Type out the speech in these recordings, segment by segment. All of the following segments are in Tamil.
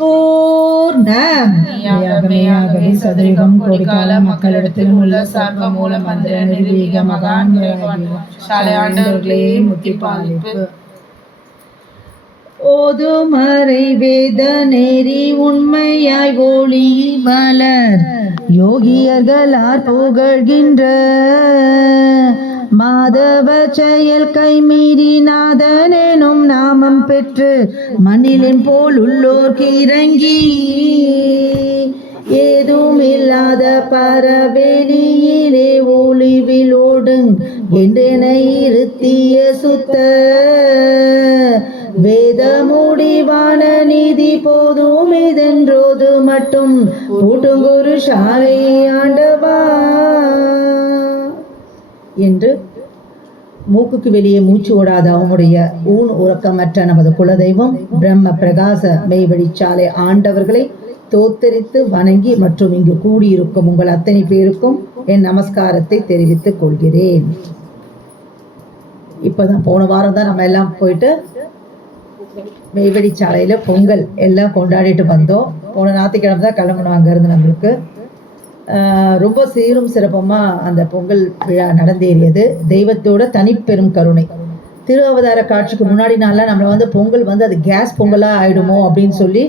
பரிபூர்ணம் மெய்யாகவே சதுரிகம் கோடிக்கால மக்களிடத்திலும் உள்ள சர்வ மூல மந்திர நிர்வீக மகான் ஆண்டவர்களே முத்தி பாலிப்பு. ஓதுமறை வேத நெறி உண்மையாய் ஒளி மலர் யோகியர்களார் புகழ்கின்ற மாதவ செயல் கைமீறி நாதனும் நாமம் பெற்று மண்ணிலின் போல் உள்ளோர்க்கு இறங்கி ஏதும் இல்லாத பரவெளியிலே ஒளிவில் ஓடுங் என்றெனை இருத்திய சுத்த வேத முடிவான நீதி போதும் இதென்றோது மட்டும் கூட்டுங்குரு சாலை ஆண்டவா என்று மூக்குக்கு வெளியே மூச்சு ஓடாத அவனுடைய ஊன் உறக்கமற்ற நமது குலதெய்வம் பிரம்ம பிரகாச மெய்வழிச்சாலை ஆண்டவர்களை தோத்தரித்து வணங்கி மற்றும் இங்கு கூடியிருக்கும் உங்கள் அத்தனை பேருக்கும் என் நமஸ்காரத்தை தெரிவித்துக் கொள்கிறேன். இப்பதான் போன வாரம் தான் நம்ம எல்லாம் போயிட்டு மெய்வழிச்சாலையில பொங்கல் எல்லாம் கொண்டாடிட்டு வந்தோம். போன ஞாயிற்றுக்கிழமை தான் கிளம்பணும் அங்கிருந்து. நம்மளுக்கு ரொம்ப சீரும் சிறப்பமாக அந்த பொங்கல் விழா நடந்தேறியது. தெய்வத்தோட தனிப்பெரும் கருணை. திரு அவதார காட்சிக்கு முன்னாடி நாள்லாம் நம்மளை வந்து பொங்கல் வந்து அது கேஸ் பொங்கலாக ஆகிடுமோ அப்படின்னு சொல்லி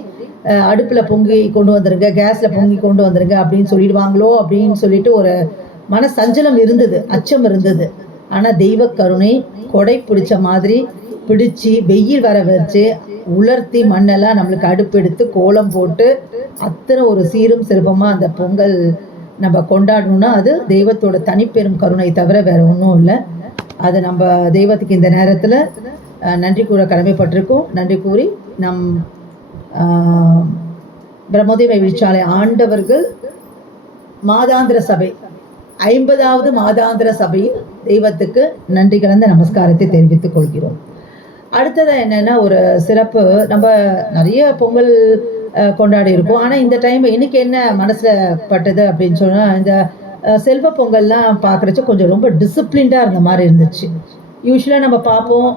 அடுப்பில் பொங்கி கொண்டு வந்துருங்க, கேஸில் பொங்கி கொண்டு வந்துருங்க அப்படின்னு சொல்லிடுவாங்களோ அப்படின்னு சொல்லிட்டு ஒரு மன சஞ்சலம் இருந்தது, அச்சம் இருந்தது. ஆனால் தெய்வ கருணை கொடை பிடிச்ச மாதிரி பிடிச்சி வெயில் வர வச்சு உலர்த்தி மண்ணெல்லாம் நம்மளுக்கு அடுப்பெடுத்து கோலம் போட்டு அத்தனை ஒரு சீரும் சிறப்பமாக அந்த பொங்கல் நம்ம கொண்டாடணும்னா அது தெய்வத்தோட தனிப்பெரும் கருணை தவிர வேற ஒன்றும் இல்லை. அதை நம்ம தெய்வத்துக்கு இந்த நேரத்தில் நன்றி கூற கடமைப்பட்டிருக்கோம். நன்றி கூறி நம் பிரம்மோதய மெய்வழிச்சாலை ஆண்டவர்கள் மாதாந்திர சபை 50வது மாதாந்திர சபையில் தெய்வத்துக்கு நன்றி கலந்த நமஸ்காரத்தை தெரிவித்துக் கொள்கிறோம். அடுத்ததாக என்னென்னா ஒரு சிறப்பு, நம்ம நிறைய பொங்கல் கொண்டாடி இருக்கோம். ஆனால் இந்த டைம் இன்னைக்கு என்ன மனசில் பட்டது அப்படின்னு சொன்னால், இந்த செல்வ பொங்கல்லாம் பார்க்குறச்சு கொஞ்சம் ரொம்ப டிசிப்ளின்டாக இருந்த மாதிரி இருந்துச்சு. யூஸ்வலாக நம்ம பார்ப்போம்,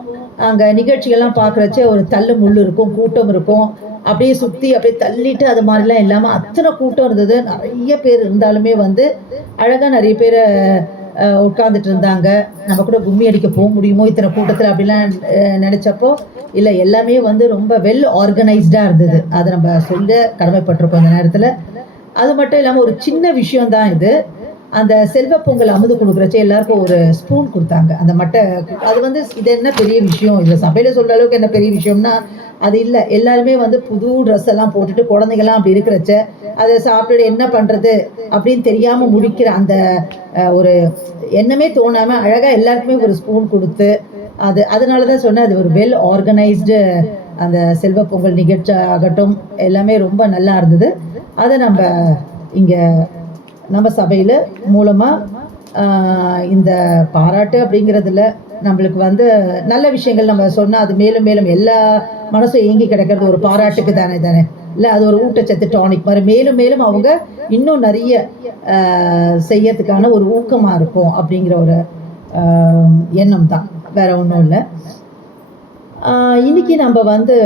அங்கே நிகழ்ச்சிகள்லாம் பார்க்குறச்ச ஒரு தள்ளு முள் இருக்கும், கூட்டம் இருக்கும், அப்படியே சுற்றி அப்படியே தள்ளிட்டு அது மாதிரிலாம் இல்லாமல் அத்தனை கூட்டம் இருந்தது. நிறைய பேர் இருந்தாலுமே வந்து அழகாக நிறைய பேர் உட்காந்துட்டு இருந்தாங்க. நம்ம கூட கும்மி அடிக்க போக முடியுமோ இத்தனை கூட்டத்தில் அப்படிலாம் நினச்சப்போ இல்லை, எல்லாமே வந்து ரொம்ப வெல் ஆர்கனைஸ்டாக இருந்தது. அதை நம்ம சொல்ல கடமைப்பட்டிருக்கோம் இந்த நேரத்தில். அது மட்டும் இல்லாமல் ஒரு சின்ன விஷயம்தான் இது. அந்த செல்வ பொங்கல் அமுது கொடுக்குறச்சே எல்லாருக்கும் ஒரு ஸ்பூன் கொடுத்தாங்க, அந்த மட்டை. அது வந்து இது என்ன பெரிய விஷயம், இதில் சபையில் சொல்கிற அளவுக்கு என்ன பெரிய விஷயம்னா அது இல்லை. எல்லாருமே வந்து புது ட்ரெஸ் எல்லாம் போட்டுட்டு குழந்தைங்கள்லாம் அப்படி இருக்கிறச்ச அதை சாப்பிட்டுட்டு என்ன பண்ணுறது அப்படின்னு தெரியாமல் முடிக்கிற அந்த ஒரு எண்ணமே தோணாமல் அழகாக எல்லாருக்குமே ஒரு ஸ்பூன் கொடுத்து அதனால தான் சொன்னேன், அது ஒரு வெல் ஆர்கனைஸ்டு அந்த செல்வ பொங்கல் நிகழ்ச்சி ஆகட்டும் எல்லாமே ரொம்ப நல்லா இருந்தது. அதை நம்ம இங்கே நம்ம சபையில் மூலமாக இந்த பாராட்டு அப்படிங்கிறதுல நம்மளுக்கு வந்து நல்ல விஷயங்கள் நம்ம சொன்னால் அது மேலும் மேலும் எல்லா மனசும் ஏங்கி கிடக்கிறது ஒரு பாராட்டுக்கு தானே இல்லை, அது ஒரு ஊட்டச்சத்து டானிக் மாதிரி மேலும் மேலும் அவங்க இன்னும் நிறைய செய்யறதுக்கான ஒரு ஊக்கமாக இருக்கும் அப்படிங்கிற ஒரு எண்ணம் தான், வேற ஒன்றும் இல்லை. இன்னைக்கு நம்ம வந்து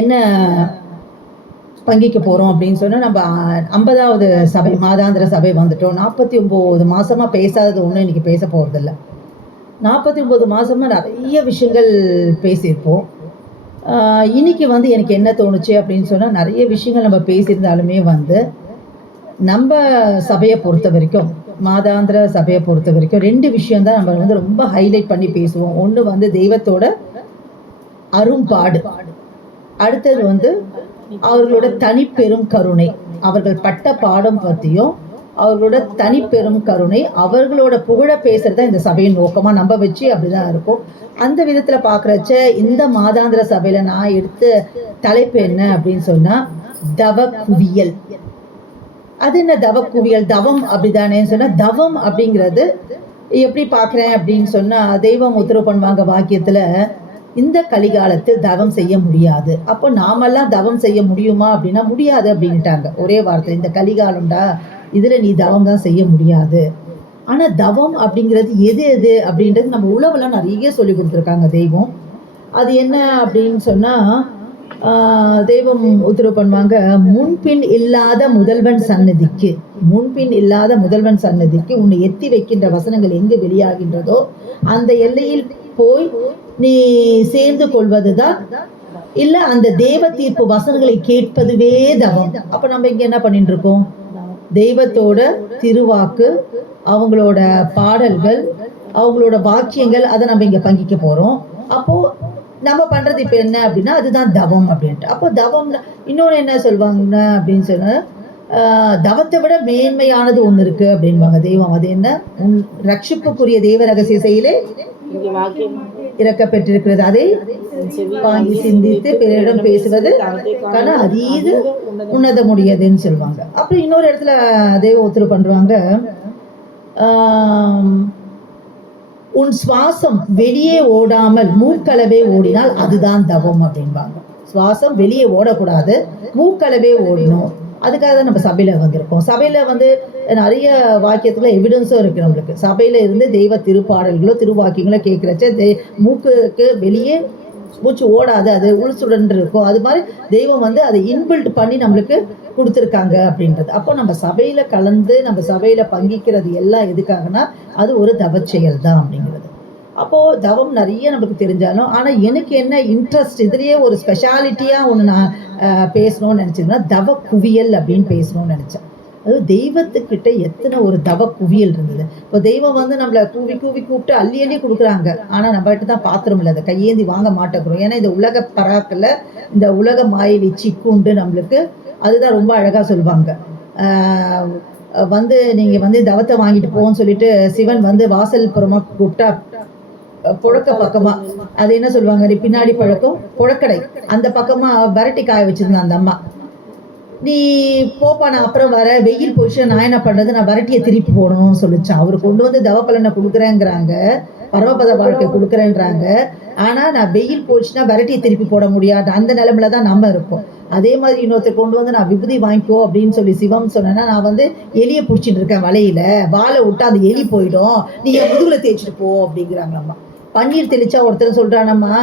என்ன பங்கிக்க போகிறோம் அப்படின்னு சொன்னால், நம்ம 50வது சபை மாதாந்திர சபை வந்துட்டோம். 49 மாதமாக பேசாதது ஒன்றும் இன்றைக்கி பேச போகிறதில்ல. 49 மாதமாக நிறைய விஷயங்கள் பேசியிருப்போம். இன்னைக்கு வந்து எனக்கு என்ன தோணுச்சு அப்படின்னு சொன்னால், நிறைய விஷயங்கள் நம்ம பேசியிருந்தாலுமே வந்து நம்ம சபையை பொறுத்த வரைக்கும், மாதாந்திர சபையை பொறுத்த வரைக்கும் 2 விஷயம்தான் நம்ம வந்து ரொம்ப ஹைலைட் பண்ணி பேசுவோம். ஒன்று வந்து தெய்வத்தோட அரும்பாடு, அடுத்தது வந்து அவர்களோட தனிப்பெரும் கருணை, அவர்கள் பட்ட பாடம் பற்றியும் அவர்களோட தனிப்பெரும் கருணை, அவர்களோட புகழ பேசுறது இந்த சபையின் நோக்கமாக நம்ம வச்சு அப்படிதான் இருக்கும். அந்த விதத்தில் பார்க்குறச்ச இந்த மாதாந்திர சபையில் நான் எடுத்த தலைப்பு என்ன அப்படின்னு சொன்னால், தவ குவியல். அது என்ன தவ குவியல்? தவம் அப்படிதானேன்னு சொன்னால், தவம் அப்படிங்கிறது எப்படி பார்க்குறேன் அப்படின்னு சொன்னால், தெய்வம் உத்தரவு பண்ணுவாங்க வாக்கியத்தில், இந்த கலிகாலத்தில் தவம் செய்ய முடியாது. அப்போ நாமெல்லாம் தவம் செய்ய முடியுமா அப்படின்னா முடியாது அப்படின்ட்டாங்க ஒரே வார்த்தை. இந்த கலிகாலம்டா, இதில் நீ தவம் தான் செய்ய முடியாது. ஆனால் தவம் அப்படிங்கிறது எது எது அப்படின்றது நம்ம உழவெல்லாம் நிறைய சொல்லி கொடுத்துருக்காங்க தெய்வம். அது என்ன அப்படின்னு சொன்னால், தெய்வம் உத்தரவு பண்ணுவாங்க, முன்பின் இல்லாத முதல்வன் சன்னதிக்கு உன்னை எத்தி வைக்கின்ற வசனங்கள் எங்கு வெளியாகின்றதோ அந்த எல்லையில் போய் நீ சேர்ந்து கொள்வதுதான் இல்ல அந்த தேவ தீர்ப்பு வசனங்களை கேட்பதுவே தவம். அப்ப நம்ம இங்க என்ன பண்ணிட்டு இருக்கோம்? தெய்வத்தோட திருவாக்கு, அவங்களோட பாடல்கள், அவங்களோட வாக்கியங்கள், அதை நம்ம இங்க பங்கிக்க போறோம். அப்போ நம்ம பண்றது இப்ப என்ன அப்படின்னா அதுதான் தவம் அப்படின்ட்டு. அப்போ தவம் இன்னொன்னு என்ன சொல்லுவாங்க அப்படின்னு சொன்னா, தவத்தை விட மேன்மையானது ஒண்ணு இருக்கு அப்படின்வாங்க தெய்வம். அது என்ன? ரட்சிப்புக்குரிய தெய்வ ரகசிய செயலே இறக்கப்பட்டிருக்கிறது, அதை வாங்கி சிந்தித்து பிறரிடம் பேசுவது அதீது உன்னத முடியாதுன்னு சொல்லுவாங்க. அப்புறம் இன்னொரு இடத்துல தெய்வ உத்தரவு பண்றாங்க, உன் சுவாசம் வெளியே ஓடாமல் மூக்களவே ஓடினால் அதுதான் தவம் அப்படின்பாங்க. சுவாசம் வெளியே ஓடக்கூடாது, மூக்களவே ஓடணும். அதுக்காக தான் நம்ம சபையில வந்திருக்கோம். சபையில நிறைய வாக்கியத்துல எவிடன்ஸும் இருக்கு நம்மளுக்கு. சபையில இருந்து தெய்வ திருப்பாடல்களோ திருவாக்கியங்களோ கேட்கிறச்ச மூக்குக்கு வெளியே மூச்சு ஓடாது, அது உள்சுடன் இருக்கும். அது மாதிரி தெய்வம் அதை இன்பில்ட் பண்ணி நம்மளுக்கு கொடுத்துருக்காங்க அப்படின்றது. அப்போ நம்ம சபையில கலந்து நம்ம சபையில பங்கிக்கிறது எல்லாம் எதுக்காகனா அது ஒரு தவச்செயல் தான் அப்படிங்கிறது. அப்போ தவம் நிறைய நமக்கு தெரிஞ்சாலும், ஆனா எனக்கு என்ன இன்ட்ரெஸ்ட், இதுலயே ஒரு ஸ்பெஷாலிட்டியா ஒன்று நான் பேசணும்னு நினைச்சதுன்னா தவ குவியல் அப்படின்னு பேசணும்னு நினைச்சேன். அது தெய்வத்துக்கிட்ட எத்தனை ஒரு தவ குவியல் இருந்தது. இப்போ தெய்வம் நம்மளை கூவி கூவி கூப்பிட்டு அள்ளி அள்ளி கொடுக்குறாங்க, ஆனா நம்ம கிட்ட தான் பாத்திரம் இல்லை, அதை கையேந்தி வாங்க மாட்டேங்கிறோம். ஏன்னா இந்த உலக பராக்கில் இந்த உலக மாயை சிக்குண்டு நம்மளுக்கு. அதுதான் ரொம்ப அழகா சொல்லுவாங்க, நீங்க தவத்தை வாங்கிட்டு போன்னு சொல்லிட்டு சிவன் வாசல் புறமா கூப்பிட்டா புழக்க பக்கமா அது என்ன சொல்லுவாங்க, பின்னாடி பழக்கம் புழக்கடை அந்த பக்கமா வரட்டி காய வச்சிருந்தேன் அந்த அம்மா. நீ போப்பா நான் அப்புறம் வர, வெயில் போச்சு, நான் என்ன பண்றது, நான் வரட்டியை திருப்பி போடணும்னு சொல்லிச்சான். அவரு கொண்டு தவ பலனை கொடுக்குறேங்கிறாங்க, பரமபத வாழ்க்கை கொடுக்குறேன்றாங்க. ஆனா நான் வெயில் போச்சுன்னா வரட்டியை திருப்பி போட முடியாது, அந்த நிலைமையில தான் நம்ம இருப்போம். அதே மாதிரி இன்னொருத்தர் கொண்டு நான் விபூதி வாங்கிக்கோ அப்படின்னு சொல்லி சிவம் சொன்னேன்னா, நான் எலியை பிடிச்சிட்டு இருக்கேன் வலையில, வாழை விட்டு அந்த எலி போயிடும், நீ என் முதுகுல தேய்ச்சிட்டு போ அப்படிங்கிறாங்களம்மா. பன்னீர் தெளிச்சா ஒருத்தர் சொல்றானம்மா,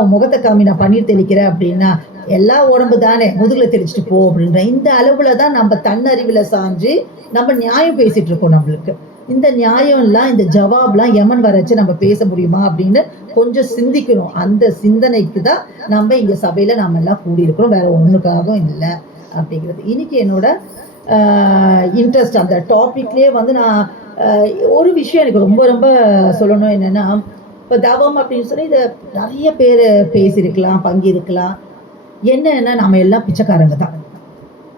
உன் முகத்தை காமி நான் பன்னீர் தெளிக்கிறேன் அப்படின்னா, எல்லா உடம்பு தானே முதுகுல தெளிச்சுட்டு போ அப்படின்ற இந்த அளவுல தான் நம்ம தன்னறிவுல சாஞ்சு நம்ம நியாயம் பேசிட்டு இருக்கோம். நம்மளுக்கு இந்த நியாயம் எல்லாம் இந்த ஜவாப்லாம் யமன் வரைச்சு நம்ம பேச முடியுமா அப்படின்னு கொஞ்சம் சிந்திக்கணும். அந்த சிந்தனைக்கு தான் நம்ம இங்க சபையில நாம எல்லாம் கூடியிருக்கிறோம், வேற ஒண்ணுக்காகவும் இல்லை அப்படிங்கிறது. இன்னைக்கு என்னோட இன்ட்ரெஸ்ட் அந்த டாபிக்லயே நான் ஒரு விஷயம் எனக்கு ரொம்ப ரொம்ப சொல்லணும். என்னன்னா, இப்போ தவம் அப்படின்னு சொல்லி இதை நிறைய பேர் பேசியிருக்கலாம், பங்கிருக்கலாம். என்னன்னா நம்ம எல்லாம் பிச்சைக்காரங்க தான்.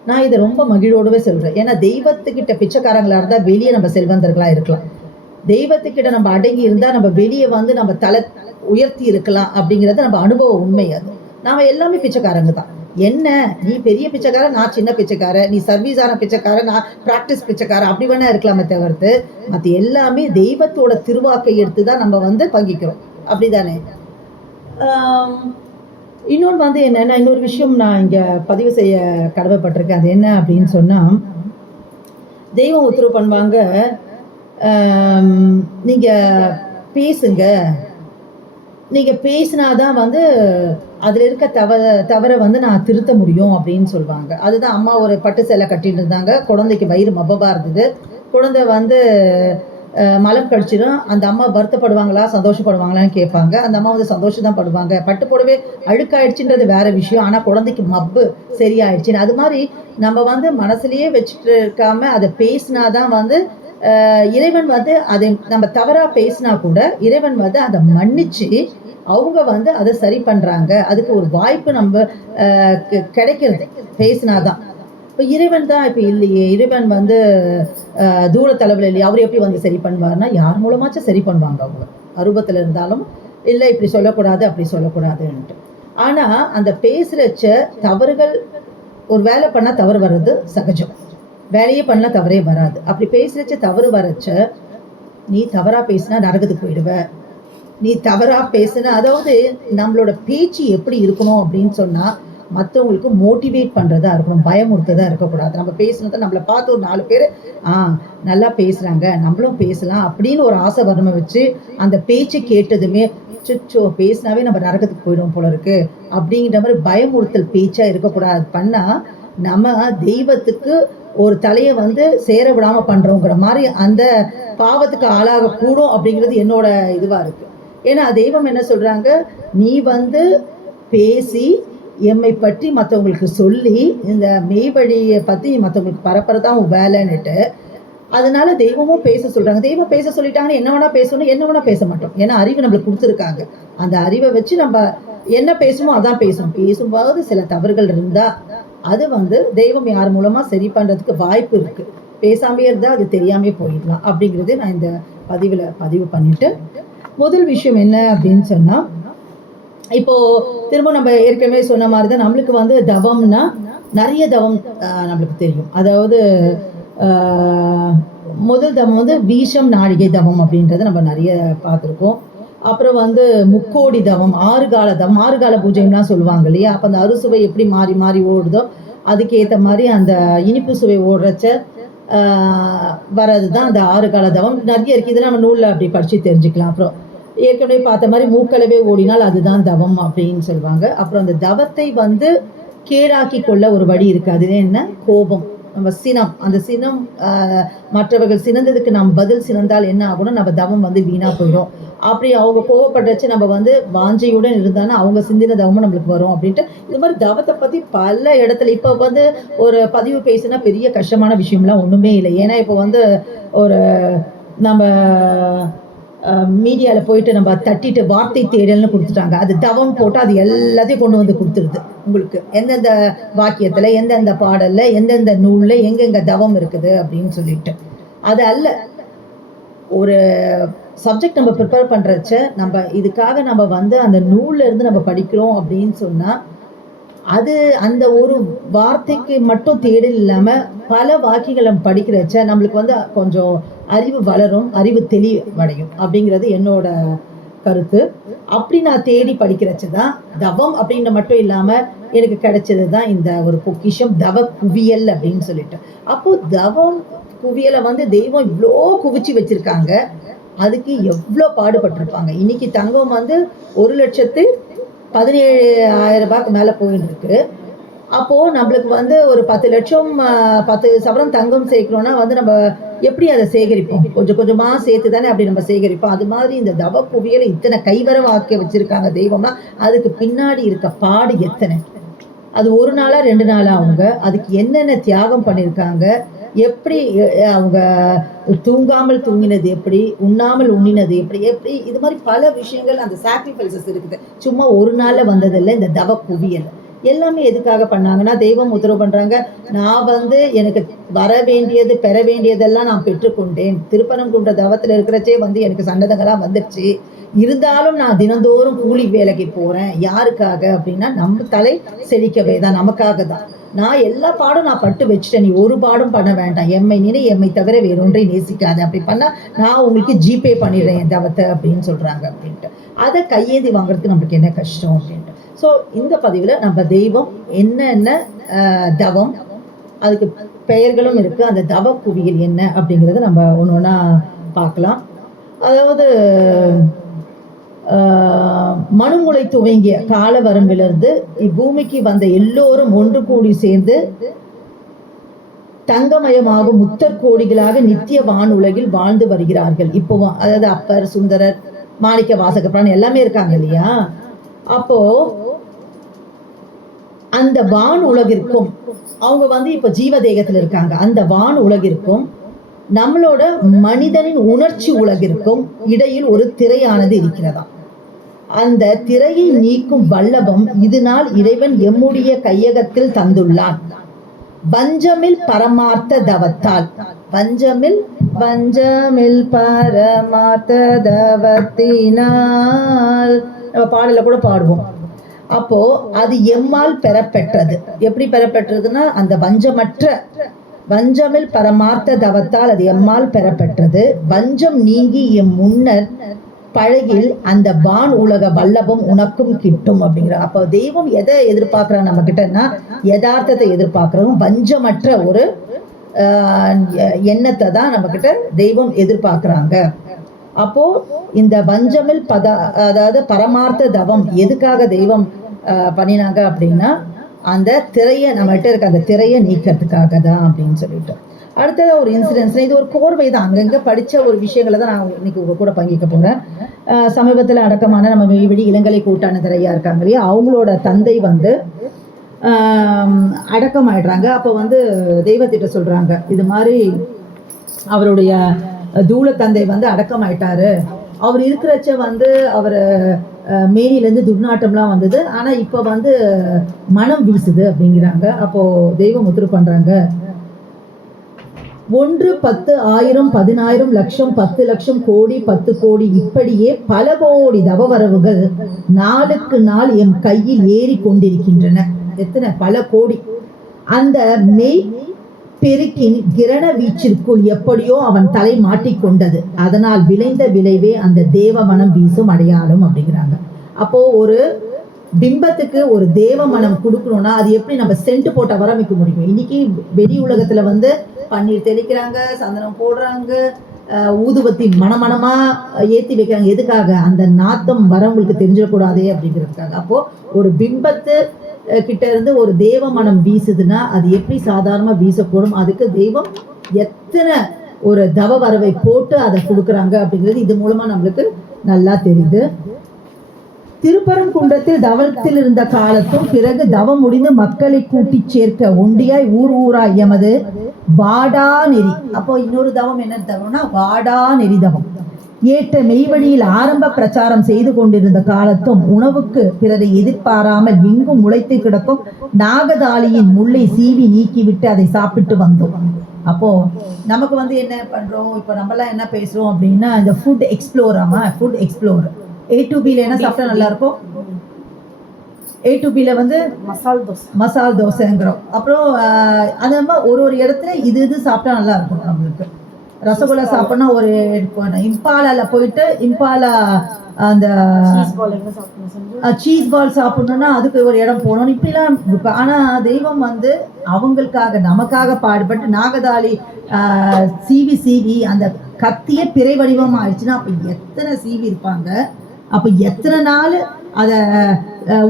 நான் இதை ரொம்ப மகிழ்வோடவே சொல்றேன். ஏன்னா தெய்வத்துக்கிட்ட பிச்சைக்காரங்களா இருந்தா வெளியே நம்ம செல்வந்தர்களா இருக்கலாம், தெய்வத்துக்கிட்ட நம்ம அடங்கி இருந்தா நம்ம வெளியே நம்ம தலை உயர்த்தி இருக்கலாம் அப்படிங்கிறது நம்ம அனுபவ உண்மை. அது நாம எல்லாமே பிச்சைக்காரங்க தான். என்ன நீ பெரிய பிச்சைக்காரன், நான் சின்ன பிச்சைக்காரன், நீ சர்வீஸ் ஆன பிச்சைக்காரன், நான் பிராக்டிஸ் பிச்சைக்காரன், அப்படி வேணா இருக்கலாமே தவிர்த்து மற்ற எல்லாமே தெய்வத்தோட திருவாக்கை எடுத்துதான் நம்ம பங்கிக்கிறோம். அப்படிதானே? இன்னொன்று என்னன்னா, இன்னொரு விஷயம் நான் இங்க பதிவு செய்ய கடமைப்பட்டிருக்கேன். அது என்ன அப்படின்னு சொன்னா, தெய்வம் உத்தரவு பண்ணுவாங்க, நீங்க பேசுங்க, நீங்க பேசினாதான் அதுல இருக்க தவறை நான் திருத்த முடியும் அப்படின்னு சொல்லுவாங்க. அதுதான் அம்மா ஒரு பட்டு சேலை கட்டிட்டு இருந்தாங்க, குழந்தைக்கு வயிறு மப்பபா இருந்தது, குழந்தை மலம் கழிச்சிடும். அந்த அம்மா வருத்தப்படுவாங்களா சந்தோஷப்படுவாங்களான்னு கேட்பாங்க. அந்த அம்மா சந்தோஷம் தான் படுவாங்க. பட்டு போடவே அழுக்காயிடுச்சுன்றது வேற விஷயம், ஆனா குழந்தைக்கு மப்பு சரியாயிடுச்சுன்னு. அது மாதிரி நம்ம மனசுலயே வச்சுட்டு இருக்காம அதை பேசினாதான் இறைவன் அதை நம்ம தவறா பேசினா கூட இறைவன் அதை மன்னிச்சு அவங்க அதை சரி பண்றாங்க. அதுக்கு ஒரு வாய்ப்பு நம்ம கிடைக்கிறது பேசினாதான். இப்போ இறைவன் தான் இப்போ இல்லையே, இறைவன் தூர தலைவில் இல்லையா, அவர் எப்படி சரி பண்ணுவார்னா யார் மூலமாச்சும் சரி பண்ணுவாங்க. அவங்க அருபத்தில் இருந்தாலும் இல்லை இப்படி சொல்லக்கூடாது அப்படி சொல்லக்கூடாதுன்ட்டு. ஆனா அந்த பேசுறச்ச தவறுகள், ஒரு வேலை பண்ணா தவறு வர்றது சகஜம், வேலையே பண்ணா தவறே வராது. அப்படி பேசுறச்ச தவறு வரச்ச நீ தவறா பேசினா நரகத்துக்கு போயிடுவ, நீ தவறா பேசுன, அதாவது நம்மளோட பேச்சு எப்படி இருக்கணும் அப்படின்னு சொன்னா, மற்றவங்களுக்கு மோட்டிவேட் பண்ணுறதா இருக்கணும், பயமுறுத்ததா இருக்கக்கூடாது. நம்ம பேசுனதை நம்மளை பார்த்து ஒரு 4 பேர் நல்லா பேசுகிறாங்க, நம்மளும் பேசலாம் அப்படின்னு ஒரு ஆசை வரமை வச்சு அந்த பேச்சு கேட்டதுமே சுச்சோ பேசினாவே நம்ம நரகத்துக்கு போயிடும் போல இருக்கு அப்படிங்கிற மாதிரி பயமுறுத்தல் பேச்சா இருக்கக்கூடாது. பண்ணால் நம்ம தெய்வத்துக்கு ஒரு தலையை வந்து சேர விடாமல் பண்ணுறோங்கிற மாதிரி அந்த பாவத்துக்கு ஆளாக கூடும் அப்படிங்கிறது என்னோட இதுவாக இருக்குது. ஏன்னா தெய்வம் என்ன சொல்கிறாங்க, நீ வந்து பேசி எம்மை பற்றி மற்றவங்களுக்கு சொல்லி இந்த மெய்வழியை பற்றி மற்றவங்களுக்கு பரப்புறதான் உன் வேலைன்னுட்டு. அதனால தெய்வமும் பேச சொல்கிறாங்க. தெய்வம் பேச சொல்லிட்டாங்கன்னு என்ன வேணால் பேசணும், என்ன வேணால் பேச மாட்டோம். ஏன்னா அறிவு நம்மளுக்கு கொடுத்துருக்காங்க. அந்த அறிவை வச்சு நம்ம என்ன பேசுமோ அதான் பேசணும். பேசும்போது சில தவறுகள் இருந்தால் அது வந்து தெய்வம் யார் மூலமாக சரி பண்ணுறதுக்கு வாய்ப்பு இருக்குது. பேசாமே இருந்தால் அது தெரியாமே போயிடலாம் அப்படிங்கிறது நான் இந்த பதிவு பண்ணிட்டு, முதல் விஷயம் என்ன அப்படின்னு சொன்னால், இப்போது திரும்ப நம்ம ஏற்கனவே சொன்ன மாதிரி தான் நம்மளுக்கு வந்து தவம்னா நிறைய தவம் நம்மளுக்கு தெரியும். அதாவது முதல் தவம் வந்து வீஷம் நாழிகை தவம் அப்படின்றத நம்ம நிறைய பார்த்துருக்கோம். அப்புறம் வந்து முக்கோடி தவம், 6 கால தவம், 6 கால பூஜைலாம் சொல்லுவாங்க இல்லையா. அப்போ அந்த அறுசுவை எப்படி மாறி மாறி ஓடுதோ அதுக்கேற்ற மாதிரி அந்த இனிப்பு சுவை ஓடுறச்ச வர்றது தான் அந்த 6 கால தவம். நிறைய இருக்குது, இதெல்லாம் நம்ம நூலில் அப்படி படித்து தெரிஞ்சுக்கலாம். அப்புறம் ஏற்கனவே பார்த்த மாதிரி மூக்களவே ஓடினால் அதுதான் தவம் அப்படின்னு சொல்லுவாங்க. அப்புறம் அந்த தவத்தை வந்து கேடாக்கி கொள்ள ஒரு வழி இருக்குது. அது என்ன, கோபம். நம்ம சினம், அந்த சினம் மற்றவர்கள் சினந்ததுக்கு நம்ம பதில் சினந்தால் என்ன ஆகும்னா நம்ம தவம் வந்து வீணாக போயிடும். அப்படி அவங்க கோவப்படுறச்சு நம்ம வந்து வாஞ்சையுடன் இருந்தாலும் அவங்க சிந்தின தவமும் நம்மளுக்கு வரும் அப்படின்ட்டு. இது மாதிரி தவத்தை பற்றி பல இடத்துல இப்போ வந்து ஒரு பதிவு பேசுனா பெரிய கஷ்டமான விஷயம்லாம் ஒன்றுமே இல்லை. ஏன்னா இப்போ வந்து ஒரு நம்ம மீடியாவில் போயிட்டு நம்ம தட்டிட்டு வார்த்தை தேடல்னு கொடுத்துட்டாங்க. அது தவம் போட்டு அது எல்லாத்தையும் கொண்டு வந்து கொடுத்துருது உங்களுக்கு. எந்தெந்த வாக்கியத்தில், எந்தெந்த பாடலில், எந்தெந்த நூலில் எங்கெங்கே தவம் இருக்குது அப்படின்னு சொல்லிட்டு. அது அல்ல, ஒரு சப்ஜெக்ட் நம்ம ப்ரிப்பேர் பண்ணுறச்ச நம்ம இதுக்காக நம்ம வந்து அந்த நூலில் இருந்து நம்ம படிக்கிறோம் அப்படின்னு சொன்னால் அது அந்த ஒரு வார்த்தைக்கு மட்டும் தேடல் இல்லாமல் பல வாக்கியங்கள் நம்ம படிக்கிறச்ச நம்மளுக்கு வந்து கொஞ்சம் அறிவு வளரும், அறிவு தெளிவடையும் அப்படிங்கிறது என்னோட கருத்து. அப்படி நான் தேடி படிக்கிறச்சு தான் தவம் அப்படின்ற மட்டும் இல்லாமல் எனக்கு கிடைச்சது தான் இந்த ஒரு பொக்கிஷம் தவ குவியல் அப்படின்னு சொல்லிட்டு. அப்போ தவம் குவியலை வந்து தெய்வம் இவ்வளோ குவிச்சு வச்சிருக்காங்க, அதுக்கு எவ்வளோ பாடுபட்டிருப்பாங்க. இன்னைக்கு தங்கம் வந்து 1,17,000 ரூபாய்க்கு மேலே போயிட்டு இருக்கு. அப்போது நம்மளுக்கு வந்து ஒரு 10 லட்சம் 10 சவரம் தங்கம் சேர்க்கணும்னா வந்து நம்ம எப்படி அதை சேகரிப்போம்? கொஞ்சம் கொஞ்சமாக சேர்த்து தானே அப்படி நம்ம சேகரிப்போம். அது மாதிரி இந்த தவ குவியலை இத்தனை கைவரவாக்க வச்சுருக்காங்க தெய்வம்னா அதுக்கு பின்னாடி இருக்க பாடு எத்தனை. அது ஒரு நாளா 2 நாளா அவங்க அதுக்கு என்னென்ன தியாகம் பண்ணியிருக்காங்க, எப்படி அவங்க தூங்காமல் தூங்கினது, எப்படி உண்ணாமல் உண்ணினது, எப்படி எப்படி இது மாதிரி பல விஷயங்கள் அந்த சாக்ரிஃபைசஸ் இருக்குது. சும்மா ஒரு நாளில் வந்ததில்லை இந்த தவ குவியல். எல்லாமே எதுக்காக பண்ணாங்கன்னா தெய்வம் உத்தரவு பண்ணுறாங்க, நான் வந்து எனக்கு வர வேண்டியது பெற வேண்டியதெல்லாம் நான் பெற்றுக்கொண்டேன். திருப்பரங்குன்ற தவத்தில் இருக்கிறச்சே வந்து எனக்கு சண்டதங்களாக வந்துடுச்சு, இருந்தாலும் நான் தினந்தோறும் கூலி வேலைக்கு போகிறேன். யாருக்காக அப்படின்னா நம்ம தலை செழிக்கவே தான், நமக்காக தான். நான் எல்லா பாடும் நான் பட்டு வச்சுட்டேன், நீ ஒரு பாடும் பண்ண வேண்டாம், எம்மை நினை எம்மை தவிர வேறொன்றை நேசிக்காது, அப்படி பண்ணால் நான் உங்களுக்கு ஜிபே பண்ணிடுறேன் என் தவத்தை அப்படின்னு சொல்கிறாங்க அப்படின்ட்டு. அதை கையேந்தி வாங்குறதுக்கு நம்மளுக்கு என்ன கஷ்டம் அப்படின்ட்டு. ஸோ இந்த பதிவில் நம்ம தெய்வம் என்னென்ன தவம், அதுக்கு பெயர்களும் இருக்குது, அந்த தவ குவியல் என்ன அப்படிங்கிறத நம்ம ஒன்று ஒன்றா பார்க்கலாம். அதாவது மனுமுளை துவங்கிய கால வரம்பிலிருந்து இப்பூமிக்கு வந்த எல்லோரும் ஒன்று கூடி சேர்ந்து தங்கமயமாகும் முத்தர் கோடிகளாக நித்திய வான் உலகில் வாழ்ந்து வருகிறார்கள். இப்போ அதாவது அப்பர், சுந்தரர், மாணிக்க வாசகப்பிரான் எல்லாமே இருக்காங்க இல்லையா. அப்போ அந்த வான் உலகிற்கும் அவங்க வந்து இப்போ ஜீவதேகத்தில் இருக்காங்க, அந்த வான் உலகிற்கும் நம்மளோட மனிதனின் உணர்ச்சி உலகிற்கும் இடையில் ஒரு திரையானது இருக்கிறதா. அந்த திரையை நீக்கும் வல்லபம் இதனால் இறைவன் எம்முடைய கையகத்தில் தந்துள்ளான். பஞ்சமில் பரமார்த்த தவத்தால், பஞ்சமில் பரமார்த்த தவத்தினால் நம்ம பாடல கூட பாடுவோம். அப்போ அது எம்மால் பெறப்பெற்றது. எப்படி பெறப்பெற்றதுன்னா அந்த வஞ்சமில் பரமார்த்த தவத்தால் அது எம்மால் பெறப்பெற்றது. வஞ்சம் நீங்கி எம் முன்னர் பழகில் அந்த வான் உலக வல்லபம் உனக்கும் கிட்டும் அப்படிங்கிற. அப்போ தெய்வம் எதை எதிர்பார்க்கிறா நம்ம கிட்டன்னா யதார்த்தத்தை எதிர்பார்க்கிறோம், வஞ்சமற்ற ஒரு எண்ணத்தை தான் நம்ம கிட்ட தெய்வம் எதிர்பார்க்கிறாங்க. அப்போ இந்த வஞ்சமில் அதாவது பரமார்த்த தவம் எதுக்காக தெய்வம் பண்ணினாங்க அப்படின்னா அந்த திரையை நம்மகிட்ட இருக்க அந்த திரையை நீக்கிறதுக்காக தான் அப்படின்னு சொல்லிட்டு. அடுத்தது ஒரு இன்சிடென்ட்ஸ், இது ஒரு கோர்வை தான், அங்கங்கே படித்த ஒரு விஷயங்களை தான் நான் இன்னைக்கு உங்க கூட பங்கிக்க போகிறேன். சமீபத்தில் அடக்கமான நம்ம வெளி இளங்கலை கூட்டான திரையா இருக்காங்க இல்லையா, அவங்களோட தந்தை வந்து அடக்கம் ஆயிடுறாங்க. அப்போ வந்து தெய்வத்திட்ட சொல்றாங்க, இது மாதிரி அவருடைய தூள தந்தை வந்து அடக்கம் ஆயிட்டாரு, அவர் இருக்கிறச்ச வந்து அவர் மேனிலேருந்து துர்நாட்டம்லாம் வந்தது, ஆனால் இப்போ வந்து மனம் வீசுது அப்படிங்கிறாங்க. அப்போ தெய்வம் உத்தரவு பண்றாங்க, 1, 10, 1000, 10,000, லட்சம், 10 லட்சம், கோடி, 10 கோடி, இப்படியே பல கோடி தவவரவுகள் நாளுக்கு நாள் என் கையில் ஏறி கொண்டிருக்கின்றன. எத்தனை பல கோடி. அந்த மெய் பெருக்கின் கிரண வீச்சிற்குள் எப்படியோ அவன் தலை மாட்டிக்கொண்டது, அதனால் விளைந்த விளைவே அந்த தேவ மனம் வீசும் அடையாளம் அப்படிங்கிறாங்க. அப்போ ஒரு பிம்பத்துக்கு ஒரு தேவ மனம் கொடுக்கணும்னா அது எப்படி நம்ம சென்ட் போட்ட வரமிக்க முடியும்? இன்னைக்கு வெளி உலகத்துல வந்து பன்னீர் தெளிக்கிறாங்க, சந்தனம் போடுறாங்க, ஊதுபத்தி மனமனமா ஏற்றி வைக்கிறாங்க. எதுக்காக? அந்த நாத்தம் வரவங்களுக்கு தெரிஞ்சிடக்கூடாதே அப்படிங்கிறதுக்காக. அப்போ ஒரு பிம்பத்து கிட்ட இருந்து ஒரு தேவ மனம் வீசுதுன்னா அது எப்படி சாதாரணமா வீசக்கூடும்? அதுக்கு தெய்வம் எத்தனை ஒரு தவ வரவை போட்டு அதை கொடுக்குறாங்க அப்படிங்கிறது இது மூலமா நம்மளுக்கு நல்லா தெரியுது. திருப்பரங்குன்றத்தில் தவத்தில் இருந்த காலத்தும் பிறகு தவம் முடிந்து மக்களை கூட்டி சேர்க்க ஒண்டியாய் ஊர் ஊராய் எமது வாடா நெறி. அப்போ இன்னொரு தவம் என்ன தவம்னா வாடா நெறி தவம் ஏற்ற மெய்வழியில் ஆரம்ப பிரச்சாரம் செய்து கொண்டிருந்த காலத்தும் உணவுக்கு பிறரை எதிர்பாராமல் எங்கும் முளைத்து கிடக்கும் நாகதாளியின் முள்ளை சீவி நீக்கிவிட்டு அதை சாப்பிட்டு வந்தோம். அப்போ நமக்கு வந்து என்ன பண்றோம், இப்போ நம்மளாம் என்ன பேசுறோம் அப்படின்னா இந்த ஃபுட் எக்ஸ்ப்ளோராமா, ஃபுட் எக்ஸ்ப்ளோர் A2Bல என்ன சாப்பிட்டா நல்லா இருக்கும்? A2Bல வந்து மசால் தோசைங்கிறோம். அப்புறம் அது நம்ம ஒரு இடத்துல இது சாப்பிட்டா நல்லா இருக்கும். நம்மளுக்கு ரசகுல்லா சாப்பிட்னா ஒரு இம்பாலால போயிட்டு இம்பாலா அந்த சீஸ் பால் சாப்பிடணும்னா அதுக்கு ஒரு இடம் போகணும், இப்படிலாம் இருக்கும். ஆனால் தெய்வம் வந்து அவங்களுக்காக நமக்காக பாடுபட்டு நாகதாளி சீவி அந்த கத்திய பிறை வடிவமாக ஆயிடுச்சுன்னா அப்போ எத்தனை சீவி இருப்பாங்க, அப்போ எத்தனை நாள் அதை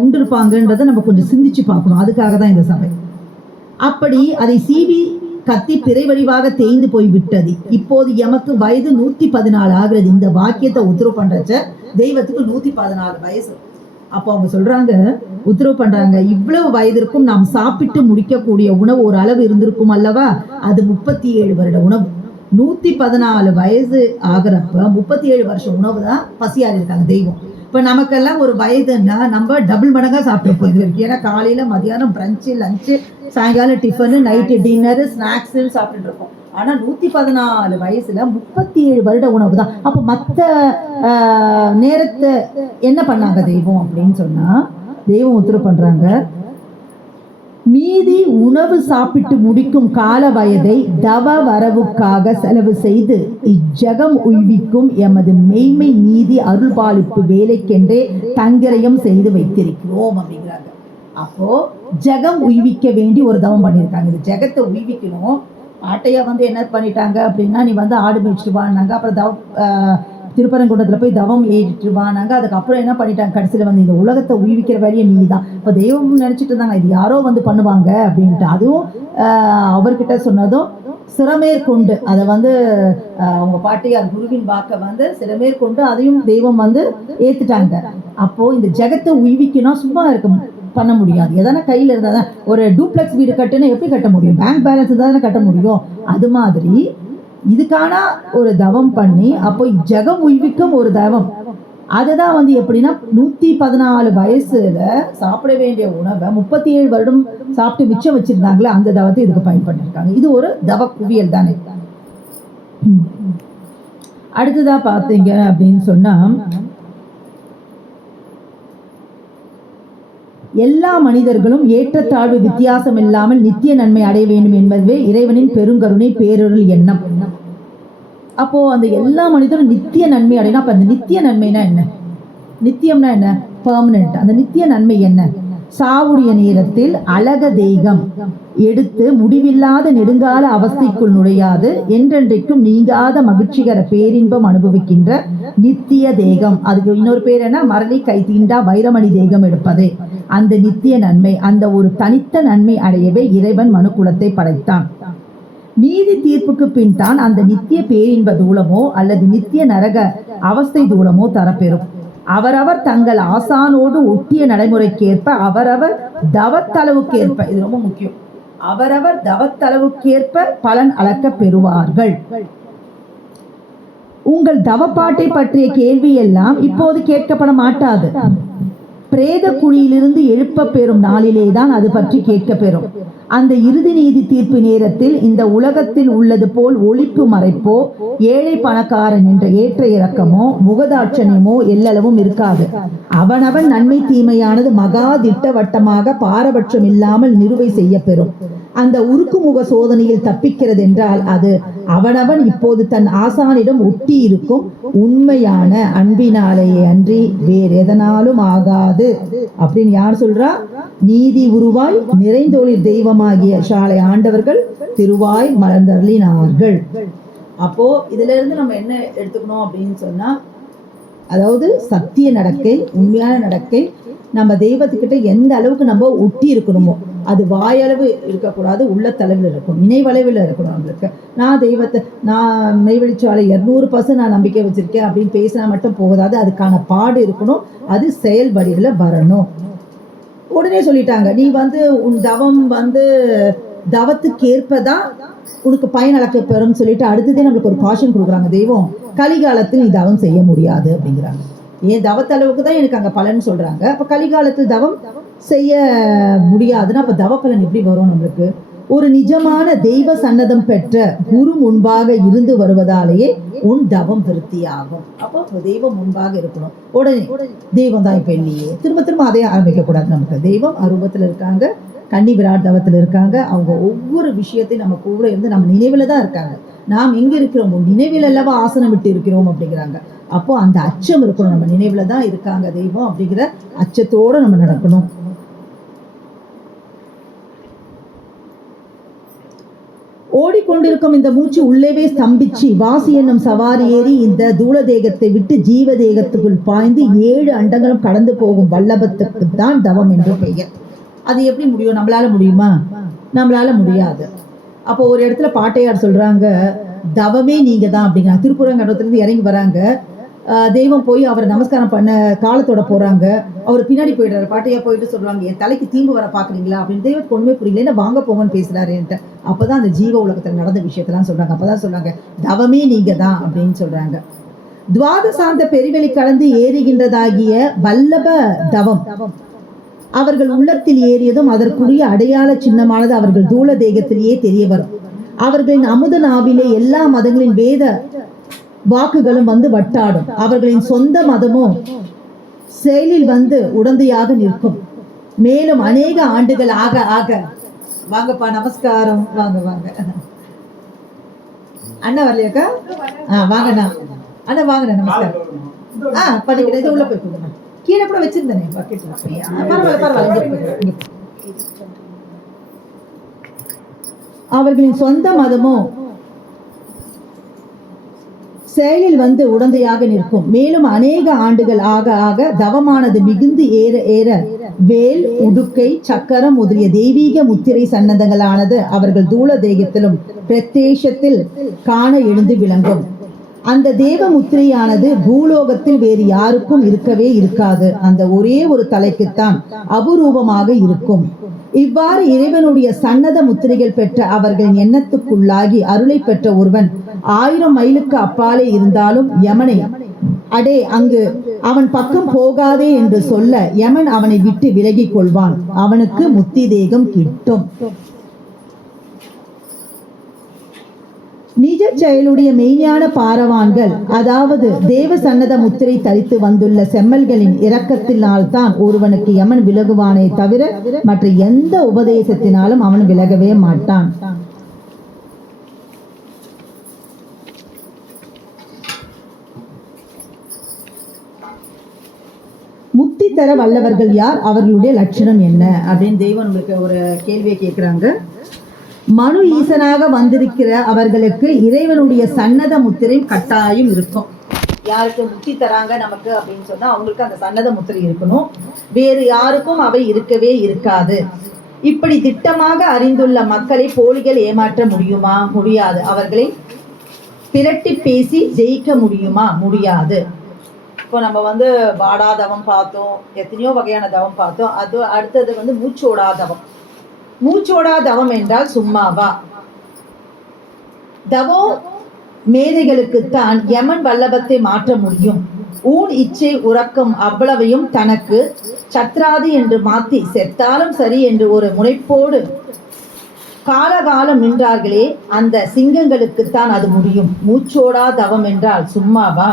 உண்டிருப்பாங்கன்றதை நம்ம கொஞ்சம் சிந்திச்சு பார்க்கணும். அதுக்காக தான் இந்த சபை. அப்படி அதை சீவி கத்தி பிறை வடிவாக தேய்ந்து போய் விட்டது. இப்போது எமக்கு வயது 114 ஆகிறது. இந்த வாக்கியத்தை உத்தரவு பண்றச்ச தெய்வத்துக்கு 114 வயசு. அப்போ அவங்க சொல்றாங்க, உத்தரவு பண்றாங்க, இவ்வளவு வயதிற்கும் நாம் சாப்பிட்டு முடிக்கக்கூடிய உணவு ஒரு அளவு இருந்திருக்கும் அல்லவா, அது 37 வருட உணவு. 114 வயசு ஆகிறப்ப 37 வருஷம் உணவு தான் பசியாரி இருக்காங்க தெய்வம். இப்போ நமக்கெல்லாம் ஒரு வயதுன்னா நம்ம டபுள் மடங்காக சாப்பிட்டுருப்போம் இது வரைக்கும். ஏன்னா காலையில் மதியானம் பிரஞ்சு, லஞ்சு, சாயங்காலம் டிஃபனு, நைட்டு டின்னரு, ஸ்நாக்ஸுன்னு சாப்பிட்டுட்டு இருக்கோம். ஆனால் 114 வயசுல 37 வருட உணவு தான். அப்போ மற்ற நேரத்தை என்ன பண்ணாங்க தெய்வம் அப்படின்னு சொன்னால், தெய்வம் உத்தரவு பண்ணுறாங்க, மீதி உணவு சாப்பிட்டு முடிக்கும் கால வயதை தவ வரவுக்காக செலவு செய்து இஜகம் உய்விக்கும் எமது மெய்மை நீதி அருள்பாலிப்பு வேலைக்கென்றே தங்கிரயம் செய்து வைத்திருக்கிறோம் அப்படிங்கிறாங்க. அப்போ ஜகம் உய்விக்க வேண்டி ஒரு தவம் பண்ணியிருக்காங்க. இந்த ஜகத்தை உய்விக்கணும். ஆட்டையை வந்து என்ன பண்ணிட்டாங்க அப்படின்னா, நீ வந்து ஆடு மேய்ச்சிட்டு வான்னாங்க. அப்புறம் திருப்பரங்குன்றத்தில் போய் தவம் ஏறிட்டு வானாங்க. அதுக்கப்புறம் என்ன பண்ணிட்டாங்க, கடைசியில் வந்து இந்த உலகத்தை உய்விக்கிற வேலையை நீ தான். இப்போ தெய்வம் நினச்சிட்டு இருந்தாங்க இது யாரோ வந்து பண்ணுவாங்க அப்படின்ட்டு. அதுவும் அவர்கிட்ட சொன்னதும் சிறமேற்கொண்டு அதை வந்து அவங்க பாட்டியார் குருவின் வாக்கை வந்து சிறமேற்கொண்டு அதையும் தெய்வம் வந்து ஏற்றுட்டாங்க. அப்போது இந்த ஜெகத்தை உய்விக்கணும் சும்மா இருக்க பண்ண முடியாது. எதனா கையில் இருந்தால் தான். ஒரு டூப்ளெக்ஸ் வீடு கட்டுன்னா எப்படி கட்ட முடியும்? பேங்க் பேலன்ஸ் தானே கட்ட முடியும். அது மாதிரி இதுக்கான ஒரு தவம் பண்ணி அப்போ ஜெகம் உய்விக்கும் ஒரு தவம். அதுதான் வந்து எப்படின்னா 114 வயசுல சாப்பிட வேண்டிய உணவை 37 வருடம் சாப்பிட்டு மிச்சம் வச்சிருந்தாங்களே அந்த தவத்தை இதுக்கு பயன்படுத்திருக்காங்க. இது ஒரு தவ குவியல் தானே. அடுத்ததா பார்த்தீங்க அப்படின்னு சொன்னா, எல்லா மனிதர்களும் ஏற்றத்தாழ்வு வித்தியாசம் இல்லாமல் நித்திய நன்மை அடைய வேண்டும் என்பதுவே இறைவனின் பெருங்கருணை பேரருள் எண்ணம். அப்போ அந்த எல்லா மனிதரும் நித்திய நன்மை அடையணும். அப்ப அந்த நித்திய நன்மைனா என்ன? நித்தியம்னா என்ன? பெர்மனன்ட். அந்த நித்திய நன்மை என்ன? சாவுடைய நேரத்தில் அழக தேகம் எடுத்து முடிவில்லாத நெடுங்கால அவஸ்தைக்குள் நுழையாது என்றென்றைக்கும் நீங்காத மகிழ்ச்சிகர பேரின்பம் அனுபவிக்கின்ற நித்திய தேகம். அதுக்கு இன்னொரு பேர் என்ன? மரளி கை தீண்டா வைரமணி தேகம் எடுப்பது. அந்த நித்திய நன்மை, அந்த ஒரு தனித்த நன்மை அடையவே இறைவன் மனு குலத்தை படைத்தான். நீதி தீர்ப்புக்கு பின் தான் அந்த நித்திய பேரின்ப தூளமோ அல்லது நித்திய நரக அவஸ்தை தூளமோ தரப்பெறும். அவரவர் தங்கள் ஆசானோடு ஒட்டிய நடைமுறைக்கேற்ப அவரவர் தவத்தளவுக்கேற்ப, இது ரொம்ப முக்கியம், அவரவர் தவத்தளவுக்கேற்ப பலன் அளக்க பெறுவார்கள். உங்கள் தவப்பாட்டை பற்றிய கேள்வி எல்லாம் இப்போது கேட்கப்பட மாட்டாது. பிரேத குழியிலிருந்து எழுப்ப பெறும் நாளிலேதான் அது பற்றி கேட்க பெறும். அந்த இறுதி நீதி தீர்ப்பு நேரத்தில் இந்த உலகத்தில் உள்ளது போல் ஒளிப்பு மறைப்போ ஏழை பணக்காரன் என்ற ஏற்ற இறக்கமோ முகதாட்சணியமோ எல்லளவும் இருக்காது. அவனவன் நன்மை தீமையானது மகா திட்டவட்டமாக பாரபட்சம் இல்லாமல் நிறுவை செய்ய பெறும். அந்த உருக்குமுக சோதனையில் தப்பிக்கிறது என்றால் அது அவனவன் இப்போது தன் ஆசானிடம் ஒட்டி இருக்கும் உண்மையான அன்பினாலேயே அன்றி வேறு எதனாலும் ஆகாது அப்படின்னு யார் சொல்றா? நீதி உருவாய் நிறைந்தொழில் தெய்வமாகிய சாலை ஆண்டவர்கள் திருவாய் மலர்ந்தருளினார்கள். அப்போ இதுல இருந்து நம்ம என்ன எடுத்துக்கணும் அப்படின்னு சொன்னா, அதாவது சத்திய நடக்கை, உண்மையான நடக்கை நம்ம தெய்வத்துக்கிட்ட எந்த அளவுக்கு நம்ம ஒட்டி இருக்கணுமோ, அது வாயளவு இருக்கக்கூடாது, உள்ளத்தளவில் இருக்கணும், நினைவளவில் இருக்கணும். நம்மளுக்கு நான் தெய்வத்தை, நான் மெய்வெளிச்சாலை 200% நான் நம்பிக்கை வச்சிருக்கேன் அப்படின்னு பேசினா மட்டும் போகாது, அதுக்கான பாடு இருக்கணும், அது செயல் வடிவில் வரணும். உடனே சொல்லிட்டாங்க, நீ உன் தவம் தவத்துக்கு ஏற்பதான் உனக்கு பயன் அளக்க பெறும் சொல்லிட்டு அடுத்ததே நம்மளுக்கு ஒரு காஷன் கொடுக்குறாங்க தெய்வம். கலிகாலத்தில் நீ தவம் செய்ய முடியாது அப்படிங்கிறாங்க. ஏன் தவத்தளவுக்கு தான் எனக்கு அங்கே பலன் சொல்றாங்க. அப்போ கலிகாலத்தில் தவம் செய்ய முடியாதுன்னா அப்போ தவ பலன் எப்படி வரும் நம்மளுக்கு? ஒரு நிஜமான தெய்வ சன்னதம் பெற்ற குரு முன்பாக இருந்து வருவதாலேயே உன் தவம் விருத்தியாகும். அப்போ தெய்வம் முன்பாக இருக்கணும். உடனே தெய்வம் தான் இப்ப இல்லையே, திரும்ப திரும்ப அதே ஆரம்பிக்க கூடாது. நமக்கு தெய்வம் அரூபத்தில் இருக்காங்க, கன்னி விராட் தவத்தில் இருக்காங்க. அவங்க ஒவ்வொரு விஷயத்தையும் நம்ம கூட இருந்து நம்ம நினைவுல தான் இருக்காங்க. நாம் எங்க இருக்கிறோம்? நினைவில் அல்லவா ஆசனம் விட்டு இருக்கிறோம் அப்படிங்கிறாங்க. அப்போ அந்த அச்சம் இருக்கணும், நம்ம நினைவுல தான் இருக்காங்க தெய்வம் அப்படிங்கிற அச்சத்தோட நம்ம நடக்கணும். ஓடிக்கொண்டிருக்கும் இந்த மூச்சு உள்ளேவே ஸ்தம்பிச்சு வாசி என்னும் சவாரி ஏறி இந்த தூள தேகத்தை விட்டு ஜீவ தேகத்துக்குள் பாய்ந்து 7 அண்டங்களும் கடந்து போகும் வல்லபத்துக்கு தான் தவம் என்று பெயர். அது எப்படி முடியும்? நம்மளால முடியுமா? நம்மளால முடியாது. அப்போ ஒரு இடத்துல பாட்டையார் சொல்றாங்க, தவமே நீங்க தான் அப்படிங்கிறாங்க. திருப்புறங்கடத்திலிருந்து இறங்கி வராங்க, தெய்வம் போய் அவரை நமஸ்காரம் பண்ண காலத்தோட போறாங்க. அவர் பின்னாடி போயிடுறாரு. பாட்டையா போயிட்டு சொல்றாங்க, என் தலைக்கு தீம்பு வர பாக்குறீங்களா அப்படின்னு. தெய்வத்துக்கு ஒண்ணுமே புரியல, என்ன வாங்க போங்கன்னு பேசுறாரு என்கிட்ட. அப்பதான் அந்த ஜீவ உலகத்துல நடந்த விஷயத்தெல்லாம் சொல்றாங்க. அப்பதான் சொல்றாங்க, தவமே நீங்க தான் அப்படின்னு சொல்றாங்க. துவாதசாந்த பெருவெளி கலந்து ஏறுகின்றதாகிய வல்லப தவம் அவர்கள் உள்ளத்தில் ஏறியதும் அதற்குரிய அடையாள சின்னமானது அவர்கள் தூள தேகத்திலேயே தெரிய வரும். அவர்களின் அமுத நாவிலே எல்லா மதங்களின் வேத வாக்குகளும் வட்டாடும். அவர்களின் சொந்த மதமும் செயலில் உடந்தையாக நிற்கும். மேலும் அநேக ஆண்டுகள் ஆக ஆக, வாங்கப்பா நமஸ்காரம், வாங்க வாங்க அண்ணா வரலையாக்கா? வாங்கண்ணா, அண்ணா வாங்கண்ணா நமஸ்காரம். பண்ணிக்கிறேன், உள்ள போய் கொடுங்க. கீழே கூட வச்சிருந்தேனே பக்கெட்ல. பரவாயில்ல பரவாயில்ல. அவர்களின் சொந்த மதமும் செயலில் உடந்தையாக நிற்கும். மேலும் அநேக ஆண்டுகள் ஆக ஆக தவமானது மிகுந்து ஏற ஏற வேல், உடுக்கை, சக்கரம் முதலிய தெய்வீக முத்திரை சன்னதங்களானது அவர்கள் தூள தேகத்திலும் பிரத்யேஷத்தில் காண எழுந்து விளங்கும். அந்த தேவ முத்திரையானது பூலோகத்தில் வேறு யாருக்கும் இருக்கவே இருக்காது. அந்த ஒரே ஒரு தலைக்குத்தான் அபூர்வமாக இருக்கும். இவ்வாறு இறைவனுடைய சன்னத முத்திரைகள் பெற்ற அவர்களின் எண்ணத்துக்குள்ளாகி அருளை பெற்ற ஒருவன் 1000 மைலுக்கு அப்பாலே இருந்தாலும் யமனை அடே அங்கு அவன் பக்கம் போகாதே என்று சொல்ல யமன் அவனை விட்டு விலகிக் கொள்வான். அவனுக்கு முத்தி தேகம் கிட்டும். நிஜ செயலுடைய மெய்ஞான பாரவான்கள், அதாவது தேவ சன்னத முத்திரை தரித்து வந்துள்ள செம்மல்களின் இரக்கத்தினால்தான் ஒருவனுக்கு யமன் விலகுவானே தவிர மற்ற எந்த உபதேசத்தினாலும் அவன் விலகவே மாட்டான். தர வல்லவர்கள் யார், அவர்களுடைய லட்சணம் என்ன அப்படின்னு தெய்வம் நம்மளுக்கு ஒரு கேள்வியை கேட்குறாங்க. மனு ஈசனாக வந்திருக்கிற அவர்களுக்கு இறைவனுடைய சன்னத முத்திரை கட்டாயம் இருக்கும். யாருக்கு முக்தி தராங்க நமக்கு அப்படின்னு சொன்னா அவங்களுக்கு அந்த சன்னத முத்திரை இருக்கணும். வேறு யாருக்கும் அவை இருக்கவே இருக்காது. இப்படி திட்டமாக அறிந்துள்ள மக்களை போலிகள் ஏமாற்ற முடியுமா? முடியாது. அவர்களை பிரட்டி பேசி ஜெயிக்க முடியுமா? முடியாது. இப்போ நம்ம வந்து வாடாதவம் பார்த்தோம், எத்தனையோ வகையான தவம் பார்த்தோம். அது அடுத்தது வந்து மூச்சோடாதவம். மூச்சோடாதவம் என்றால் சும்மாவா? தவோ மேதைகளுக்குத்தான் யமன் வல்லபத்தை மாற்ற முடியும். ஊன் இச்சை உறக்கம் அவ்வளவையும் தனக்கு சத்ராது என்று மாத்தி செத்தாலும் சரி என்று ஒரு முனைப்போடு காலகாலம் நின்றார்களே, அந்த சிங்கங்களுக்குத்தான் அது முடியும். மூச்சோடா தவம் என்றால் சும்மாவா?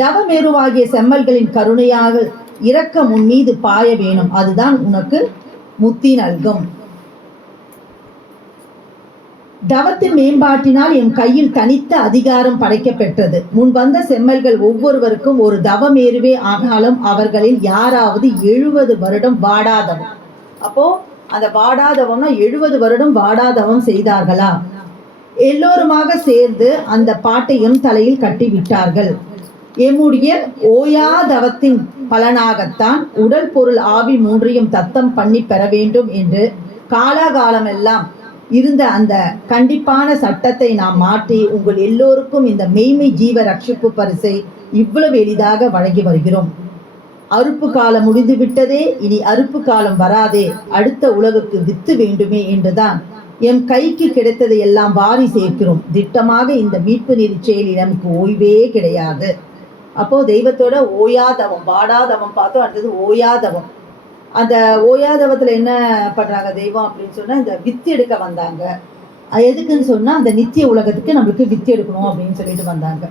தவமேருவாகிய செம்மல்களின் கருணையாக இரக்கம் உன் மீது பாய வேணும். அதுதான் உனக்கு முத்தி நல்கும். தவத்தின் மேம்பாட்டினால் என் கையில் தனித்த அதிகாரம் படைக்க பெற்றது. முன் வந்த செம்மல்கள் ஒவ்வொருவருக்கும் ஒரு தவமேருவே ஆனாலும் அவர்களில் யாராவது 70 வருடம் வாடாதவம். அப்போ அந்த வாடாதவம்னா 70 வருடம் வாடாதவம் செய்தார்களா? எல்லோருமாக சேர்ந்து அந்த பாட்டையும் தலையில் கட்டி விட்டார்கள். எம்முடைய ஓயாதவத்தின் பலனாகத்தான் உடல் பொருள் ஆவி மூன்றையும் தத்தம் பண்ணி பெற வேண்டும் என்று காலாகாலமெல்லாம் இருந்த அந்த கண்டிப்பான சட்டத்தை நாம் மாற்றி உங்கள் எல்லோருக்கும் இந்த மெய்மை ஜீவ ரட்சிப்பு பரிசை இவ்வளவு எளிதாக வழங்கி வருகிறோம். அறுப்பு காலம் முடிந்து விட்டதே, இனி அறுப்பு காலம் வராதே, அடுத்த உலகுக்கு வித்து வேண்டுமே என்றுதான் எம் கைக்கு கிடைத்ததை எல்லாம் வாரி சேர்க்கிறோம். திட்டமாக இந்த மீட்பு நீதி செயலில் நமக்கு ஓய்வே கிடையாது. அப்போ தெய்வத்தோட ஓயாதவம், வாடாதவம் பார்த்தோம். அடுத்தது ஓயாதவம். அந்த ஓயாதவத்துல என்ன பண்றாங்க தெய்வம் அப்படின்னு சொன்னா, இந்த வித்து எடுக்க வந்தாங்க. எதுக்குன்னு சொன்னா அந்த நித்திய உலகத்துக்கு நம்மளுக்கு வித்து எடுக்கணும் அப்படின்னு சொல்லிட்டு வந்தாங்க.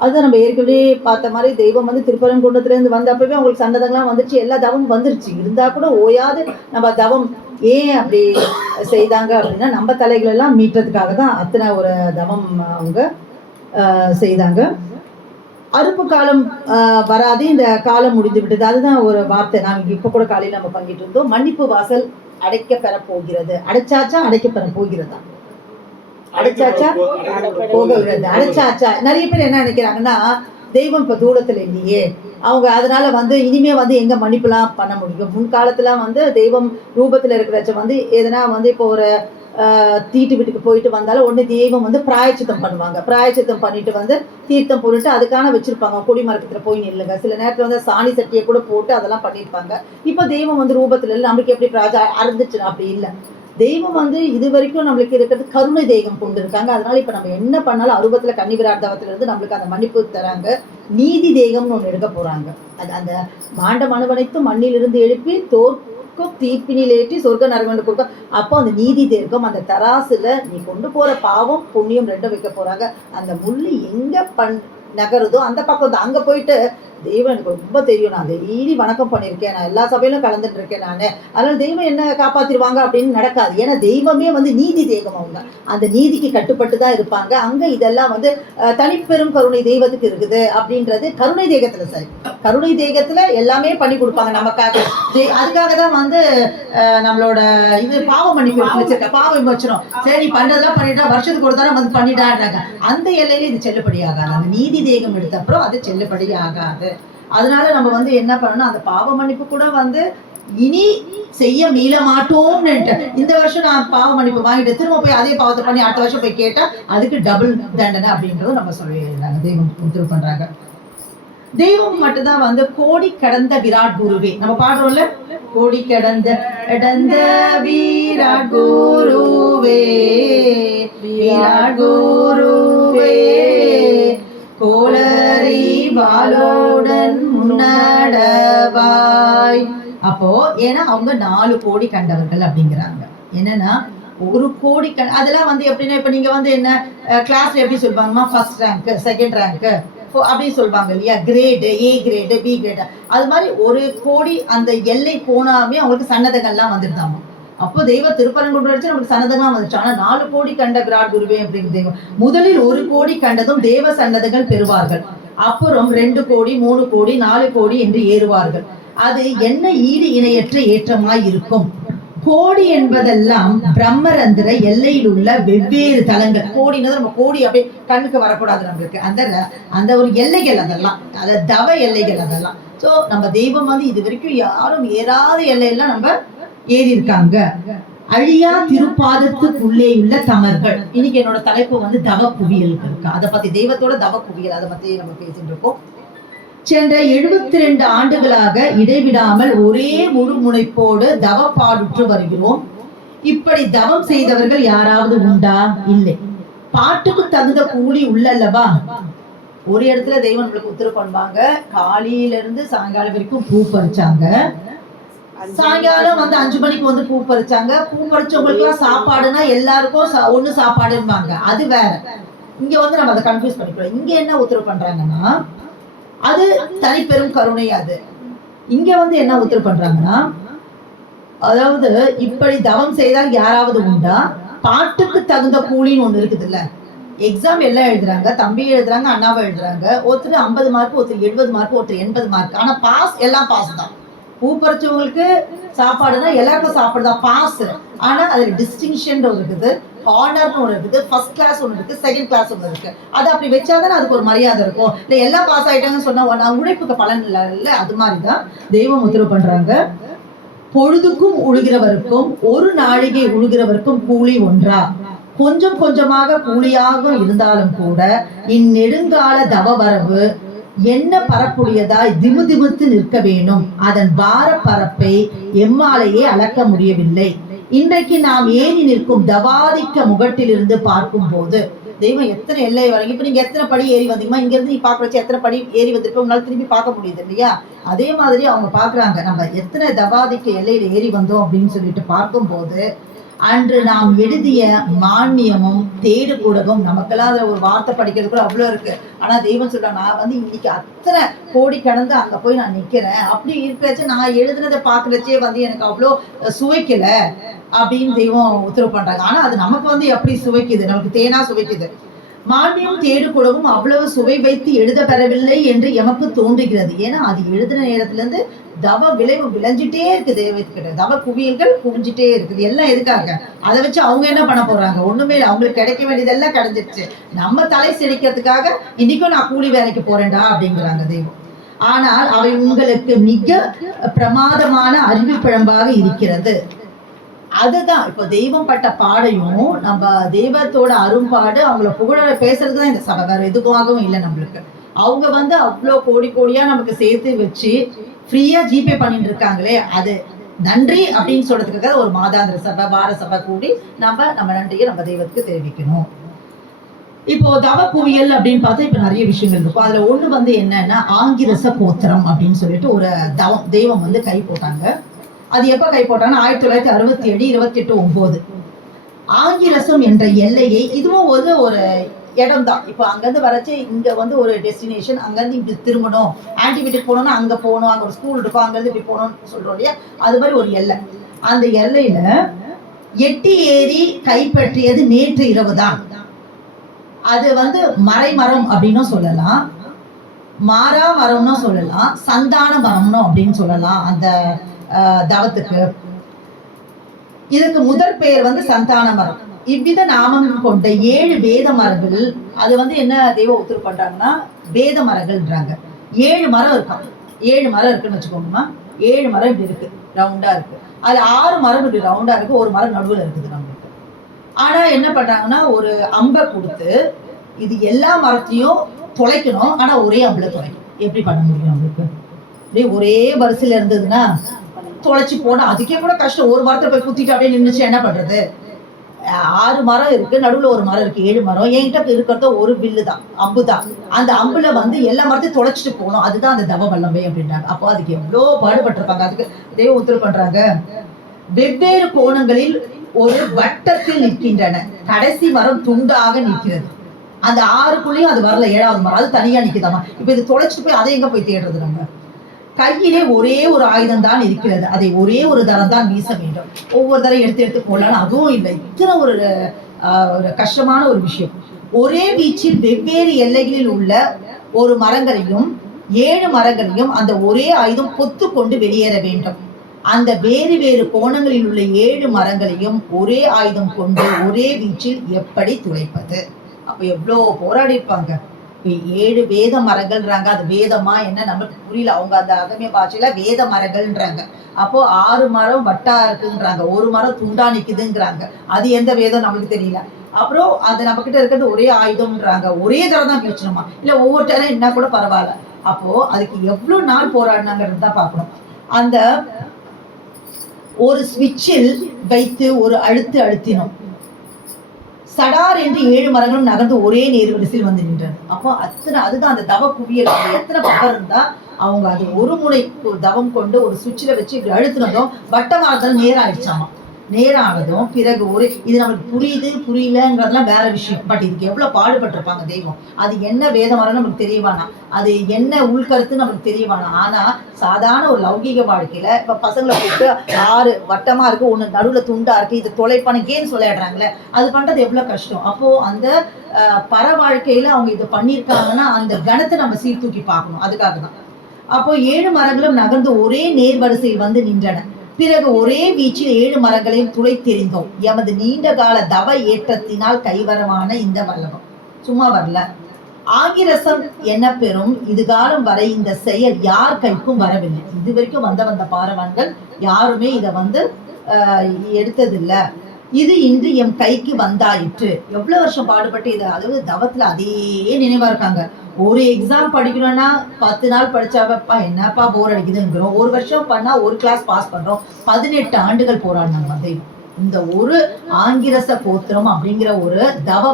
அதுதான் நம்ம ஏற்கனவே பார்த்த மாதிரி தெய்வம் வந்து திருப்பரங்குன்றத்துலேருந்து வந்த அப்பவே அவங்களுக்கு சன்னதங்கள்லாம் வந்துருச்சு, எல்லா தவமும் வந்துருச்சு. இருந்தா கூட ஓயாது நம்ம தவம் ஏன் அப்படி செய்தாங்க அப்படின்னா, நம்ம தலைகள் எல்லாம் மீட்டதுக்காக தான் அத்தனை ஒரு தவம் அவங்க செய்தாங்க. அறுப்பு காலம் வராது, இந்த காலம் முடிந்து விட்டது. அதுதான் ஒரு வார்த்தை நாம் இப்ப கூட காலையில் நம்ம பண்ணிட்டு இருந்தோம். மன்னிப்பு வாசல் அடைக்க பெற போகிறது. அடைச்சாச்சா அடைக்க பெற போகிறதா? அடைச்சாச்சா போகிறது. அடைச்சாச்சா? நிறைய பேர் என்ன நினைக்கிறாங்கன்னா, தெய்வம் இப்ப தூரத்துல இல்லையே, அவங்க அதனால வந்து இனிமே வந்து எங்க மன்னிப்புலாம் பண்ண முடியும். முன்காலத்துல வந்து தெய்வம் ரூபத்துல இருக்கிறச்ச வந்து எதனா வந்து இப்போ ஒரு தீட்டு வீட்டுக்கு போயிட்டு வந்தாலும் உடனே தெய்வம் வந்து பிராயச்சித்தம் பண்ணுவாங்க. பிராயச்சித்தம் பண்ணிட்டு வந்து தீர்த்தம் போட்டுட்டு அதுக்கான வச்சிருப்பாங்க. கொடி மரத்துல போய் நில்லுங்க. சில நேரத்துல வந்து சாணி சட்டியை கூட போட்டு அதெல்லாம் பண்ணியிருப்பாங்க. இப்போ தெய்வம் வந்து ரூபத்துல இல்லை, நம்மளுக்கு எப்படி அறந்துச்சு அப்படி இல்லை. தெய்வம் வந்து இது வரைக்கும் நம்மளுக்கு இருக்கிறது கருணை தெய்வம் கொண்டு இருக்காங்க. அதனால இப்ப நம்ம என்ன பண்ணாலும் அருவத்துல கன்னிவிரார்த்தவத்துல இருந்து நம்மளுக்கு அந்த மன்னிப்பு தராங்க. நீதி தெய்வம்னு ஒண்ணு எடுக்க போறாங்க. அது அந்த மாண்ட மனுவனைத்தும் மண்ணிலிருந்து எழுப்பி தீப்பினில் ஏற்றி சொர்க்க நரகண்டு கொடுக்க. அப்போ அந்த நீதி தேர்க்கும் அந்த தராசுல நீ கொண்டு போற பாவம் புண்ணியம் ரெண்டும் வைக்க போறாங்க. அந்த முள்ளு எங்க நகருதோ அந்த பக்கம் தான். அங்க போயிட்டு தெய்வம் எனக்கு ரொம்ப தெரியும், நான் டெய்லி வணக்கம் பண்ணியிருக்கேன், நான் எல்லா சபையிலும் கலந்துட்டு இருக்கேன் நான், அதனால தெய்வம் என்ன காப்பாத்திருவாங்க அப்படின்னு நடக்காது. ஏன்னா தெய்வமே வந்து நீதி தெய்வம். அவங்க அந்த நீதிக்கு கட்டுப்பட்டு தான் இருப்பாங்க. அங்க இதெல்லாம் வந்து தனிப்பெரும் கருணை தெய்வத்துக்கு இருக்குது அப்படின்றது கருணை தெய்வத்துல. சரி, கருணை தெய்வத்துல எல்லாமே பண்ணி கொடுப்பாங்க நமக்காக. அதுக்காக தான் வந்து நம்மளோட இது பாவ மன்னிப்பு வச்சிருக்க, பாவ விமோச்சனம். சரி நீ பண்றதெல்லாம் பண்ணிட்டா வருஷத்துக்கு ஒரு தரம் வந்து பண்ணிட்டாங்க. அந்த எல்லையில இது செல்லுபடி ஆகாது. அந்த நீதி தெய்வம் எடுத்த அப்புறம் அது செல்லுபடி ஆகாது. அதனால நம்ம வந்து என்ன பண்ணணும், அந்த பாவ மன்னிப்பு கூட வந்து இனி செய்ய மீள மாட்டோம்னு இந்த வருஷம் நான் பாவ மன்னிப்பு வாங்கிட்டு திரும்ப போய் அதே பாவத்தை பண்ணி அடுத்த வருஷம் போய் கேட்டா அதுக்கு டபுள் தண்டனை அப்படின்றதும் நம்ம சொல்லிடுறாங்க. தெய்வம் உத்தரவு பண்றாங்க. தெய்வம் மட்டும்தான் வந்து கோடி கடந்த விராட் குருவே. நம்ம பாடுறோம்ல, கோடி கடந்த விராட் குருவே, விராட் குருவே, கோளரி வாளோடன் முன்னடவாய். அப்போ ஏன்னா அவங்க 4 கோடி கண்டவர்கள் அப்படிங்கிறாங்க. என்னன்னா 1 கோடி அதெல்லாம் வந்து எப்படின்னா, இப்ப நீங்க வந்து என்ன கிளாஸ்ல எப்படி சொல்லுவாங்கம்மா, ஃபர்ஸ்ட் ரேங்க், செகண்ட் ரேங்க் அப்படின்னு சொல்லுவாங்க இல்லையா, grade, A grade, B grade. அது மாதிரி 1 கோடி அந்த எல்லை போனாமே அவங்களுக்கு சன்னதங்கள்லாம் வந்துருந்தாமா. அப்போ தெய்வ திருப்பரங்குன்றம் வச்சு நமக்கு சன்னதங்கள்லாம் வந்துச்சு. ஆனா 4 கோடி கண்ட விராட் குருவே அப்படிங்கிற தெய்வம் முதலில் 1 கோடி கண்டதும் தேவ சன்னதங்கள் பெறுவார்கள். அப்புறம் 2 கோடி, 3 கோடி, 4 கோடி என்று ஏறுவார்கள். அது என்ன ஈடு இணையற்ற ஏற்றமாய் இருக்கும். கோடி என்பதெல்லாம் பிரம்மரந்திர எல்லையில் உள்ள வெவ்வேறு தலங்கள். கோடினது நம்ம கோடி அப்படியே கண்ணுக்கு வரக்கூடாது நம்மளுக்கு. அந்த ஒரு எல்லைகள் அதெல்லாம், அத தவ எல்லைகள் அதெல்லாம். சோ நம்ம தெய்வம் வந்து இது வரைக்கும் யாரும் ஏறாத எல்லையெல்லாம் நம்ம ஏறி இருக்காங்க. அழியா திருப்பாதத்துக்குள்ளே உள்ள தமர்கள். இன்னைக்கு என்னோட தலைப்பு வந்து தவ குவியல் இருக்கு. அதை பத்தி தெய்வத்தோட தவ குவியல் அதை பத்தி நம்ம பேசிட்டு இருக்கோம். சென்ற 72 ஆண்டுகளாக இடைவிடாமல் ஒரே முழு முனைப்போடு தவப்பாடுற்று வருகிறோம். இப்படி தவம் செய்தவர்கள் யாராவது உண்டா? இல்லை. பாட்டுக்கு தகுந்த கூலி உள்ளல்லவா. ஒரு இடத்துல தெய்வம் நம்மளுக்கு உத்தரவு பண்ணுவாங்க. காலையில இருந்து சாயங்காலம் வரைக்கும் பூ பறிச்சாங்க. சாயங்காலம் வந்து 5 மணிக்கு வந்து பூ பறிச்சாங்க. பூ பறிச்சவங்களுக்கு எல்லாம் சாப்பாடுனா எல்லாருக்கும் ஒண்ணு சாப்பாடுவாங்க. அது வேற. இங்க வந்து நம்ம அதை கன்ஃபியூஸ் பண்ணிக்கிறோம். இங்க என்ன உத்தரவு பண்றாங்கன்னா, அது தனிப்பெரும் கருணை. அது இங்க வந்து என்ன உத்தரவு பண்றாங்கன்னா, அதாவது இப்படி தவம் செய்தால் யாராவது உண்டா, பாட்டுக்கு தகுந்த கூலின்னு ஒண்ணு இருக்குது இல்ல. எக்ஸாம் எல்லாம் எழுதுறாங்க, தம்பி எழுதுறாங்க, அண்ணாவை எழுதுறாங்க. ஒருத்தர் 50 மார்க், ஒருத்தர் 70 மார்க், ஒருத்தர் 80 மார்க். ஆனா பாஸ், எல்லாம் பாஸ் தான். பூ பறிச்சவங்களுக்கு சாப்பாடுனா எல்லாருக்கும் சாப்பாடுதான், பாஸ். ஆனா அதுல டிஸ்டிங்ஷன் ஒன்று இருக்குது, ஹானர்னு ஒன்று இருக்குது, ஃபர்ஸ்ட் கிளாஸ் ஒன்று இருக்கு, செகண்ட் கிளாஸ் ஒன்று இருக்கு. அது அப்படி வச்சாதானே அதுக்கு ஒரு மரியாதை இருக்கும். இல்லை எல்லாம் பாஸ் ஆயிட்டாங்கன்னு சொன்னா உழைப்புக்கு பலன் இல்லை. அது மாதிரிதான் தெய்வம் உத்தரவு பண்றாங்க. பொழுதுக்கும் உழுகிறவருக்கும் ஒரு நாழிகை உழுகிறவருக்கும் கூலி ஒன்றா. கொஞ்சம் கொஞ்சமாக கூலியாக இருந்தாலும் கூட இந்நெடுங்கால தவ வரவு என்ன பரப்புடையதாய் திமுதிமுத்து நிற்க வேணும். அதன் பார பரப்பை எம்மாலேயே அளக்க முடியவில்லை. இன்றைக்கு நாம் ஏறி நிற்கும் தவாதிக்க முகட்டிலிருந்து பார்க்கும் போது தெய்வம் எத்தனை எல்லை வரைக்கும். இப்ப நீங்க எத்தனை படி ஏறி வந்தீங்கன்னா இங்க இருந்து நீ பாக்க வச்சு எத்தனை படி ஏறி வந்திருக்க உங்களால திரும்பி பார்க்க முடியுது இல்லையா. அதே மாதிரி அவங்க பாக்குறாங்க, நம்ம எத்தனை தவாதிக்க எல்லையில ஏறி வந்தோம் அப்படின்னு சொல்லிட்டு பார்க்கும் போது அன்று நாம் எழுதிய மானியமும் தேடு கூடவும் நமக்கெல்லாம் அதுல ஒரு வார்த்தை படிக்கிறது கூட அவ்வளவு இருக்கு. ஆனா தெய்வம் சொல்றாங்க, நான் வந்து இன்னைக்கு அத்தனை கோடி கடந்து அங்க போய் நான் நிக்கிறேன். அப்படி இருக்கிறச்ச நான் எழுதுனதை பாக்குறச்சே வந்து எனக்கு அவ்வளோ சுவைக்கல அப்படின்னு தெய்வம் உத்தரவு பண்றாங்க. ஆனா அது நமக்கு வந்து எப்படி சுவைக்குது, நமக்கு தேனா சுவைக்குது. மானியம் தேடு கூடவும் அவ்வளவு சுவை வைத்து எழுத பெறவில்லை என்று எமக்கு தோன்றுகிறது. ஏன்னா அது எழுதின நேரத்துல இருந்து தவ விளைவு விளைஞ்சிட்டே இருக்கு. தெய்வத்துக்கிட்ட தவ குவியல்கள் குவிஞ்சிட்டே இருக்குது. எல்லாம் எதுக்காக? அதை வச்சு அவங்க என்ன பண்ண போறாங்க? ஒண்ணுமே இல்லை. அவங்களுக்கு கிடைக்க வேண்டியதெல்லாம் கிடைஞ்சிருச்சு. நம்ம தலை சிரிக்கிறதுக்காக இன்னைக்கும் நான் கூலி வேலைக்கு போறேன்டா அப்படிங்கிறாங்க தெய்வம். ஆனால் அவை உங்களுக்கு மிக பிரமாதமான அறிவிப்பிழம்பாக இருக்கிறது. அதுதான் இப்போ தெய்வம் பட்ட பாடையும் நம்ம தெய்வத்தோட அரும்பாடு அவங்கள புகழ பேசுறதுதான் இந்த சபை. வேற எதுவாகவும் இல்லை நம்மளுக்கு. அவங்க வந்து அவ்வளோ கோடி கோடியா நமக்கு சேர்த்து வச்சு ஃப்ரீயா ஜிபே பண்ணிட்டு இருக்காங்களே, அது நன்றி அப்படின்னு சொல்றதுக்காக ஒரு மாதாந்திர சபை, வார சபை கூடி நம்ம நன்றியை நம்ம தெய்வத்துக்கு தெரிவிக்கணும். இப்போ தவ குவியல் அப்படின்னு பார்த்தா இப்ப நிறைய விஷயங்கள் இருக்கும். அதுல ஒண்ணு வந்து என்னன்னா ஆங்கிரச கோத்திரம் அப்படின்னு சொல்லிட்டு ஒரு தெய்வம் வந்து கை போட்டாங்க. அது எப்ப கை போட்டாங்கன்னா 1967 28/9. ஆங்கிரசம் என்ற எல்லையை, இதுவும் ஒரு இடம் தான். இப்போ அங்கேருந்து வரச்சு இங்க வந்து ஒரு டெஸ்டினேஷன், அங்கேருந்து இப்படி திரும்பணும், ஆன்டிபயோட்டிக் போகணும்னா அங்க போகணும், அங்க ஒரு ஸ்கூல் இருக்கும், அங்கேருந்து இப்படி போகணும்னு சொல்றோம் இல்லையா. அது மாதிரி ஒரு எல்லை. அந்த எல்லையில எட்டி ஏறி கைப்பற்றியது நேற்று இரவு தான். அது வந்து மறைமரம் அப்படின்னும் சொல்லலாம், மாறா மரம்னு சொல்லலாம், சந்தான மரம்னு அப்படின்னு சொல்லலாம். அந்த தவத்துக்கு இதுக்கு முதற் பெயர் வந்து சந்தான மரம். இவ்வித நாமம் கொண்ட 7 வேத மரங்கள். அது வந்து என்ன தெய்வம் உத்தரவு பண்றாங்கன்னா வேத மரங்கள்ன்றாங்க. 7 மரம் இருக்கான். 7 மரம் இருக்குன்னு வச்சுக்கோங்கம்மா. 7 மரம் இப்படி இருக்கு, ரவுண்டா இருக்கு. அதுல 6 மரம் இப்படி ரவுண்டா இருக்கு, ஒரு மரம் நடுவில் இருக்குது நம்மளுக்கு. ஆனா என்ன பண்றாங்கன்னா ஒரு அம்பை கொடுத்து இது எல்லா மரத்தையும் தொலைக்கணும். ஆனா ஒரே அம்புல தொலைக்கணும். எப்படி பண்ண முடியும் நம்மளுக்கு? ஒரே வரிசையில இருந்ததுன்னா தொலைச்சு போனா அதுக்கே கூட கஷ்டம். ஒரு மரத்தை போய் குத்திட்டு அப்படியே நின்றுச்சு என்ன பண்றது? 6 மரம் இருக்கு, நடுவுல ஒரு மரம் இருக்கு, 7 மரம். என்கிட்ட இருக்கிறத ஒரு வில்லு தான், அம்பு தான். அந்த அம்புல வந்து எல்லா மரத்தையும் தொலைச்சிட்டு போகணும். அதுதான் அந்த தவ வல்லமை அப்படின்றாங்க. அப்போ அதுக்கு எவ்வளோ பாடுபட்டிருப்பாங்க. அதுக்கு தெய்வம் உத்தரவு பண்றாங்க. வெவ்வேறு கோணங்களில் ஒரு வட்டத்தில் நிற்கின்றன. கடைசி மரம் துண்டாக நிற்கிறது. அந்த 6க்குள்ளேயும் அது வரல. 7வது மரம் அது தனியா நிக்குதாமா. இப்ப இது தொலைச்சிட்டு போய் அதை எங்க போய் தேடுறது? நம்ம கையிலே ஒரே ஒரு ஆயுதம் தான் இருக்கிறது. அதை ஒரே ஒரு தரம் தான் வீச வேண்டும். ஒவ்வொரு தரம் எடுத்து போடலாம், அதுவும் இல்லை. இத்தனை ஒரு கஷ்டமான ஒரு விஷயம். ஒரே வீச்சில் வெவ்வேறு எல்லைகளில் உள்ள ஒரு மரங்களையும் 7 மரங்களையும் அந்த ஒரே ஆயுதம் பொத்து கொண்டு வெளியேற வேண்டும். அந்த வேறு வேறு கோணங்களில் உள்ள 7 மரங்களையும் ஒரே ஆயுதம் கொண்டு ஒரே வீச்சில் எப்படி துளைப்பது? அப்ப எவ்வளோ போராடி இருப்பாங்க. 7 வேத மரங்கள்ன்றாங்க. அது வேதமா என்ன நமக்கு புரியல. அவங்க அந்த அகமிய பாஷையில வேத மரங்கள்ன்றாங்க. அப்போ 6 மரம் வட்டா இருக்குன்றாங்க, ஒரு மரம் துண்டா நிக்குதுங்கிறாங்க. அது எந்த வேதம் நம்மளுக்கு தெரியல. அப்புறம் அது நம்ம கிட்ட இருக்கிறது ஒரே ஆயுதம்ன்றாங்க. ஒரே தடவை தான் கிழிச்சணுமா, இல்ல ஒவ்வொரு டைம் என்ன கூட பரவாயில்ல. அப்போ அதுக்கு எவ்வளவு நாள் போராடினாங்கிறது தான் பார்க்கணும். அந்த ஒரு ஸ்விட்சில் வைத்து ஒரு அழுத்தினோம். சடார் என்று 7 மரங்களும் நகர்ந்து ஒரே நேர்வரிசையில் வந்து நின்றன. அப்போ அதுதான் அந்த தவ குவியல். எத்தனை பவர் இருந்தா அவங்க அது ஒரு முறை தவம் கொண்டு ஒரு சுவிட்சில் வச்சு இப்படி அழுத்தினதும் வட்டமா இருந்தாலும் நேரம் ஆயிடுச்சாமா. நேரானதும் பிறகு இது நம்மளுக்கு புரியலங்கிறதுலாம் வேற விஷயம். பட் இதுக்கு எவ்வளவு பாடுபட்டிருப்பாங்க தெய்வம். அது என்ன வேதம் வர நமக்கு தெரியவானா, அது என்ன உள்கருத்து நமக்கு தெரியவானா. ஆனா சாதாரண ஒரு லௌகீக வாழ்க்கையில இப்ப பசங்களை கூப்பிட்டு 6 வட்டமா இருக்கு, ஒண்ணு நடுவுல துண்டா இருக்கு, இது தொலைப்பனுக்கேன்னு சொல்லிடுறாங்களே, அது பண்றது எவ்வளவு கஷ்டம். அப்போ அந்த பர வாழ்க்கையில அவங்க இதை பண்ணியிருக்காங்கன்னா அந்த கணத்தை நம்ம சீர்தூக்கி பார்க்கணும். அதுக்காக தான். அப்போ 7 மரங்களும் நகர்ந்து ஒரே நேர்வரிசையில் வந்து நின்றன. பிறகு ஒரே வீச்சில் 7 மரங்களையும் துளைத்தெறிந்தோம். எமது நீண்ட கால தவ ஏற்றத்தினால் கைவரமான இந்த வல்லபம் சும்மா வரல. ஆங்கிரசம் என்ன பெறும் இதுகாலம் வரை இந்த செயல் யார் கைக்கும் வரவில்லை. இது வரைக்கும் வந்த பாரவான்கள் யாருமே இதை எடுத்ததில்லை. இது இன்று எம் கைக்கு வந்தாயிற்று. எவ்வளவு வருஷம் பாடுபட்டு இதை, அதாவது தவத்துல அதே நினைவா இருக்காங்க. ஒரு எக்ஸாம் படிக்கணும்னா 10 நாள் படிச்சாப்பா என்னப்பா போர் அடிக்குதுங்கிறோம். ஒரு வருஷம் பண்ணா ஒரு கிளாஸ் பாஸ் பண்றோம். 18 ஆண்டுகள் போராடினாங்க தெய்வம். இந்த ஒரு ஆங்கிரச கோத்திரம் அப்படிங்கிற ஒரு தவ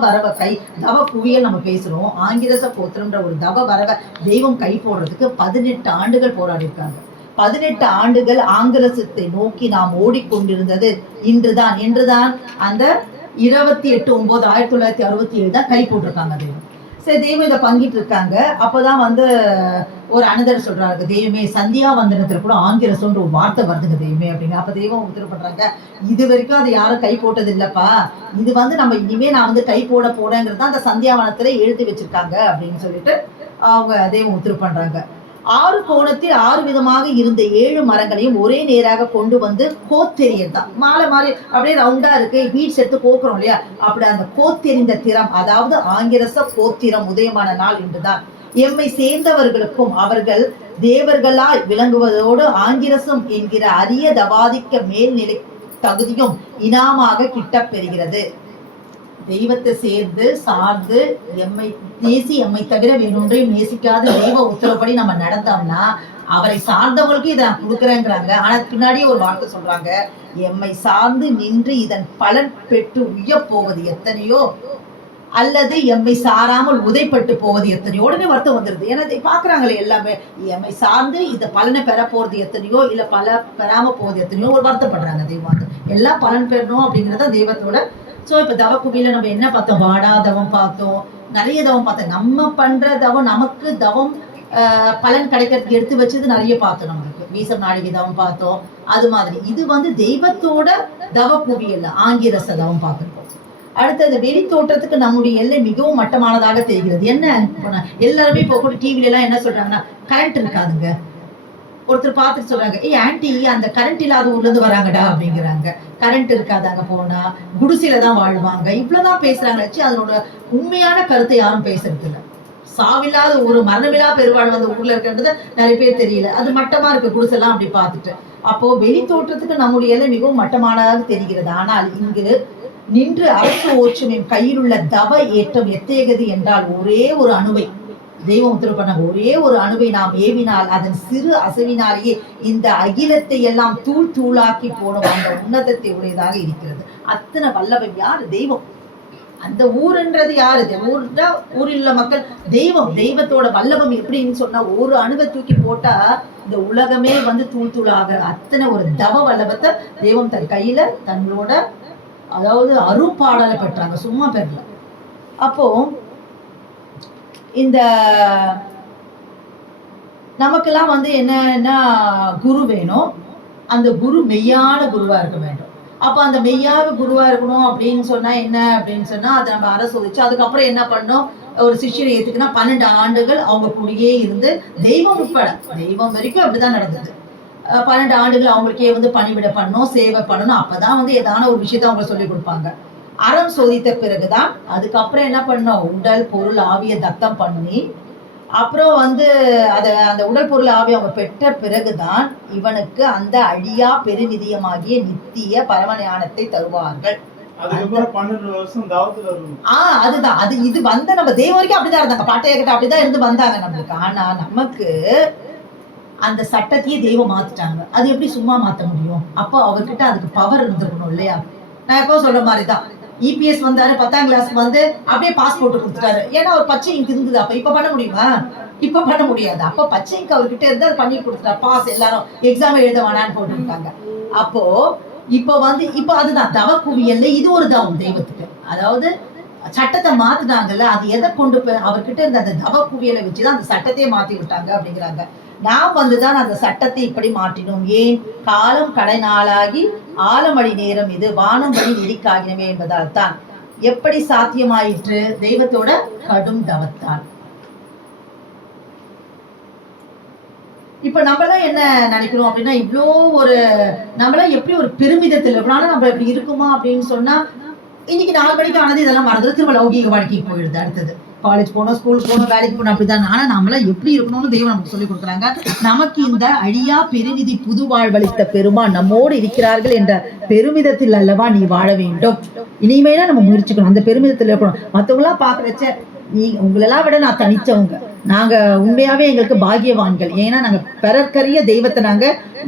குவியல் நம்ம பேசுறோம். ஆங்கிரச கோத்திரம்ன்ற ஒரு தவ வரவை தெய்வம் கை போடுறதுக்கு 18 ஆண்டுகள் போராடி இருக்காங்க. 18 ஆண்டுகள் ஆங்கிரசத்தை நோக்கி நாம் ஓடிக்கொண்டிருந்தது இன்றுதான் அந்த 28/9/1967 தான் கை போட்டிருக்காங்க தெய்வம். சரி, தெய்வம் இதை பங்கிட்டு இருக்காங்க. அப்பதான் ஒரு அனதர் சொல்றாங்க, தெய்வமே சந்தியா வந்தனத்துல கூட ஆங்கிரசம்ன்ற ஒரு வார்த்தை வருதுங்க தெய்வமே அப்படிங்க. அப்ப தெய்வம் உத்தரவு பண்றாங்க, இது வரைக்கும் அது யாரும் கை போட்டது இல்லப்பா, இது நம்ம இனிமே நான் கை போறேங்கிறது அந்த சந்தியாவனத்துல எழுதி வச்சிருக்காங்க அப்படின்னு சொல்லிட்டு அவங்க தெய்வம் உத்தரவு பண்றாங்க. 6 கோணத்தில் 6 விதமாக இருந்த 7 மரங்களையும் ஒரே நேராக கொண்டு வந்து கோத்தெறியதான். மாலை மாதிரி அப்படியே ரவுண்டா இருக்கு, பீட்ஸ் எடுத்து கோக்குறோம் இல்லையா, அப்படி அந்த கோத்தெறிந்த திறம், அதாவது ஆங்கிரச கோத்திரம் உதயமான நாள் என்றுதான். எம்மை சேர்ந்தவர்களுக்கும் அவர்கள் தேவர்களாய் விளங்குவதோடு ஆங்கிரசம் என்கிற அரிய தவாதிக்க மேல்நிலை தகுதியும் இனாமாக கிட்ட பெறுகிறது. தெய்வத்தை சேர்ந்து சார்ந்து எம்மை தவிர வேறொன்றையும் நேசிக்காத தெய்வ உத்தரவுப்படி நம்ம நடந்தோம்னா அவரை சார்ந்தவங்களுக்கு இதை நான் கொடுக்குறேங்கிறாங்க. ஆனா பின்னாடியே ஒரு வார்த்தை சொல்றாங்க, எம்மை சார்ந்து நின்று இதன் பலன் பெற்று உய்ய போவது எத்தனையோ, அல்லது எம்மை சாராமல் உதைப்பட்டு போவது எத்தனையோ. உடனே வருத்தம் வந்துருது. ஏன்னா பாக்குறாங்களே எல்லாமே, எம்மை சார்ந்து இந்த பலனை பெற போறது எத்தனையோ, இல்ல பெறாம போவது எத்தனையோ ஒரு வருத்தப்படுறாங்க. தெய்வம் எல்லாம் பலன் பெறணும் அப்படிங்கிறத தெய்வத்தோட. ஸோ இப்போ தவ குவியில நம்ம என்ன பார்த்தோம், வாடா தவம் பார்த்தோம், நிறைய தவம் பார்த்தோம். நம்ம பண்ற தவம் நமக்கு தவம் பலன் கிடைக்கிறதுக்கு எடுத்து வச்சது நிறைய பார்த்தோம். நம்மளுக்கு வீசம் நாடிகை தவம் பார்த்தோம். அது மாதிரி இது தெய்வத்தோட தவ குவியல் ஆங்கிரச தவம் பார்த்துருக்கோம். அடுத்தது வெளி தோற்றத்துக்கு நம்முடைய எல்லை மிகவும் மட்டமானதாக தெரிகிறது. என்ன எல்லாருமே இப்போ கூட டிவில எல்லாம் என்ன சொல்றாங்கன்னா, கரண்ட் இருக்காதுங்க. ஒருத்தர் பார்த்துட்டு சொல்றாங்க, ஆன்டி அந்த கரண்ட் இல்லாத ஊர்ல இருந்து வராங்கடா அப்படிங்கிறாங்க. கரண்ட் இருக்காது, அங்க போனா குடிசையில தான் வாழ்வாங்க, இவ்வளவுதான் பேசுறாங்க. அதனோட உண்மையான கருத்தை யாரும் பேசுறது இல்லை. சாவில்லாத ஒரு மரணமில்லா பெருவாழ்வு அந்த ஊர்ல இருக்கின்றது நிறைய பேர் தெரியல. அது மட்டமா இருக்கு குடிசைலாம் அப்படி பார்த்துட்டு. அப்போ வெளி தோற்றத்துக்கு நம்முடைய எல்லை மிகவும் மட்டமானதாக தெரிகிறது. ஆனால் இங்கு நின்று அரசு ஓச்சுமையும் கையில் உள்ள தவ ஏற்றம் எத்தேகது என்றால் ஒரே ஒரு அணுவை தெய்வம் உத்தரவு பண்ணாங்க. ஒரே ஒரு அணுவை நாம் ஏவினால் அதன் சிறு அசைவினாலேயே இந்த அகிலத்தை எல்லாம் தூள் தூளாக்கி போடும் அந்த உன்னதத்தை உடையதாக இருக்கிறது. அத்தனை வல்லவன் யாரு? தெய்வம். அந்த ஊருன்றது யாரு? ஊரில் உள்ள மக்கள். தெய்வத்தோட வல்லவம் எப்படின்னு சொன்னா, ஒரு அணுவை தூக்கி போட்டா இந்த உலகமே தூள் தூளாக அத்தனை ஒரு தவ வல்லவத்தை தெய்வம் தன் கையில தன்னோட, அதாவது அருப்பாடலை பெற்றாங்க, சும்மா பெறல. அப்போ இந்த நமக்கெல்லாம் என்னன்னா குரு வேணும். அந்த குரு மெய்யான குருவா இருக்க வேண்டும். அப்போ அந்த மெய்யாக குருவா இருக்கணும் அப்படின்னு சொன்னா என்ன அப்படின்னு சொன்னா அதை நம்ம அரசோதிச்சு அதுக்கப்புறம் என்ன பண்ணோம், ஒரு சிஷ்யரை ஏத்துக்குன்னா 12 ஆண்டுகள் அவங்க கூடயே இருந்து தெய்வம் உட்பட தெய்வம் வரைக்கும் அப்படிதான் நடந்தது. 12 ஆண்டுகள் அவங்களுக்கே வந்து பணிவிட பண்ணணும், சேவை பண்ணணும். அப்பதான் வந்து ஏதான ஒரு விஷயத்த அவங்க சொல்லி கொடுப்பாங்க. அறம் சோதித்த பிறகுதான் அதுக்கப்புறம் என்ன பண்ணோம், உடல் பொருள் ஆவிய தத்தம் பண்ணி அப்புறம் வந்து அந்த உடல் பொருள் ஆவி அவங்க பெற்ற பிறகுதான் இவனுக்கு அந்த அழியா பெருநிதியமாகிய நித்திய பரம ஞானத்தை தருவார்கள். அதுதான் அது இது வந்த நம்ம தெய்வம் வரைக்கும் அப்படிதான் இருந்தாங்க, பாட்டையர்கிட்ட அப்படிதான் இருந்து வந்தாங்க நம்மளுக்கு. ஆனா நமக்கு அந்த சட்டத்தையே தெய்வம் மாத்திட்டாங்க. அது எப்படி சும்மா மாத்த முடியும்? அப்போ அவர்கிட்ட அதுக்கு பவர் இருந்திருக்கணும் இல்லையா? நான் எப்போ சொல்ற மாதிரிதான், இபிஎஸ் வந்தாரு 10ஆம் கிளாஸ் வந்து அப்படியே பாஸ்போர்ட் கொடுத்துட்டாரு. ஏன்னா அவர் பச்சை இங்க் இருந்தது. அப்ப இப்ப பண்ண முடியுமா? இப்ப பண்ண முடியாது. அப்ப பச்சை இங்க் அவர்கிட்ட இருந்து அது பண்ணி கொடுத்துட்டாரு. பாஸ், எல்லாரும் எக்ஸாம் எழுத வேணான்னு போட்டுருக்காங்க. அப்போ இப்ப வந்து இப்ப அதுதான் தவ குவியல்ல இது ஒரு தவம் தெய்வத்துக்கு. அதாவது சட்டத்தை மாத்தினாங்கல்ல, அது எதை கொண்டு போய் அவர்கிட்ட இருந்த அந்த தவ குவியலை வச்சுதான் அந்த சட்டத்தையே மாத்தி விட்டாங்க அப்படிங்கிறாங்க. நாம் வந்துதான் அந்த சட்டத்தை இப்படி மாற்றினோம். ஏன்? காலம் கடை நாளாகி ஆலமணி நேரம் இது வானம் வழி நெறிக்காகினவே என்பதால் தான். எப்படி சாத்தியமாயிற்று? தெய்வத்தோட கடும் தவத்தால். இப்ப நம்மளாம் என்ன நினைக்கிறோம் அப்படின்னா, இவ்வளோ ஒரு நம்மளாம் எப்படி ஒரு பெருமிதத்தில் இருக்கணும், நம்ம இப்படி இருக்குமா அப்படின்னு சொன்னா, இன்னைக்கு 4 மணிக்கு ஆனது இதெல்லாம் மறந்துடும், திரும்ப லௌகீக வாழ்க்கைக்கு போயிடுது. அடுத்தது காலேஜ் போனோம், ஸ்கூல் போனோம், வேலைக்கு போனோம், அப்படிதான். ஆனா நம்மளாம் எப்படி இருக்கணும்னு தெய்வம் நமக்கு சொல்லி கொடுக்குறாங்க. நமக்கு இந்த அழியா பெருநிதி புது வாழ்வளித்த பெருமான் நம்மோடு இருக்கிறார்கள் என்ற பெருமிதத்தில் அல்லவா நீ வாழ வேண்டும். இனிமேலாம் நம்ம முயற்சிக்கணும், அந்த பெருமிதத்தில் இருக்கணும். மற்றவங்களாம் பாக்குறச்ச உங்களெல்லாம் விட நான் தனிச்சவங்க, நாங்க உண்மையாவே எங்களுக்கு பாகியவான்கள், ஏன்னா நாங்க பிறர்க்கரிய தெய்வத்தை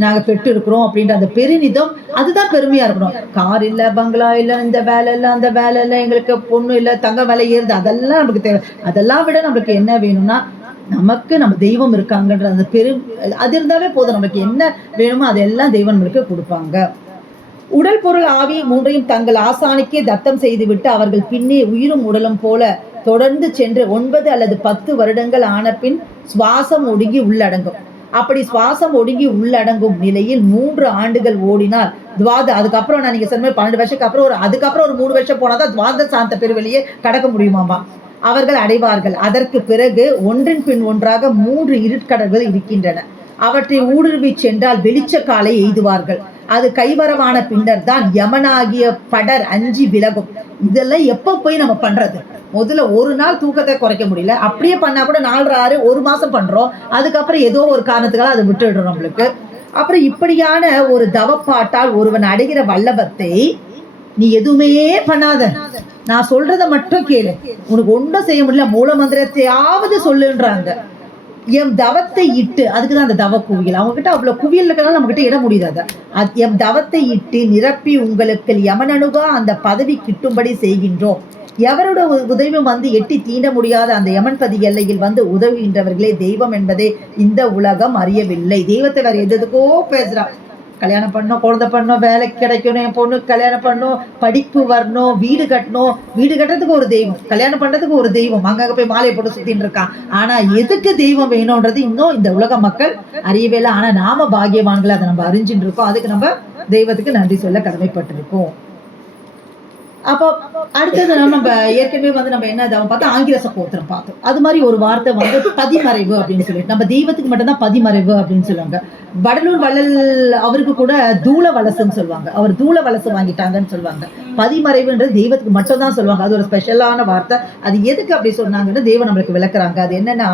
நாங்க பெற்று இருக்கிறோம் அப்படின்ற அந்த பெருமிதம், அதுதான் பெருமையா இருக்கணும். கார் இல்ல, பங்களா இல்ல, இந்த வேலை இல்ல, அந்த வேலை இல்ல, எங்களுக்கு பொண்ணு இல்ல, தங்க வேலை ஏறுது, அதெல்லாம் நமக்கு தேவை. அதெல்லாம் விட நம்மளுக்கு என்ன வேணும்னா, நமக்கு நம்ம தெய்வம் இருக்காங்கன்ற அந்த அது இருந்தாவே போதும். நமக்கு என்ன வேணுமோ அதெல்லாம் தெய்வம் நம்மளுக்கு கொடுப்பாங்க. உடல் பொருள் ஆவி மூன்றையும் தங்கள் ஆசானுக்கே தத்தம் செய்துவிட்டு அவர்கள் பின்னே உயிரும் உடலும் போல தொடர்ந்து சென்று 9 அல்லது 10 வருடங்கள் ஆன பின் சுவாசம் ஒடுங்கி உள்ளடங்கும். அப்படி சுவாசம் ஒடுங்கி உள்ளடங்கும் நிலையில் 3 ஆண்டுகள் ஓடினால் அதுக்கப்புறம் நான் நீங்க சொன்ன 12 வருஷத்துக்கு அப்புறம் அதுக்கப்புறம் ஒரு 3 வருஷம் போனாதான் துவாத சாந்த பெருவெளியே கடக்க முடியுமாமா அவர்கள் அடைவார்கள். அதற்கு பிறகு ஒன்றின் பின் ஒன்றாக 3 இருட்கடல்கள் இருக்கின்றன. அவற்றை ஊடுருவி சென்றால் வெளிச்ச காலை எய்துவார்கள். அது கைவரவான பின்னர் தான் யமனாகிய படர் அஞ்சி விலகும். இதெல்லாம் எப்ப போய் நம்ம பண்றது? முதல்ல ஒரு நாள் தூக்கத்தை குறைக்க முடியல, அப்படியே பண்ணா கூட 4 6 1 மாசம் பண்றோம். அதுக்கப்புறம் ஏதோ ஒரு காரணத்துக்காக அதை விட்டுடுறோம் நம்மளுக்கு. அப்புறம் இப்படியான ஒரு தவப்பாட்டால் ஒருவன் அடைகிற வல்லபத்தை நீ எதுவுமே பண்ணாத, நான் சொல்றத மட்டும் கேளு, உனக்கு ஒன்றும் செய்ய முடியல, மூல மந்திரத்தையாவது சொல்லுன்றாங்க. எம் தவத்தை இட்டு, அதுக்குதான் அந்த தவ குவியல். அவங்க கிட்ட அவ்வளவு குவியல் இருக்கிறனால நம்ம கிட்ட இட முடியாது. எம் தவத்தை இட்டு நிரப்பி உங்களுக்கு யமனனுகா அந்த பதவி கிட்டும்படி செய்கின்றோம். எவரோட உதவி வந்து எட்டி தீண்ட முடியாத அந்த யமன்பதி எல்லையில் வந்து உதவுகின்றவர்களே தெய்வம் என்பதை இந்த உலகம் அறியவில்லை. தெய்வத்தை வேற எதுக்கோ பேசுறான். கல்யாணம் பண்ணணும், குழந்தை பண்ணணும், வேலைக்கு கிடைக்கணும், என் பொண்ணு கல்யாணம் பண்ணணும், படிப்பு வரணும், வீடு கட்டணும். வீடு கட்டுறதுக்கு ஒரு தெய்வம், கல்யாணம் பண்றதுக்கு ஒரு தெய்வம், அங்கங்க போய் மாலையை போட்டு சுத்தின்னு இருக்கான். ஆனா எதுக்கு தெய்வம் வேணும்ன்றது இன்னும் இந்த உலக மக்கள் அறியவே இல்லை. ஆனா நாம பாகியவான்களை அதை நம்ம அறிஞ்சுட்டு இருக்கோம். அதுக்கு நம்ம தெய்வத்துக்கு நன்றி சொல்ல கடமைப்பட்டிருக்கோம். அப்போ அடுத்தது நம்ம ஏற்கனவே வந்து நம்ம என்ன பார்த்தா ஆங்கிரச கோத்திரம் பார்த்தோம். அது மாதிரி ஒரு வார்த்தை வந்து பதிமறைவு அப்படின்னு சொல்லிட்டு, நம்ம தெய்வத்துக்கு மட்டும்தான் பதிமறைவு அப்படின்னு சொல்லுவாங்க. வடலூர் வள்ளல் அவருக்கு கூட தூள வலசுன்னு சொல்லுவாங்க, அவர் தூள வலசு வாங்கிட்டாங்கன்னு சொல்லுவாங்க. பதிமறைவுன்றது தெய்வத்துக்கு மட்டும் தான் சொல்லுவாங்க, அது ஒரு ஸ்பெஷலான வார்த்தை. அது எதுக்கு அப்படி சொன்னாங்கன்னு தெய்வம் நம்மளுக்கு விளக்குறாங்க. அது என்னன்னா,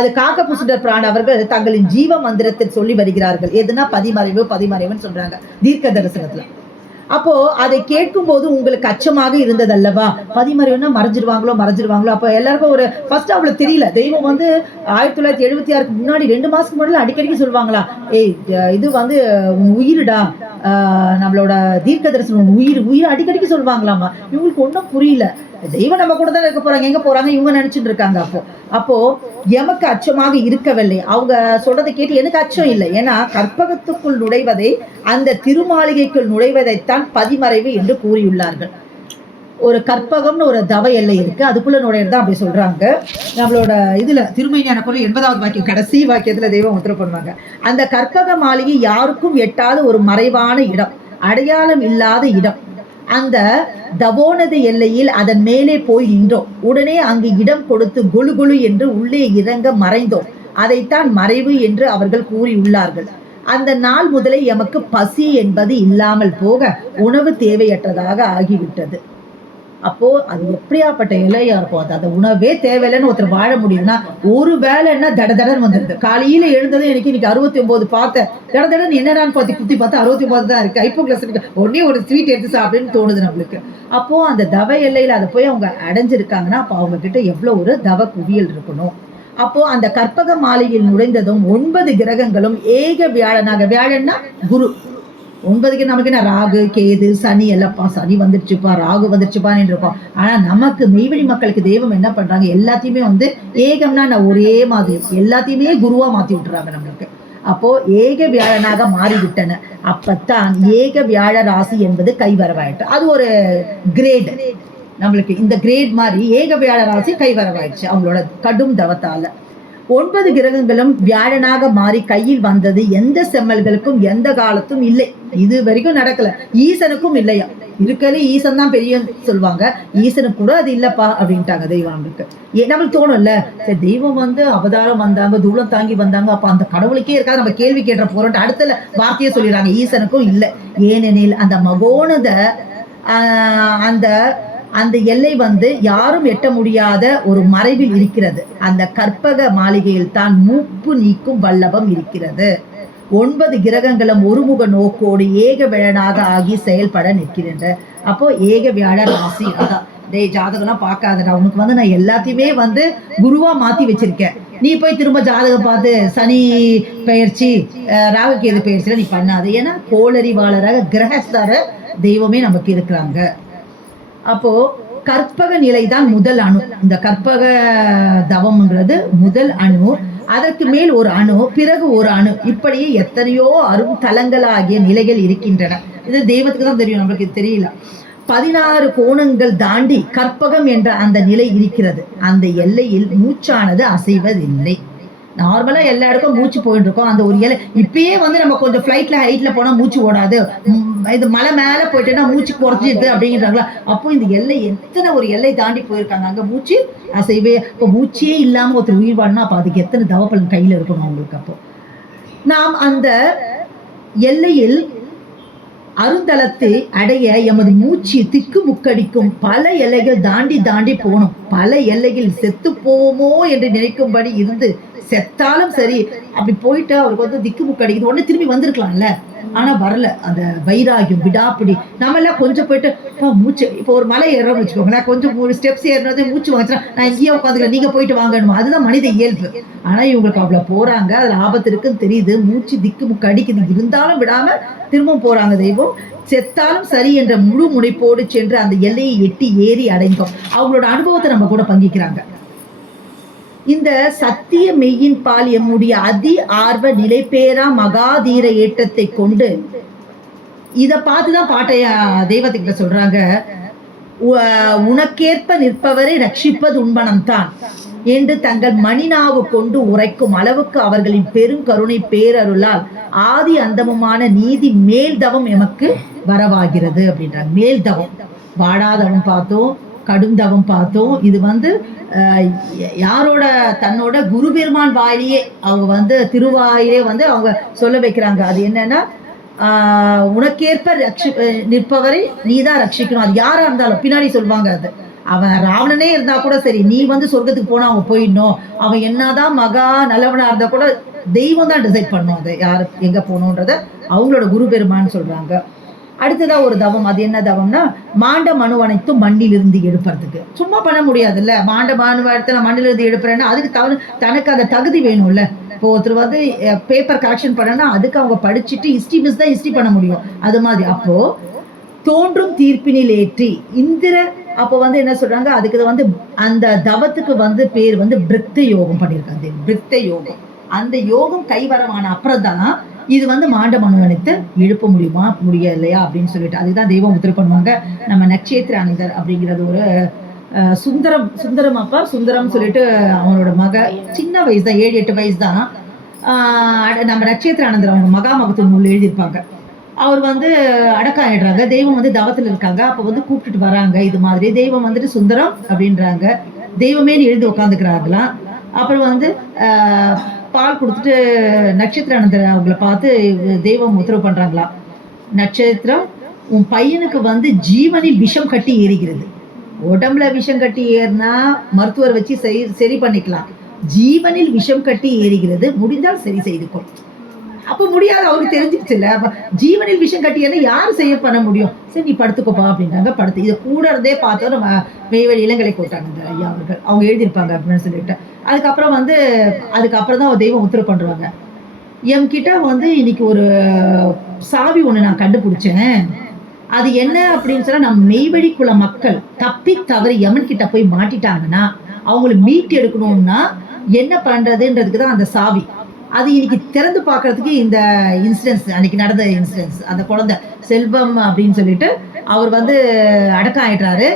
அது காக்க புசுடர் பிரான் அவர்கள் தங்களின் ஜீவ மந்திரத்தில் சொல்லி வருகிறார்கள். எதுனா பதிமறைவு பதிமறைவுன்னு சொல்றாங்க தீர்க்க தரிசனத்துல. அப்போ அதை கேட்கும் போது உங்களுக்கு அச்சமாக இருந்தது அல்லவா? பதிமறைவுன்னா மறைஞ்சிருவாங்களோ. அப்போ எல்லாருக்கும் ஒரு ஃபர்ஸ்ட் அவ்வளவு தெரியல. தெய்வம் வந்து 1976 முன்னாடி 2 மாசத்துக்கு முன்னாடி அடிக்கடிக்கு சொல்லுவாங்களா, ஏய் இது வந்து உயிருடா, நம்மளோட தீர்க்க தரிசனம் உயிர் அடிக்கடிக்கு சொல்லுவாங்களாமா. இவங்களுக்கு ஒன்றும் புரியல. தெய்வம் நம்ம கூட தான் இருக்க போறாங்க, எங்க போறாங்க இவங்க நினைச்சிட்டு இருக்காங்க. அப்போ எமக்கு அச்சமாக இருக்கவில்லை. அவங்க சொல்றதை கேட்டு எனக்கு அச்சம் இல்லை. ஏன்னா கற்பகத்துக்குள் நுழைவதை, அந்த திருமாளிகைக்குள் நுழைவதைத்தான் பதிமறைவு என்று கூறியுள்ளார்கள். ஒரு கற்பகம்னு ஒரு தவ எல்லை இருக்கு, அதுக்குள்ள நுழையிறதா அப்படி சொல்றாங்க. நம்மளோட இதுல திருமணியான குரல் 80வது வாக்கியம் கடைசி வாக்கியத்துல தெய்வம் உத்தரவு பண்ணுவாங்க. அந்த கற்பக மாளிகை யாருக்கும் எட்டாத ஒரு மறைவான இடம். அடையாளம் இல்லாத இடம். அந்த தவோனது எல்லையில் அதன் மேலே போய் நின்றோம். உடனே அங்கு இடம் கொடுத்து கொழு கொழு என்று உள்ளே இறங்க மறைந்தோம். அதைத்தான் மறைவு என்று அவர்கள் கூறியுள்ளார்கள். அந்த நாள் முதலே எமக்கு பசி என்பது இல்லாமல் போக உணவு தேவையற்றதாக ஆகிவிட்டது. அப்போ அது எப்படியாப்பட்ட இலையா இருக்கும். அது அந்த உணவே தேவையில்லைன்னு ஒருத்தர் வாழ முடியும்னா, ஒரு வேலைன்னா தடதடன்னு வந்துடுது. காலையில எழுந்ததும் எனக்கு இன்னைக்கு 69 பார்த்தேன். தடதடன்னு என்னடான்னு பார்த்து குத்தி பார்த்தா 69 தான் இருக்கு. ஹைப்போகிளைசெமிக் உடனே ஒரு ஸ்வீட் எடுத்து சாப்பிடுன்னு தோணுது நம்மளுக்கு. அப்போ அந்த தவ எல்லையில அதை போய் அவங்க அடைஞ்சிருக்காங்கன்னா, அப்போ அவங்க கிட்ட எவ்வளவு ஒரு தவ குவியல் இருக்கணும். அப்போ அந்த கற்பக மாலையில் நுழைந்ததும் 9 கிரகங்களும் ஏக வியாழனாக, வியாழன்னா குரு, 9க்கு நமக்கு என்ன ராகு கேது சனி எல்லாப்பா, சனி வந்துருச்சுப்பா ராகு வந்துருச்சுப்பான்னு இருக்கோம். ஆனா நமக்கு மெய்வழி மக்களுக்கு தெய்வம் என்ன பண்றாங்க, எல்லாத்தையுமே வந்து ஏகம்னா நான் ஒரே மாதிரி எல்லாத்தையுமே குருவா மாத்தி விட்டுறாங்க நம்மளுக்கு. அப்போ ஏக வியாழனாக மாறிவிட்டன. அப்பத்தான் ஏக வியாழ ராசி என்பது கைவரவாயிட்டு. அது ஒரு கிரேட் நம்மளுக்கு. இந்த கிரேட் மாதிரி ஏக வியாழ ராசி கைவரவாயிடுச்சு அவங்களோட கடும் தவத்தால. 9 கிரகங்களும் வியாழனாக மாறி கையில் வந்தது எந்த செம்மல்களுக்கும் எந்த காலத்தும் இல்லை. இது வரைக்கும் நடக்கல. ஈசனுக்கும் இல்லையா. இருக்கலே ஈசன் தான் பெரிய சொல்லுவாங்க. ஈசனுக்கு கூட அது இல்லப்பா அப்படின்ட்டாங்க தெய்வம். நம்மளுக்கு தோணும்ல, சரி தெய்வம் வந்து அவதாரம் வந்தாங்க, தூளம் தாங்கி வந்தாங்க, அப்ப அந்த கடவுளுக்கே இருக்காது, நம்ம கேள்வி கேட்ட போறோம் அடுத்த வார்த்தையே சொல்லிடுறாங்க. ஈசனுக்கும் இல்லை. ஏனெனில் அந்த மகோனத அந்த அந்த எல்லை வந்து யாரும் எட்ட முடியாத ஒரு மறைவில் இருக்கிறது. அந்த கற்பக மாளிகையில் தான் மூப்பு நீக்கும் வல்லபம் இருக்கிறது. 9 கிரகங்களும் ஒருமுக நோக்கோடு ஏக விழனாக ஆகி செயல்பட நிற்கின்றன. அப்போ ஏக வியாழ ராசி. அதான் டேய் ஜாதகம்லாம் பார்க்காதடா, உனக்கு வந்து நான் எல்லாத்தையுமே வந்து குருவா மாத்தி வச்சிருக்கேன். நீ போய் திரும்ப ஜாதகம் பார்த்து சனி பெயர்ச்சி ராகுகேது பெயர்ச்சியில நீ பண்ணாது. ஏன்னா கோளறிவாளராக கிரகஸ்தார தெய்வமே நமக்கு இருக்கிறாங்க. அப்போ கற்பக நிலை தான் முதல் அணு. இந்த கற்பக தவம்ங்கிறது முதல் அணு, அதற்கு மேல் ஒரு அணு, பிறகு ஒரு அணு, இப்படியே எத்தனையோ அரும் தலங்களாகிய நிலைகள் இருக்கின்றன. இது தெய்வத்துக்கு தான் தெரியும், நம்மளுக்கு தெரியல. 16 கோணங்கள் தாண்டி கற்பகம் என்ற அந்த நிலை இருக்கிறது. அந்த எல்லையில் மூச்சானது அசைவதில்லை. நார்மலா எல்லா இடக்கும் மூச்சு போயிட்டு இருக்கோம். அந்த ஒரு எல்லை இப்பயே வந்து நம்ம கொஞ்சம் ஃபிளைட்ல ஹைட்ல போனா மூச்சு ஓடாது, இது மலை மேல போயிட்டேன்னா மூச்சு குறைச்சிது அப்படிங்கிறாங்களா. அப்போ இந்த எல்லை எத்தனை ஒரு எல்லை தாண்டி போயிருக்காங்க. அங்க மூச்சு அசைவே. இப்போ மூச்சே இல்லாம ஒருத்தர் உயிர் வாழனா அப்ப அதுக்கு எத்தனை தவப்பலன் கையில இருக்கணும் அவங்களுக்கு. அப்போ நாம் அந்த எல்லையில் அருந்தளத்தை அடைய எமது மூச்சு திக்கு முக்கடிக்கும். பல எல்லைகள் தாண்டி தாண்டி போகணும். பல எல்லைகள் செத்து போவோமோ என்று நினைக்கும்படி இருந்து செத்தாலும் சரி அப்படி போயிட்டு அவருக்கு வந்து திக்கு முக்கு அடிக்குது. உடனே திரும்பி வந்திருக்கலாம்ல, ஆனா வரல. அந்த வைராகியம் விடாப்பிடி. நம்ம எல்லாம் கொஞ்சம் போயிட்டு மூச்சு, இப்போ ஒரு மலை ஏறோம்னு வச்சுக்கோங்களேன், கொஞ்சம் ஒரு ஸ்டெப்ஸ் ஏறினது மூச்சு வாங்கிச்சா நான் இங்கேயே உட்காந்துக்கிறேன், நீங்க போயிட்டு வாங்கணுமா, அதுதான் மனித இயல்பு. ஆனா இவங்களுக்கு அவ்வளவு போறாங்க, அதுல ஆபத்து இருக்குன்னு தெரியுது, மூச்சு திக்கு முக்கு அடிக்குது, இருந்தாலும் விடாம திரும்ப போறாங்க. தெய்வம் செத்தாலும் சரி என்ற முழு முனைப்போடு சென்று அந்த எல்லையை எட்டி ஏறி அடைந்தோம். அவங்களோட அனுபவத்தை நம்ம கூட பங்கிக்கிறாங்க. இந்த சத்திய மெய்யின் பால் எம்முடைய அதி ஆர்வ நிலைபேரா மகாதீர ஏற்றத்தை கொண்டு இதை பார்த்துதான் பாட்டைய தெய்வத்துக்கிட்ட சொல்றாங்க. உனக்கேற்ப நிற்பவரை ரட்சிப்பது உண்பனம்தான் என்று தங்கள் மணிநாவு கொண்டு உரைக்கும் அளவுக்கு அவர்களின் பெருங்கருணை பேரருளால் ஆதி அந்தமுமான நீதி மேல்தவம் எமக்கு வரவாகிறது அப்படின்றாங்க. மேல்தவம், வாடாதவம் பார்த்தோம், கடும் தவம் பார்த்தோம். இது வந்து யாரோட தன்னோட குரு பெருமான் வாயிலேயே அவங்க வந்து திருவாயிலே வந்து அவங்க சொல்ல வைக்கிறாங்க. அது என்னன்னா, உனக்கேற்ப நிற்பவரை நீ தான் ரட்சிக்கணும். அது யாரா இருந்தாலும் பின்னாடி சொல்லுவாங்க. அது அவன் ராவணனே இருந்தா கூட சரி, நீ வந்து சொர்க்கத்துக்கு போனா அவன் போயிடணும். அவன் என்னதான் மகா நல்லவனா இருந்தா கூட தெய்வம் தான் டிசைட் பண்ணும் அதை யாரு எங்க போகணுன்றத. அவங்களோட குரு பெருமான்னு சொல்றாங்க. அடுத்ததா ஒரு தவம். அது என்ன தவம்னா, மாண்ட மனு அனைத்தும் மண்ணிலிருந்து எடுப்பறதுக்கு. சும்மா பண்ண முடியாதுல்ல. மாண்ட மனு எடுத்து நான் மண்ணிலிருந்து எடுப்புறேன்னா அதுக்கு தனக்கு அந்த தகுதி வேணும்ல. இப்போ ஒருத்தர் வந்து பேப்பர் கரெக்ஷன் பண்ணனா அதுக்கு அவங்க படிச்சுட்டு ஹிஸ்டரி மிஸ் தான் ஹிஸ்டரி பண்ண முடியும். அது மாதிரி அப்போ தோன்றும் தீர்ப்பினில் ஏற்றி இந்திர அப்போ வந்து என்ன சொல்றாங்க, அதுக்கு வந்து அந்த தவத்துக்கு வந்து பேர் வந்து பிருத்த யோகம் பண்ணியிருக்காங்க. பிருத்த யோகம். அந்த யோகம் கைவரமான அப்புறம் தான் இது வந்து மாண்ட மனுவனுக்கு எழுப்ப முடியுமா முடியலையா அப்படின்னு சொல்லிட்டு அதுதான் தெய்வம் உத்தரவு பண்ணுவாங்க. நம்ம நட்சத்திர அணிந்தர் அப்படிங்கிறது ஒரு சுந்தரம் அப்பா சுந்தரம் சொல்லிட்டு அவனோட மக சின்ன வயசு தான், 7-8 வயசு தான். நம்ம நட்சத்திர ஆனந்தர் அவங்க மகா மகத்துவ நூல் எழுதியிருப்பாங்க. அவர் வந்து அடக்கம் ஆயிடுறாங்க. தெய்வம் வந்து தவத்தில் இருக்காங்க. அப்போ வந்து கூப்பிட்டுட்டு வராங்க. இது மாதிரி தெய்வம் வந்துட்டு சுந்தரம் அப்படின்றாங்க. தெய்வமே எழுந்து உட்காந்துக்கிறாங்களாம். அப்புறம் வந்து பால் கொடுத்துட்டு நட்சத்திரானந்தர் அவங்கள பார்த்து தெய்வம் உத்தரவு பண்றாங்களாம். நட்சத்திரம், உன் பையனுக்கு வந்து ஜீவனில் விஷம் கட்டி ஏறுகிறது. உடம்புல விஷம் கட்டி ஏறினா மருத்துவர் வச்சு சரி பண்ணிக்கலாம். ஜீவனில் விஷம் கட்டி ஏறுகிறது, முடிந்தால் சரி செய்து கொள். அப்ப முடியாது, அவருக்கு தெரிஞ்சிருச்சுல்ல. அப்ப ஜீவனில் விஷம் கட்டியதை யாரு செய்ய பண்ண முடியும்? சரி நீ படுத்துக்கோப்பா அப்படின்றாங்க. படுத்து இதை கூட இருந்தே பார்த்தோம் நம்ம மெய்வழி இளங்கலை கோட்டாங்க இந்த ஐயா அவர்கள். அவங்க எழுதியிருப்பாங்க அப்படின்னு சொல்லிட்டு அதுக்கப்புறம் வந்து அதுக்கப்புறம் தான் தெய்வம் உத்தரவு பண்றாங்க. என்கிட்ட வந்து இன்னைக்கு ஒரு சாவி ஒண்ணு நான் கண்டுபிடிச்சேன். அது என்ன அப்படின்னு சொன்னா, நம்ம மெய்வழி குல மக்கள் தப்பி தவறி யமன் கிட்ட போய் மாட்டிட்டாங்கன்னா அவங்களை மீட்டு எடுக்கணும்னா என்ன பண்றதுன்றதுக்கு தான் அந்த சாவி. அது இன்னைக்கு திறந்து பார்க்கறதுக்கு இந்த இன்சிடென்ட்ஸ், அன்னைக்கு நடந்த இன்சிடென்ட்ஸ், அந்த குழந்தை செல்வம் அப்படின்னு சொல்லிட்டு அவர் வந்து அடக்கம் ஆயிடுறாரு.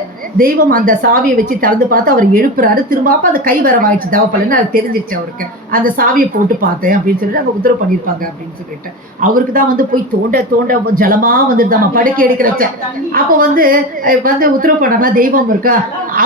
தெய்வம் அந்த சாவியை வச்சு திறந்து பார்த்து அவர் எழுப்புறாரு. திரும்ப அந்த கை வரவாயிடுச்சு தவப்பலன்னு அது தெரிஞ்சிருச்சு அவருக்கு. அந்த சாவியை போட்டு பார்த்தேன் அப்படின்னு சொல்லிட்டு அங்கே உத்தரவு பண்ணியிருப்பாங்க அப்படின்னு சொல்லிட்டு அவருக்கு தான் வந்து போய் தோண்ட தோண்ட ஜலமா வந்துருதாமா படுக்கை எடுக்கிறச்ச. அப்போ வந்து உத்தரவு பண்ணாங்களா, தெய்வம் இருக்கா,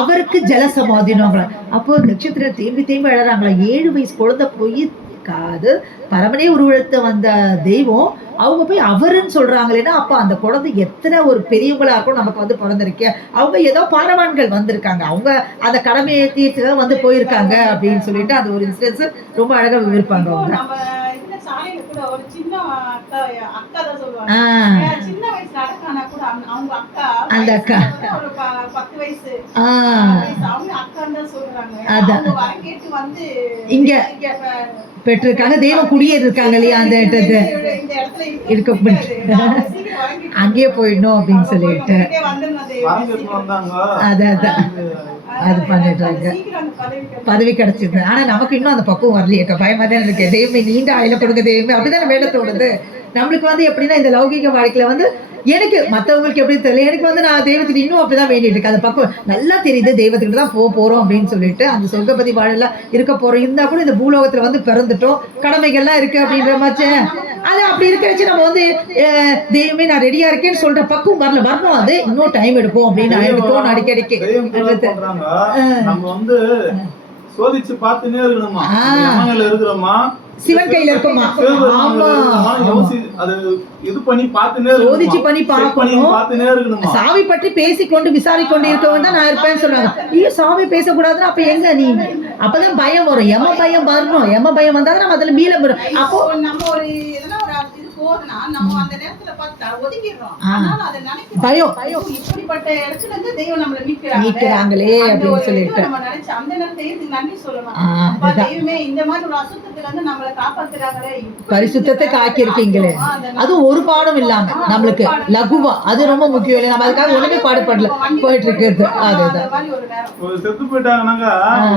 அவருக்கு ஜல சமாதினவங்களா. அப்போ நட்சத்திரம் தேம்பி தேம்பி அழறாங்களா. 7 வயசு குழந்தை போய் காது பரமனே உருவெடுத்த வந்த தெய்வம் அவங்க போய் அவருன்னு சொல்றாங்களேன்னா அப்ப அந்த குழந்தை எத்தனை ஒரு பெரியவங்களா இருக்கும் நமக்கு வந்து பிறந்திருக்க. அவங்க ஏதோ பாரவான்கள் வந்திருக்காங்க, அவங்க அந்த கடமையை தீர்த்து வந்து போயிருக்காங்க அப்படின்னு சொல்லிட்டு அது ஒரு இன்சிடென்ஸ் ரொம்ப அழகா விவரிப்பாங்க அவங்க. அந்த அக்கா இங்க பெற்றிருக்காங்க. தெய்வம் குடியேறி இருக்காங்க இல்லையா, அந்த இருக்க அங்கேயே போயிடணும் அப்படின்னு சொல்லிட்டு அது பண்ணிடுறாங்க. பதவி கிடைச்சிருக்கு. ஆனா நமக்கு இன்னும் அந்த பக்குவம் வரலையே, பயமா தான் இருக்கு. தெய்வமே நீண்ட ஆயில கொடுங்க தெய்வமே அப்படிதான் வேலை தோணுது. நம்மளுக்கு வந்து எப்படின்னா இந்த லௌகிக வாழ்க்கையில வந்து எனக்கு மற்றவங்களுக்கு எப்படி தெரியல, எனக்கு வந்து நான் தெய்வத்துக்கு இன்னும் அப்படிதான் வேண்டிட்டு இருக்கேன். அந்த பக்கம் நல்லா தெரியுது தெய்வத்துக்கிட்ட தான் போறோம் அப்படின்னு சொல்லிட்டு அந்த சொர்க்கபதி வாழலாம் இருக்க போறோம். இருந்தா கூட இந்த பூலோகத்துல வந்து பிறந்துட்டோம், கடமைகள்லாம் இருக்கு அப்படின்ற மாதிரி அது அப்படி இருக்கிறச்சு நம்ம வந்து தெய்வமே நான் ரெடியா இருக்கேன்னு சொல்ற பக்கம் வரணும். அது இன்னும் டைம் எடுக்கும் அப்படின்னு தோணும் அடிக்கடிக்கு. நம்ம வந்து சோதிச்சு பார்த்துனே இருக்கணுமா, இருக்கிறோமா, சிவன் கையில இருக்குமா, சாவி பற்றி பேசிக்கொண்டு விசாரிக்கொண்டு இருக்கவன் தான் நான் இருப்பேன்னு சொல்றாங்க. ஐயோ சாவி பேசக்கூடாதுன்னா அப்ப எங்க நீ, அப்பதான் பயம் வரும். எம பயம் வரணும். எம பயம் வந்தா நம்ம அதுல மீள வரும். அப்போ நம்ம ஒரு மீட்கிறாங்களே அப்படின்னு சொல்லிட்டு பரிசுத்தத்தை காக்கிருக்கீங்களே, அதுவும் ஒரு பாடம் இல்லாம நம்மளுக்கு லகுவா, அது ரொம்ப முக்கியம் இல்லை. நம்ம அதுக்காக ஒண்ணுமே பாடுபடல போயிட்டு இருக்கிறது. அதுதான் செத்து போயிட்டாங்கன்னாக்கா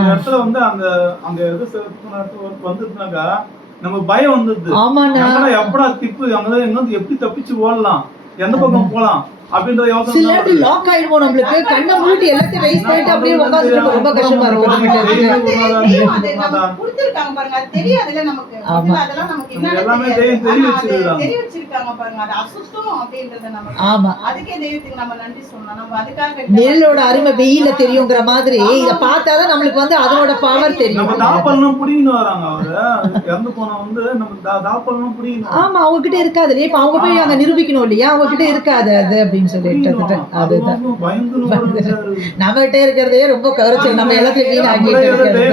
இடத்துல வந்து அந்த வந்துருந்தாக்கா நம்ம பயம் வந்துருது. எப்படா திப்பு அங்க எங்க எப்படி தப்பிச்சு ஓடலாம், எந்த பக்கம் போலாம் அப்படின்ற யோசனை லாக் ஆயிடுவோம். நம்மளுக்கு கண்ணை மூடி எல்லாத்தையும் ரைஸ் பண்ணிட்டு அப்படியே உட்கார்ந்து ரொம்ப கஷ்டமா இருக்கும். கொடுத்திருக்காங்க பாருங்க, அது தெரியாதுல நமக்கு. அதெல்லாம் நமக்கு எல்லாமே தெரிவிச்சிருக்காங்க பாருங்க. அது அசுத்தம் அப்படின்றது நமக்கு. ஆமா, அதுக்கே தெய்வத்துக்கு நம்ம நன்றி சொல்லணும். நம்ம அதுக்காக நெல்லோட அருமை வெயில்ல தெரியும்ங்கற மாதிரி இத பார்த்தாதான் நம்மளுக்கு வந்து அதோட பவர் தெரியும். நம்ம தாப்பல்லம் புடின்னு வராங்க. அவரு இறந்து போன வந்து நம்ம தாப்பல்லம் புடின்னு. ஆமா, அவங்க கிட்ட இருக்காது. இப்ப அவங்க போய் அங்க நிரூபிக்கணும் இல்லையா, அவங்க கிட்ட இருக்காது அது அப்படின்னு சொல்லிட்டு. அதுதான் நம்ம கிட்ட இருக்கிறதே ரொம்ப கவர்ச்சி. நம்ம எல்லாத்தையும் வீண் ஆக்கிட்டு இருக்கிறது,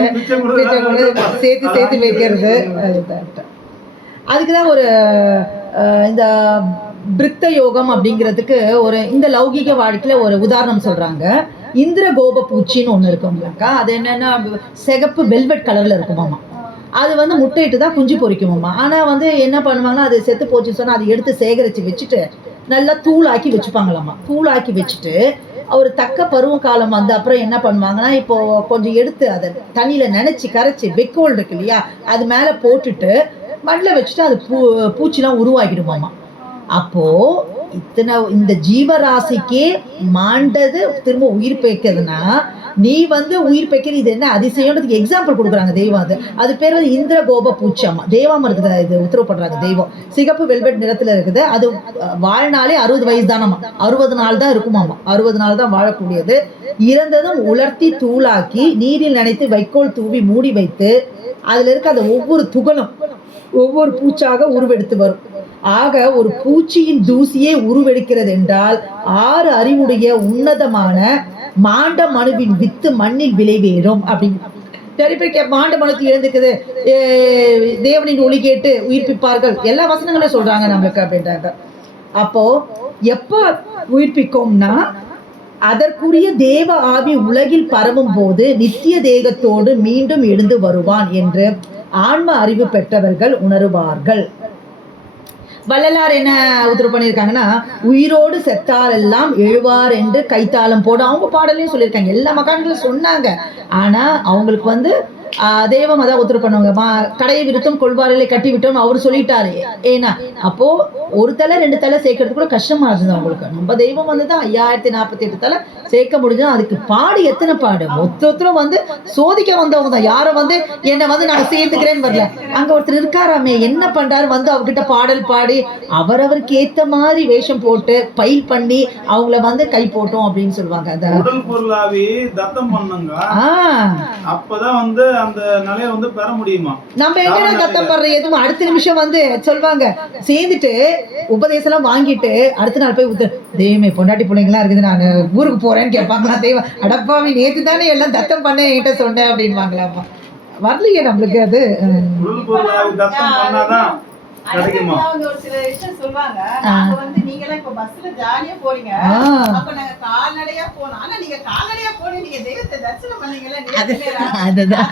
சேர்த்து வைக்கிறது. அதுக்குதான் ஒரு இந்த பிருத்த யோகம் அப்படிங்கிறதுக்கு ஒரு இந்த லௌகிக வாழ்க்கையில ஒரு உதாரணம் சொல்றாங்க. இந்திர கோப பூச்சின்னு ஒண்ணு இருக்கும்லக்கா. அது என்னன்னா சிகப்பு வெல்வெட் கலர்ல இருக்குமாமா. அது வந்து முட்டையிட்டு தான் குஞ்சு பொறிக்குமாமா. ஆனா வந்து என்ன பண்ணுவாங்கன்னா, அது செத்து போச்சுன்னு சொன்னா அதை எடுத்து சேகரிச்சு வச்சுட்டு நல்லா தூளாக்கி வச்சுப்பாங்களாமா. தூளாக்கி வச்சுட்டு ஒரு தக்க பருவ காலம் வந்து அப்புறம் என்ன பண்ணுவாங்கன்னா, இப்போ கொஞ்சம் எடுத்து அதை தண்ணியில நினைச்சு கரைச்சி வெக்கோல் இருக்கு இல்லையா, அது மேல போட்டுட்டு மண்ணில் வச்சுட்டு அது பூச்சிலாம் உருவாக்கிடுமாமா. அப்போ இந்த ஜீவராசிக்கே மாண்டது திரும்ப உயிர் பேய்க்கிறதுனா நீ வந்து உயிர் பெக்கிற இது என்ன அதிசயம்ன்றதுக்கு எக்ஸாம்பிள் கொடுக்குறாங்க தெய்வம். அது பேர் வந்து இந்திர கோப பூச்சம்மா தேவம் இருக்குது. இது உத்தரவு பண்றாங்க தெய்வம். சிகப்பு வெல்வெட் நிறத்துல இருக்குது. அது வாழ்நாளே 60 வயசு தானம்மா, 60 நாள் தான் இருக்குமாமா, 60 நாள் தான் வாழக்கூடியது. இறந்ததும் உலர்த்தி தூளாக்கி நீரில் நனைத்து வைக்கோல் தூவி மூடி வைத்து அதுல இருக்க அந்த ஒவ்வொரு துகளும் ஒவ்வொரு பூச்சாக உருவெடுத்து வரும். ஆக ஒரு பூச்சியின் தூசியே உருவெடுக்கிறது என்றால் 6 அறிவுடைய உன்னதமான மாண்ட மனுவின் வித்து மண்ணில் விளைவேறும் அப்படின்னு நிறைய பேர் மாண்ட மனுக்கு எழுந்துக்குது, தேவனின் ஒளி கேட்டு உயிர்ப்பிப்பார்கள், எல்லா வசனங்களும் சொல்றாங்க நம்மளுக்கு அப்படின்றாங்க. அப்போ எப்போ உயிர்ப்பிக்கும்னா அதற்குரிய தேவ ஆவி உலகில் பரவும் போது நித்திய தேகத்தோடு மீண்டும் எழுந்து வருவான் என்று ஆன்ம அறிவு பெற்றவர்கள் உணருவார்கள். வள்ளலார் என்ன உத்தரவு பண்ணியிருக்காங்கன்னா, உயிரோடு செத்தாரெல்லாம் எழுவார் என்று கைத்தாளம் போட அவங்க பாடலையும் சொல்லியிருக்காங்க. எல்லா மகான்களும் சொன்னாங்க. ஆனா அவங்களுக்கு வந்து தெய்வம் அதான் உத்தரவு பண்ணுவாங்க, கடையை விருத்தம் கொள்வாரிலே கட்டி விட்டோம் அவர் சொல்லிட்டாரு. ஏன்னா அப்போ ஒரு தலை 2 தலை சேர்க்கறது கூட கஷ்டமா இருந்தது அவங்களுக்கு. நம்ம தெய்வம் வந்துதான் 5048 தலை சேர்க்க முடிஞ்சோம். அதுக்கு பாடு எத்தனை பாடு, ஒருத்தரும் வந்து சோதிக்க வந்தவங்க தான். யாரும் வந்து என்னை வந்து நான் சேர்த்துக்கிறேன்னு வரல. அங்க ஒருத்தர் இருக்காராமே என்ன பண்றாரு, வந்து அவர்கிட்ட பாடல் பாடி அவரவருக்கு ஏத்த மாதிரி வேஷம் போட்டு பயில் பண்ணி அவங்கள வந்து கை போட்டோம் அப்படின்னு சொல்லுவாங்க. உடல் பொருளாவே தத்தம் பண்ணுங்க, அப்பதான் வந்து அந்த நிலையை வந்து பெற முடியுமா. நம்ம எங்கடா தத்தம் பண்ற எதுவும் அடுத்த நிமிஷம் வந்து சொல்வாங்க சேர்ந்துட்டு உபதேசம் எல்லாம் வாங்கிட்டு அடுத்த நாள் போய் தெய்வமே பொண்டாட்டி பிள்ளைங்களா இருக்குது நான் ஊருக்கு போறேன்னு கேட்பாங்களா. தெய்வம் அடப்பாவி நேத்து தானே எல்லாம் தத்தம் பண்ண என்கிட்ட சொன்னேன் அப்படின்வாங்களாமா. வரலையே நம்மளுக்கு அது. உடல் பொருளாவே தத்தம் பண்ணாதான் கிடைக்குமா. ஒரு சில விஷயம் சொல்லுவாங்க, நாங்க வந்து நீங்க எல்லாம் இப்ப பஸ்ல ஜாலியா போறீங்க, அப்ப நாங்க கால்நடையா போனோம். ஆனா நீங்க கால்நடையா போனீங்க, நீங்க தெய்வத்தை தரிசனம் பண்ணீங்கல்ல, அதுதான்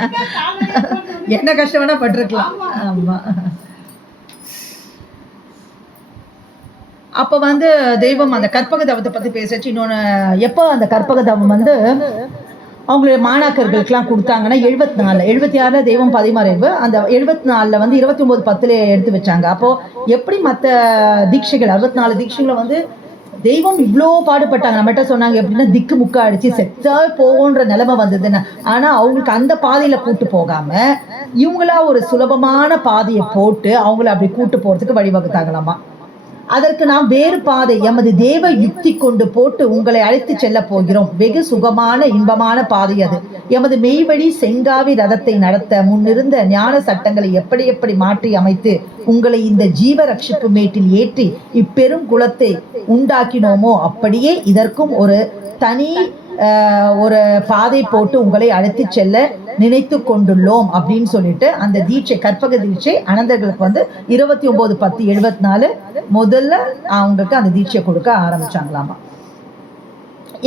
என்ன கஷ்டம் வேணா பட்டிருக்கலாம். ஆமா. அப்ப வந்து தெய்வம் அந்த கற்பக தவத்தை பத்தி பேசச்சு. இன்னொன்னு எப்போ அந்த கற்பக தவம் வந்து அவங்களுடைய மாணாக்கர்களுக்கெல்லாம் கொடுத்தாங்கன்னா 76 தெய்வம் 16 அந்த 74 வந்து 29:10 எடுத்து வச்சாங்க. அப்போ எப்படி மற்ற தீட்சைகள் 64 தீட்சைகளை வந்து தெய்வம் இவ்வளோ பாடுபட்டாங்க. நம்மகிட்ட சொன்னாங்க எப்படின்னா திக்கு முக்க அடிச்சு செத்தா போகுன்ற நிலைமை வந்ததுன்னு. ஆனா அவங்களுக்கு அந்த பாதையில கூட்டு போகாம இவங்களா ஒரு சுலபமான பாதையை போட்டு அவங்கள அப்படி கூட்டு போறதுக்கு வழிவகுத்தாங்களாமா. அதற்கு நாம் வேறு பாதை எமது தேவ யுக்தி கொண்டு போட்டு உங்களை அழைத்து செல்ல போகிறோம். வெகு சுகமான இன்பமான பாதை அது. எமது மெய்வழி செங்காவி ரதத்தை நடத்த முன்னிருந்த ஞான சட்டங்களை எப்படி எப்படி மாற்றி அமைத்து உங்களை இந்த ஜீவ ரட்சிப்பு மேட்டில் ஏற்றி இப்பெரும் குலத்தை உண்டாக்கினோமோ அப்படியே இதற்கும் ஒரு தனி ஒரு பாதை போட்டு உங்களை அழைத்து செல்ல நினைத்து கொண்டுள்ளோம் அப்படின்னு சொல்லிட்டு அந்த தீட்சை கற்பக தீட்சை அனந்தர்களுக்கு வந்து 29/10/74 முதல்ல அவங்களுக்கு அந்த தீட்சை கொடுக்க ஆரம்பிச்சாங்களாமா.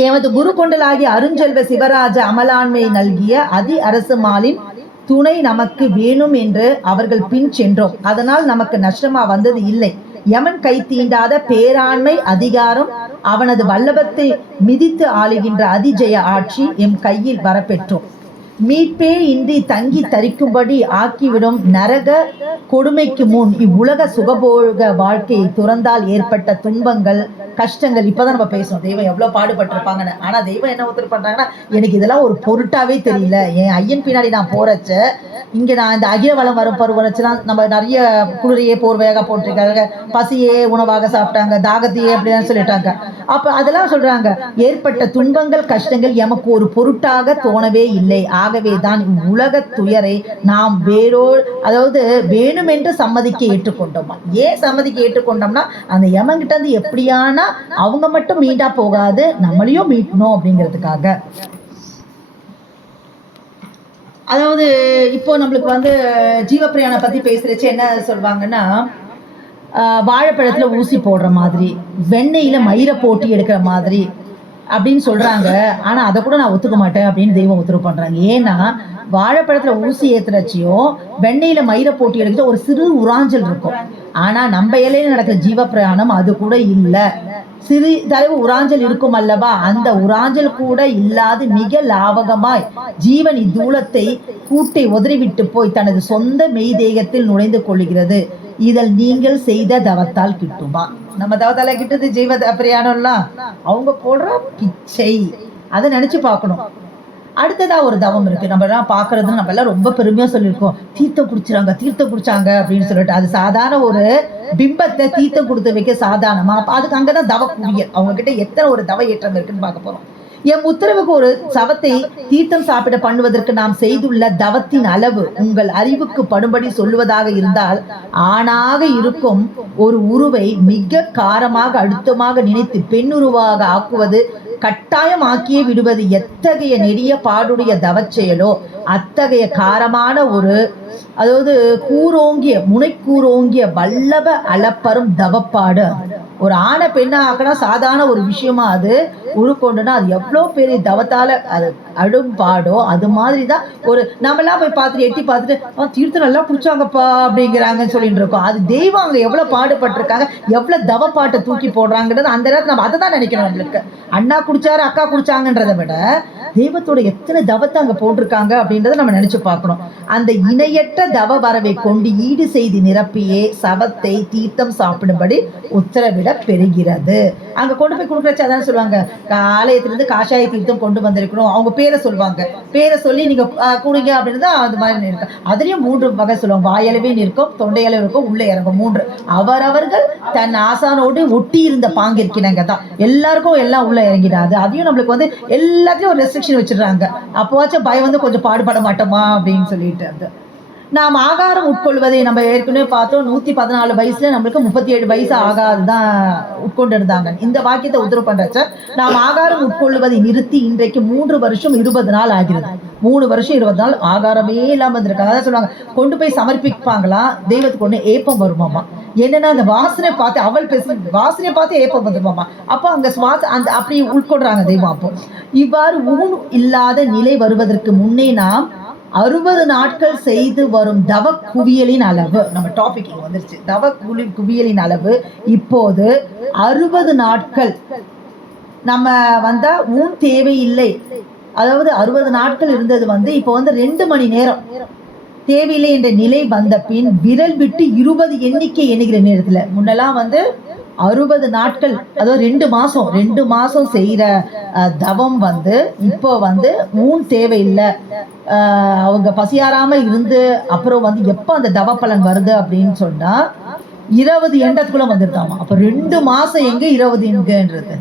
எமது குரு கொண்டலாகிய அருஞ்செல்வ சிவராஜ அமலாண்மை நல்கிய அதி அரசு மாலின் துணை நமக்கு வேணும் என்று அவர்கள் பின் சென்றோம். அதனால் நமக்கு நஷ்டமா வந்தது இல்லை. யமன் கை தீண்டாத பேராண்மை அதிகாரம் அவனது வல்லபத்தை மிதித்து ஆளுகின்ற அதிஜய ஆட்சி எம் கையில் வரப்பெற்றோம். மீட்பே இன்றி தங்கி தரிக்கும்படி ஆக்கிவிடும் நரக கொடுமைக்கு முன் இவ்வுலக சுகபோக வாழ்க்கையை துறந்தால் ஏற்பட்ட துன்பங்கள் கஷ்டங்கள் இப்பதான் நம்ம பேசணும். தெய்வம் எவ்வளவு பாடுபட்டிருப்பாங்கன்னு. ஆனா தெய்வம் என்ன உத்தரவு பண்றாங்கன்னா, எனக்கு இதெல்லாம் ஒரு பொருட்டாவே தெரியல. என் ஐயன் பின்னாடி நான் போறச்ச இங்க நான் இந்த அகில வளம் வரும் பருவச்சுலாம் நம்ம நிறைய குளிரையே போர்வையாக போட்டிருக்காங்க, பசியே உணவாக சாப்பிட்டாங்க, தாகத்தையே அப்படின்னு சொல்லிட்டாங்க. அப்ப அதெல்லாம் சொல்றாங்க, ஏற்பட்ட துன்பங்கள் கஷ்டங்கள் எமக்கு ஒரு பொருட்டாக தோணவே இல்லை. ஆகவே தான் உலக துயரை நாம் அதாவது வேணுமென்று சம்மதிக்க ஏற்றுக்கொண்டோமா. ஏன் சம்மதிக்க ஏற்றுக்கொண்டோம்னா அந்த யமன்கிட்ட இருந்து எப்படியானா அவங்க மட்டும் மீண்டா போகாது, நம்மளையும் மீட்கணும் அப்படிங்கிறதுக்காக. அதாவது இப்போ நம்மளுக்கு வந்து ஜீவப்பிரயாணம் பத்தி பேசுறச்சு என்ன சொல்வாங்கன்னா, வாழைப்பழத்துல ஊசி போடுற மாதிரி, வெண்ணெயில மயிரை போட்டி எடுக்கிற மாதிரி அப்படின்னு சொல்றாங்க. ஆனா அதை கூட நான் ஒத்துக்க மாட்டேன் அப்படின்னு தெய்வம் உத்தரவு பண்றாங்க. ஏன்னா வாழைப்பழத்துல ஊசி ஏத்துறச்சியும் வெண்ணெயில மயிரை போட்டி எடுக்கிற ஒரு சிறு உராஞ்சல் இருக்கும். ஆனா நம்ம இலையில நடக்கிற ஜீவ பிரயாணம் அது கூட இல்லை. சிறிதளவு உராஞ்சல் இருக்கும் அல்லவா, அந்த உராஞ்சல் கூட இல்லாது மிக லாவகமாய் ஜீவன் இத்தூலத்தை கூட்டை உதறிவிட்டு போய் தனது சொந்த மெய் தேகத்தில் நுழைந்து கொள்கிறது. இதில் நீங்கள் செய்த தவத்தால் கிட்டுமா. நம்ம தவத்தால கிட்டது ஜீவ பிரயாணம்லாம் அவங்க போடுற பிச்சை, அதை நினைச்சு பார்க்கணும். அடுத்ததா ஒரு தவம் இருக்கு. நம்ம எல்லாம் பாக்குறது, நம்ம எல்லாம் ரொம்ப பெருமையா சொல்லியிருக்கோம், தீர்த்தம் குடிச்சாங்க அப்படின்னு சொல்லிட்டு. அது சாதாரண ஒரு பிம்பத்தை தீர்த்தம் கொடுத்து வைக்க சாதாரணமா, அதுக்கு அங்கதான் தவ குவியல். அவங்க கிட்ட எத்தனை ஒரு தவ ஏற்றம் இருக்குன்னு பார்க்க போறோம். எம் உத்தரவுக்கு ஒரு சவத்தை தீர்த்தம் சாப்பிட பண்ணுவதற்கு நாம் செய்துள்ள தவத்தின் அளவு உங்கள் அறிவுக்கு படும்படி சொல்லுவதாக இருந்தால், ஆணாக இருக்கும் ஒரு உருவை மிக காரமாக அழுத்தமாக நினைத்து பெண்ணுருவாக ஆக்குவது, கட்டாயமாக்கியே விடுவது எத்தகைய நெடிய பாடுடைய தவச்செயலோ அத்தகைய காரமான ஒரு, அதாவது முனைக்கூரோங்கிய வல்லப அளப்பரும் தவப்பாடு. ஒரு ஆணை பெண்ணா ஆக்கினா சாதாரண ஒரு விஷயமா அது உருக்கொண்டுனா அது எவ்வளோ பெரிய தவத்தால அது அடும்பாடோ, அது மாதிரிதான் ஒரு நம்மளாம் போய் பார்த்துட்டு எட்டி பார்த்துட்டு தீர்த்தம் நல்லா குடிச்சாங்கப்பா அப்படிங்கிறாங்கன்னு சொல்லிட்டு இருக்கோம். அது தெய்வம் அங்க எவ்வளவு பாடுபட்டிருக்காங்க, எவ்வளவு தவப்பாட்டை தூக்கி போடுறாங்கிறது அந்த நேரத்தில் நம்ம அதை தான் நினைக்கணும். நம்மளுக்கு அண்ணா குடிச்சாரு அக்கா குடிச்சாங்கன்றதை விட தெய்வத்தோட எத்தனை தவத்தை அங்க போட்டிருக்காங்க அப்படின்றத நம்ம நினைச்சு பார்க்கணும். அந்த இணையற்ற தவ வரவை கொண்டு ஈடு செய்து நிரப்பியே சவத்தை தீர்த்தம் சாப்பிடும்படி உத்தரவிட பெறுகிறது. அங்க கொண்டு போய் கொடுக்குறச்சு அதான் சொல்லுவாங்க, ஆலயத்திலிருந்து காஷாய தீர்த்தம் கொண்டு வந்திருக்கணும். அவங்க பேரை சொல்லுவாங்க, பேரை சொல்லி நீங்க கூடுங்க அப்படின்னு அது மாதிரி இருக்கும். அதுலயும் 3 வகை சொல்லுவாங்க. வாயளவே இருக்கும், தொண்டையளவு இருக்கும், உள்ளே இறங்கும். 3 அவரவர்கள் தன் ஆசானோடு ஒட்டி இருந்த பாங்கிருக்கிறாங்க தான். எல்லாருக்கும் எல்லாம் உள்ள இறங்கிடாது. அதையும் நம்மளுக்கு வந்து எல்லாத்தையும் ஒரு ரெஸ்ட்ரிக்ஷன் வச்சிடுறாங்க. அப்போவாச்சும் பயம் வந்து கொஞ்சம் பாடுபட மாட்டோமா அப்படின்னு சொல்லிட்டு. அது நாம் ஆகாரம் உட்கொள்வதை நம்ம ஏற்கனவே பார்த்தோம். 114 வயசுல நம்மளுக்கு 37 வயசு ஆகாதுதான் உட்கொண்டு இருந்தாங்க. இந்த வாக்கியத்தை உத்தரவு பண்றச்ச நாம் ஆகாரம் உட்கொள்வதை நிறுத்தி இன்றைக்கு 3 வருஷம் 20 நாள் ஆகிறது. 3 வருஷம் 20 நாள் ஆகாரமே இல்லாம இருந்திருக்காங்க. அதான் சொல்லுவாங்க, கொண்டு போய் சமர்ப்பிப்பாங்களாம், தெய்வத்துக்கு ஒண்ணு ஏப்பம் வருமாமா. என்னன்னா அந்த வாசனை பார்த்து அவள் பேச வாசனை பார்த்து ஏப்பம் வந்துருமாமா. அப்போ அங்க அந்த அப்படி உட்கொள்றாங்க தெய்வம். அப்போ இவ்வாறு ஊன் இல்லாத நிலை வருவதற்கு முன்னே நாம் 60 நாட்கள் செய்து வரும் தவ குவியலின் அளவு, நம்ம டாபிக் வந்துருச்சு, தவ குவியலின் அளவு இப்போது 60 நாட்கள் நம்ம வந்தா ஊன் தேவையில்லை. அதாவது 60 நாட்கள் இருந்தது வந்து இப்போ வந்து 2 மணி நேரம் தேவையில்லை என்ற நிலை வந்த பின் விரல் விட்டு 20 எண்ணிக்கை எண்ணுகிற நேரத்துல, முன்னெல்லாம் வந்து 60 நாட்கள், அதாவது 2 மாசம் செய்யற தவம் வந்து இப்போ வந்து ஊன் தேவையில்லை. அவங்க பசியாராம இருந்து அப்புறம் வந்து எப்ப அந்த தவ பலன் வருது அப்படின்னு சொன்னா 20 எண்டத்துக்குள்ள வந்துருக்காமா. அப்ப 2 மாசம் எங்க 20 எங்கன்றது.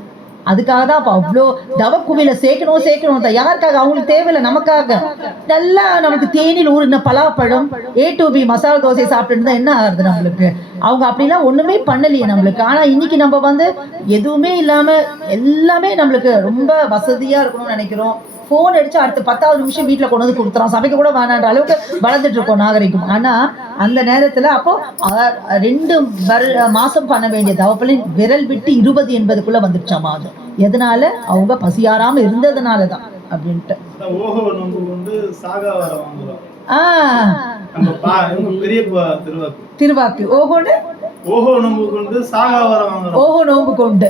அதுக்காக தான் அப்போ அவ்வளோ தவக்குவியில சேர்க்கணும் தான். யாருக்காக? அவங்களுக்கு தேவையில்லை, நமக்காக. நல்லா நமக்கு தேனில் ஊறின பலாப்பழம் A to B masala dosa சாப்பிட்டு தான் என்ன ஆகுது நம்மளுக்கு? அவங்க அப்படிலாம் ஒண்ணுமே பண்ணலையே நம்மளுக்கு. ஆனா இன்னைக்கு நம்ம வந்து எதுவுமே இல்லாம எல்லாமே நம்மளுக்கு ரொம்ப வசதியா இருக்கணும்னு நினைக்கிறோம். போன் அடிச்சு அடுத்த 10வது நிமிஷம் வீட்டுல கொண்டு வந்து கொடுத்துறோம். சமைக்க கூட வேணான்ற அளவுக்கு வளர்ந்துட்டு இருக்கோம் நாகரிகம். ஆனா அந்த நேரத்துல அப்போ 2 மாசம் பண்ண வேண்டிய தவப்பலின் விரல் விட்டு 20 என்பதுக்குள்ள வந்துடுச்சாமா. அது எதனால? அவங்க பசியாராம இருந்ததுனாலதான் அப்படின்ட்டு. திருவாக்கு ஓஹோ நோம்பு கொண்டு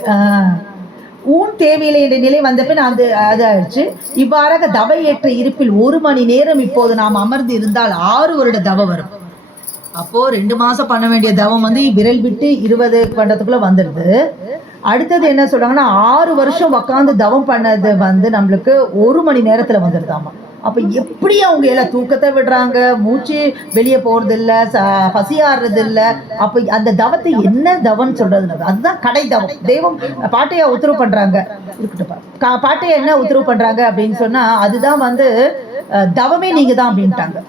ஊன் தேவையில்லை என்ற நிலை வந்த பின் அது ஆயிடுச்சு. இவ்வாறாக தவ ஏற்ற இருப்பில் 1 மணி நேரம் இப்போது நாம் அமர்ந்து இருந்தால் 6 வருட தவம் வரும். அப்போ 2 மாசம் பண்ண வேண்டிய தவம் வந்து விரல் விட்டு 20 பண்டத்துக்குள்ள வந்துடுது. அடுத்தது என்ன சொல்றாங்கன்னா 6 வருஷம் உக்காந்து தவம் பண்ணது வந்து நம்மளுக்கு 1 மணி நேரத்துல வந்துடுதாமா. அப்ப எப்படி அவங்க எல்லாம் தூக்கத்தை விடுறாங்க, மூச்சு வெளியே போறது இல்ல, பசியாடுறது இல்ல. அப்ப அந்த தவத்தை என்ன தவம் சொல்றது? அதுதான் கடை தவம். தெய்வம் பாட்டையா உத்தரவு பண்றாங்க. இருக்கட்டும், பாட்டையா என்ன உத்தரவு பண்றாங்க அப்படின்னு சொன்னா அதுதான் வந்து தவமே நீங்க தான் அப்படின்ட்டாங்க.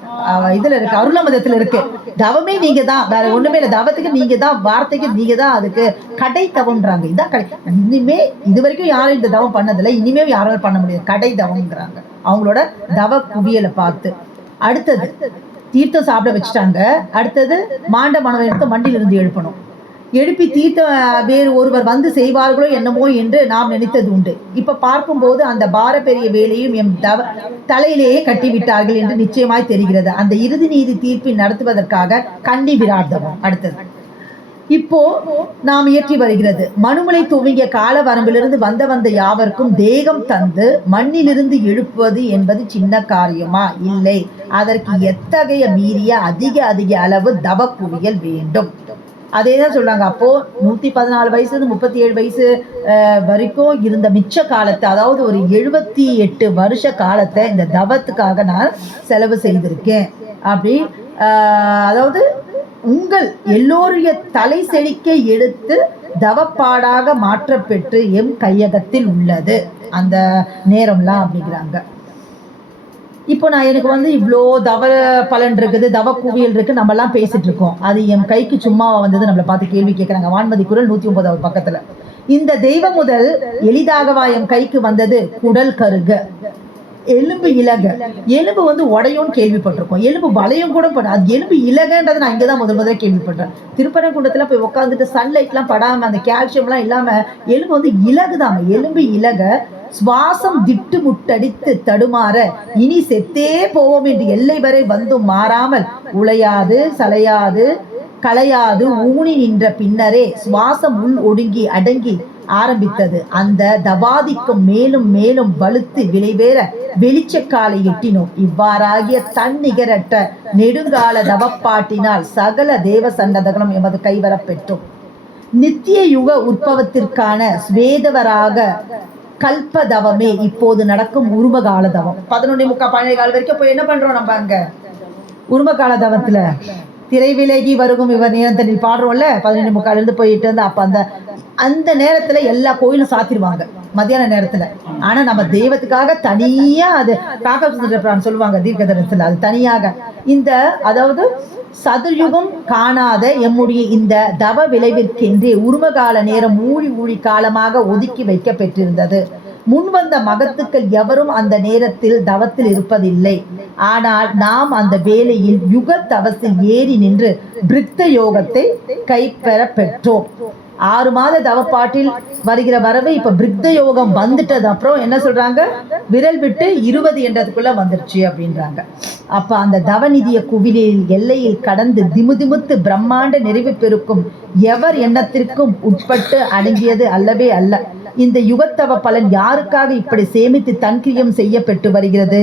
இதுல இருக்கு, அருளமதத்துல இருக்கு, தவமே நீங்க தான், வேற ஒண்ணுமே இல்லை. தவத்துக்கு நீங்க தான், வார்த்தைக்கு நீங்க தான், அதுக்கு கடை தவம்ன்றாங்க. இதான் கடை. இனிமே இது வரைக்கும் யாரும் இந்த தவம் பண்ணதில்லை, இனிமே யாராலும் பண்ண முடியாது, கடை தவம்ங்கிறாங்க அவங்களோட தவ குவியலை பார்த்து. அடுத்தது தீர்த்தம் சாப்பிட வச்சுட்டாங்க. அடுத்தது மாண்ட மனதை எடுத்து மண்டியிலிருந்து எழுப்பணும். எழுப்பி தீர்த்த வேறு ஒருவர் வந்து செய்வார்களோ என்னமோ என்று நாம் நினைத்தது உண்டு. இப்ப பார்க்கும்போது அந்த பார பெரிய வேலையும் எம் தலையிலேயே கட்டிவிட்டார்கள் என்று நிச்சயமாய் தெரிகிறது. அந்த இறுதி நீதி தீர்ப்பை நடத்துவதற்காக கண்டி விரார்த்தம் அடுத்தது இப்போ நாம் இயற்றி வருகிறது. மனுமலை துவங்கிய கால வரம்பிலிருந்து வந்த யாவருக்கும் தேகம் தந்து மண்ணிலிருந்து எழுப்புவது என்பது சின்ன காரியமா? இல்லை. அதற்கு எத்தகைய மீறிய அதிக அளவு தவ குவியல் வேண்டும். அதே தான் சொல்றாங்க. அப்போ 114 வயசுலேருந்து 37 வயசு வரைக்கும் இருந்த மிச்ச காலத்தை, அதாவது ஒரு 78 வருஷ காலத்தை இந்த தவத்துக்காக நான் செலவு செய்திருக்கேன். அப்படி அதாவது உங்கள் எல்லோருடைய தலை செழிக்க எடுத்து தவப்பாடாக மாற்றப்பெற்று எம் கையகத்தில் உள்ளது அந்த நேரம்லாம் அப்படிங்கிறாங்க. இப்போ நான் எனக்கு வந்து இவ்வளோ தவ பலன் இருக்குது, தவ குவியல் இருக்குது, நம்மலாம் பேசிட்டு இருக்கோம். அது என் கைக்கு சும்மாவா வந்தது? நம்மளை பார்த்து கேள்வி கேட்குறாங்க. வான்மதி குரல் 109வது பக்கத்தில். இந்த தெய்வ முதல் எளிதாகவா என் கைக்கு வந்தது? குடல் கருக எலும்பு இலக. எலும்பு வந்து உடையும்னு கேள்விப்பட்டிருக்கோம், எலும்பு வளையும் கூட படும். அது எலும்பு இலகன்றது நான் இங்கே தான் முதல்ல கேள்விப்பட்டேன். திருப்பரங்குன்றத்தில் போய் உட்காந்துட்டு சன்லைட்லாம் படாமல் அந்த கால்சியம்லாம் இல்லாமல் எலும்பு வந்து இலகுதாம. எலும்பு இலக சுவாசம் திட்டு முட்டடித்து தடுமாற இனி செத்தே போவோம் என்று எல்லை வரை வந்தும் மாறாமல் உளையாது சலையாது களையாது ஊனி நின்ற பின்னரே சுவாசம் உள் ஒடுங்கி அடங்கி ஆரம்பித்தது. அந்த தவாதிக்கும் மேலும் மேலும் வலுத்து விளைவேற வெளிச்சக்காலை எட்டினோம். இவ்வாறாகிய தன்னிகரற்ற நெடுங்கால தவப்பாட்டினால் சகல தேவ சன்னதகளும் எமது கைவரப் பெற்றோம். நித்திய யுக உற்பவத்திற்கான ஸ்வேதவராக கல்பதவமே இப்போது நடக்கும் உருமகால தவம். 11:45 12 கால வரைக்கும் போய் என்ன பண்றோம் நம்ம அங்க உருமகால தவத்துல? திரை விலகி வருகும் இவர் நிரந்தனில் பாடுறோம்ல, 11:45 போயிட்டு வந்து அப்ப அந்த நேரத்துல எல்லா கோயிலும் சாத்திடுவாங்க மத்தியான நேரத்துல. ஆனா நம்ம தெய்வத்துக்காக தனியா அது காக்க சொல்லுவாங்க தீர்க்கதரிசனத்துல, அது தனியாக இந்த அதாவது சதுர்யுகம் காணாத எம்முடைய இந்த தவ விளைவிற்கென்றே உருவகால நேரம் ஊழி ஊழி காலமாக ஒதுக்கி வைக்க பெற்றிருந்தது. முன்வந்த மகத்துக்கள் எவரும் அந்த நேரத்தில் தவத்தில் இருப்பதில்லை. ஆனால் நாம் அந்த வேளையில் யுக தவத்தில் ஏறி நின்று பிரித்த யோகத்தை கைப்பெற பெற்றோம். 6 மாத தவப்பாட்டில் வருகிற வரவு இப்ப பிரித்த யோகம் வந்துட்டது. அப்புறம் என்ன சொல்றாங்க? விரல் விட்டு 20 என்றதுக்குள்ள வந்துருச்சு அப்படின்றாங்க. அப்ப அந்த தவநிதிய குவிலில் எல்லையில் கடந்து திமுதிமுத்து பிரம்மாண்ட நிறைவு பெருக்கும் எவர் எண்ணத்திற்கும் உட்பட்டு அடங்கியது அல்லவே அல்ல. இந்த யுகத்தவ பலன் யாருக்காக இப்படி சேமித்து தன்கிரியம் செய்யப்பட்டு வருகிறது?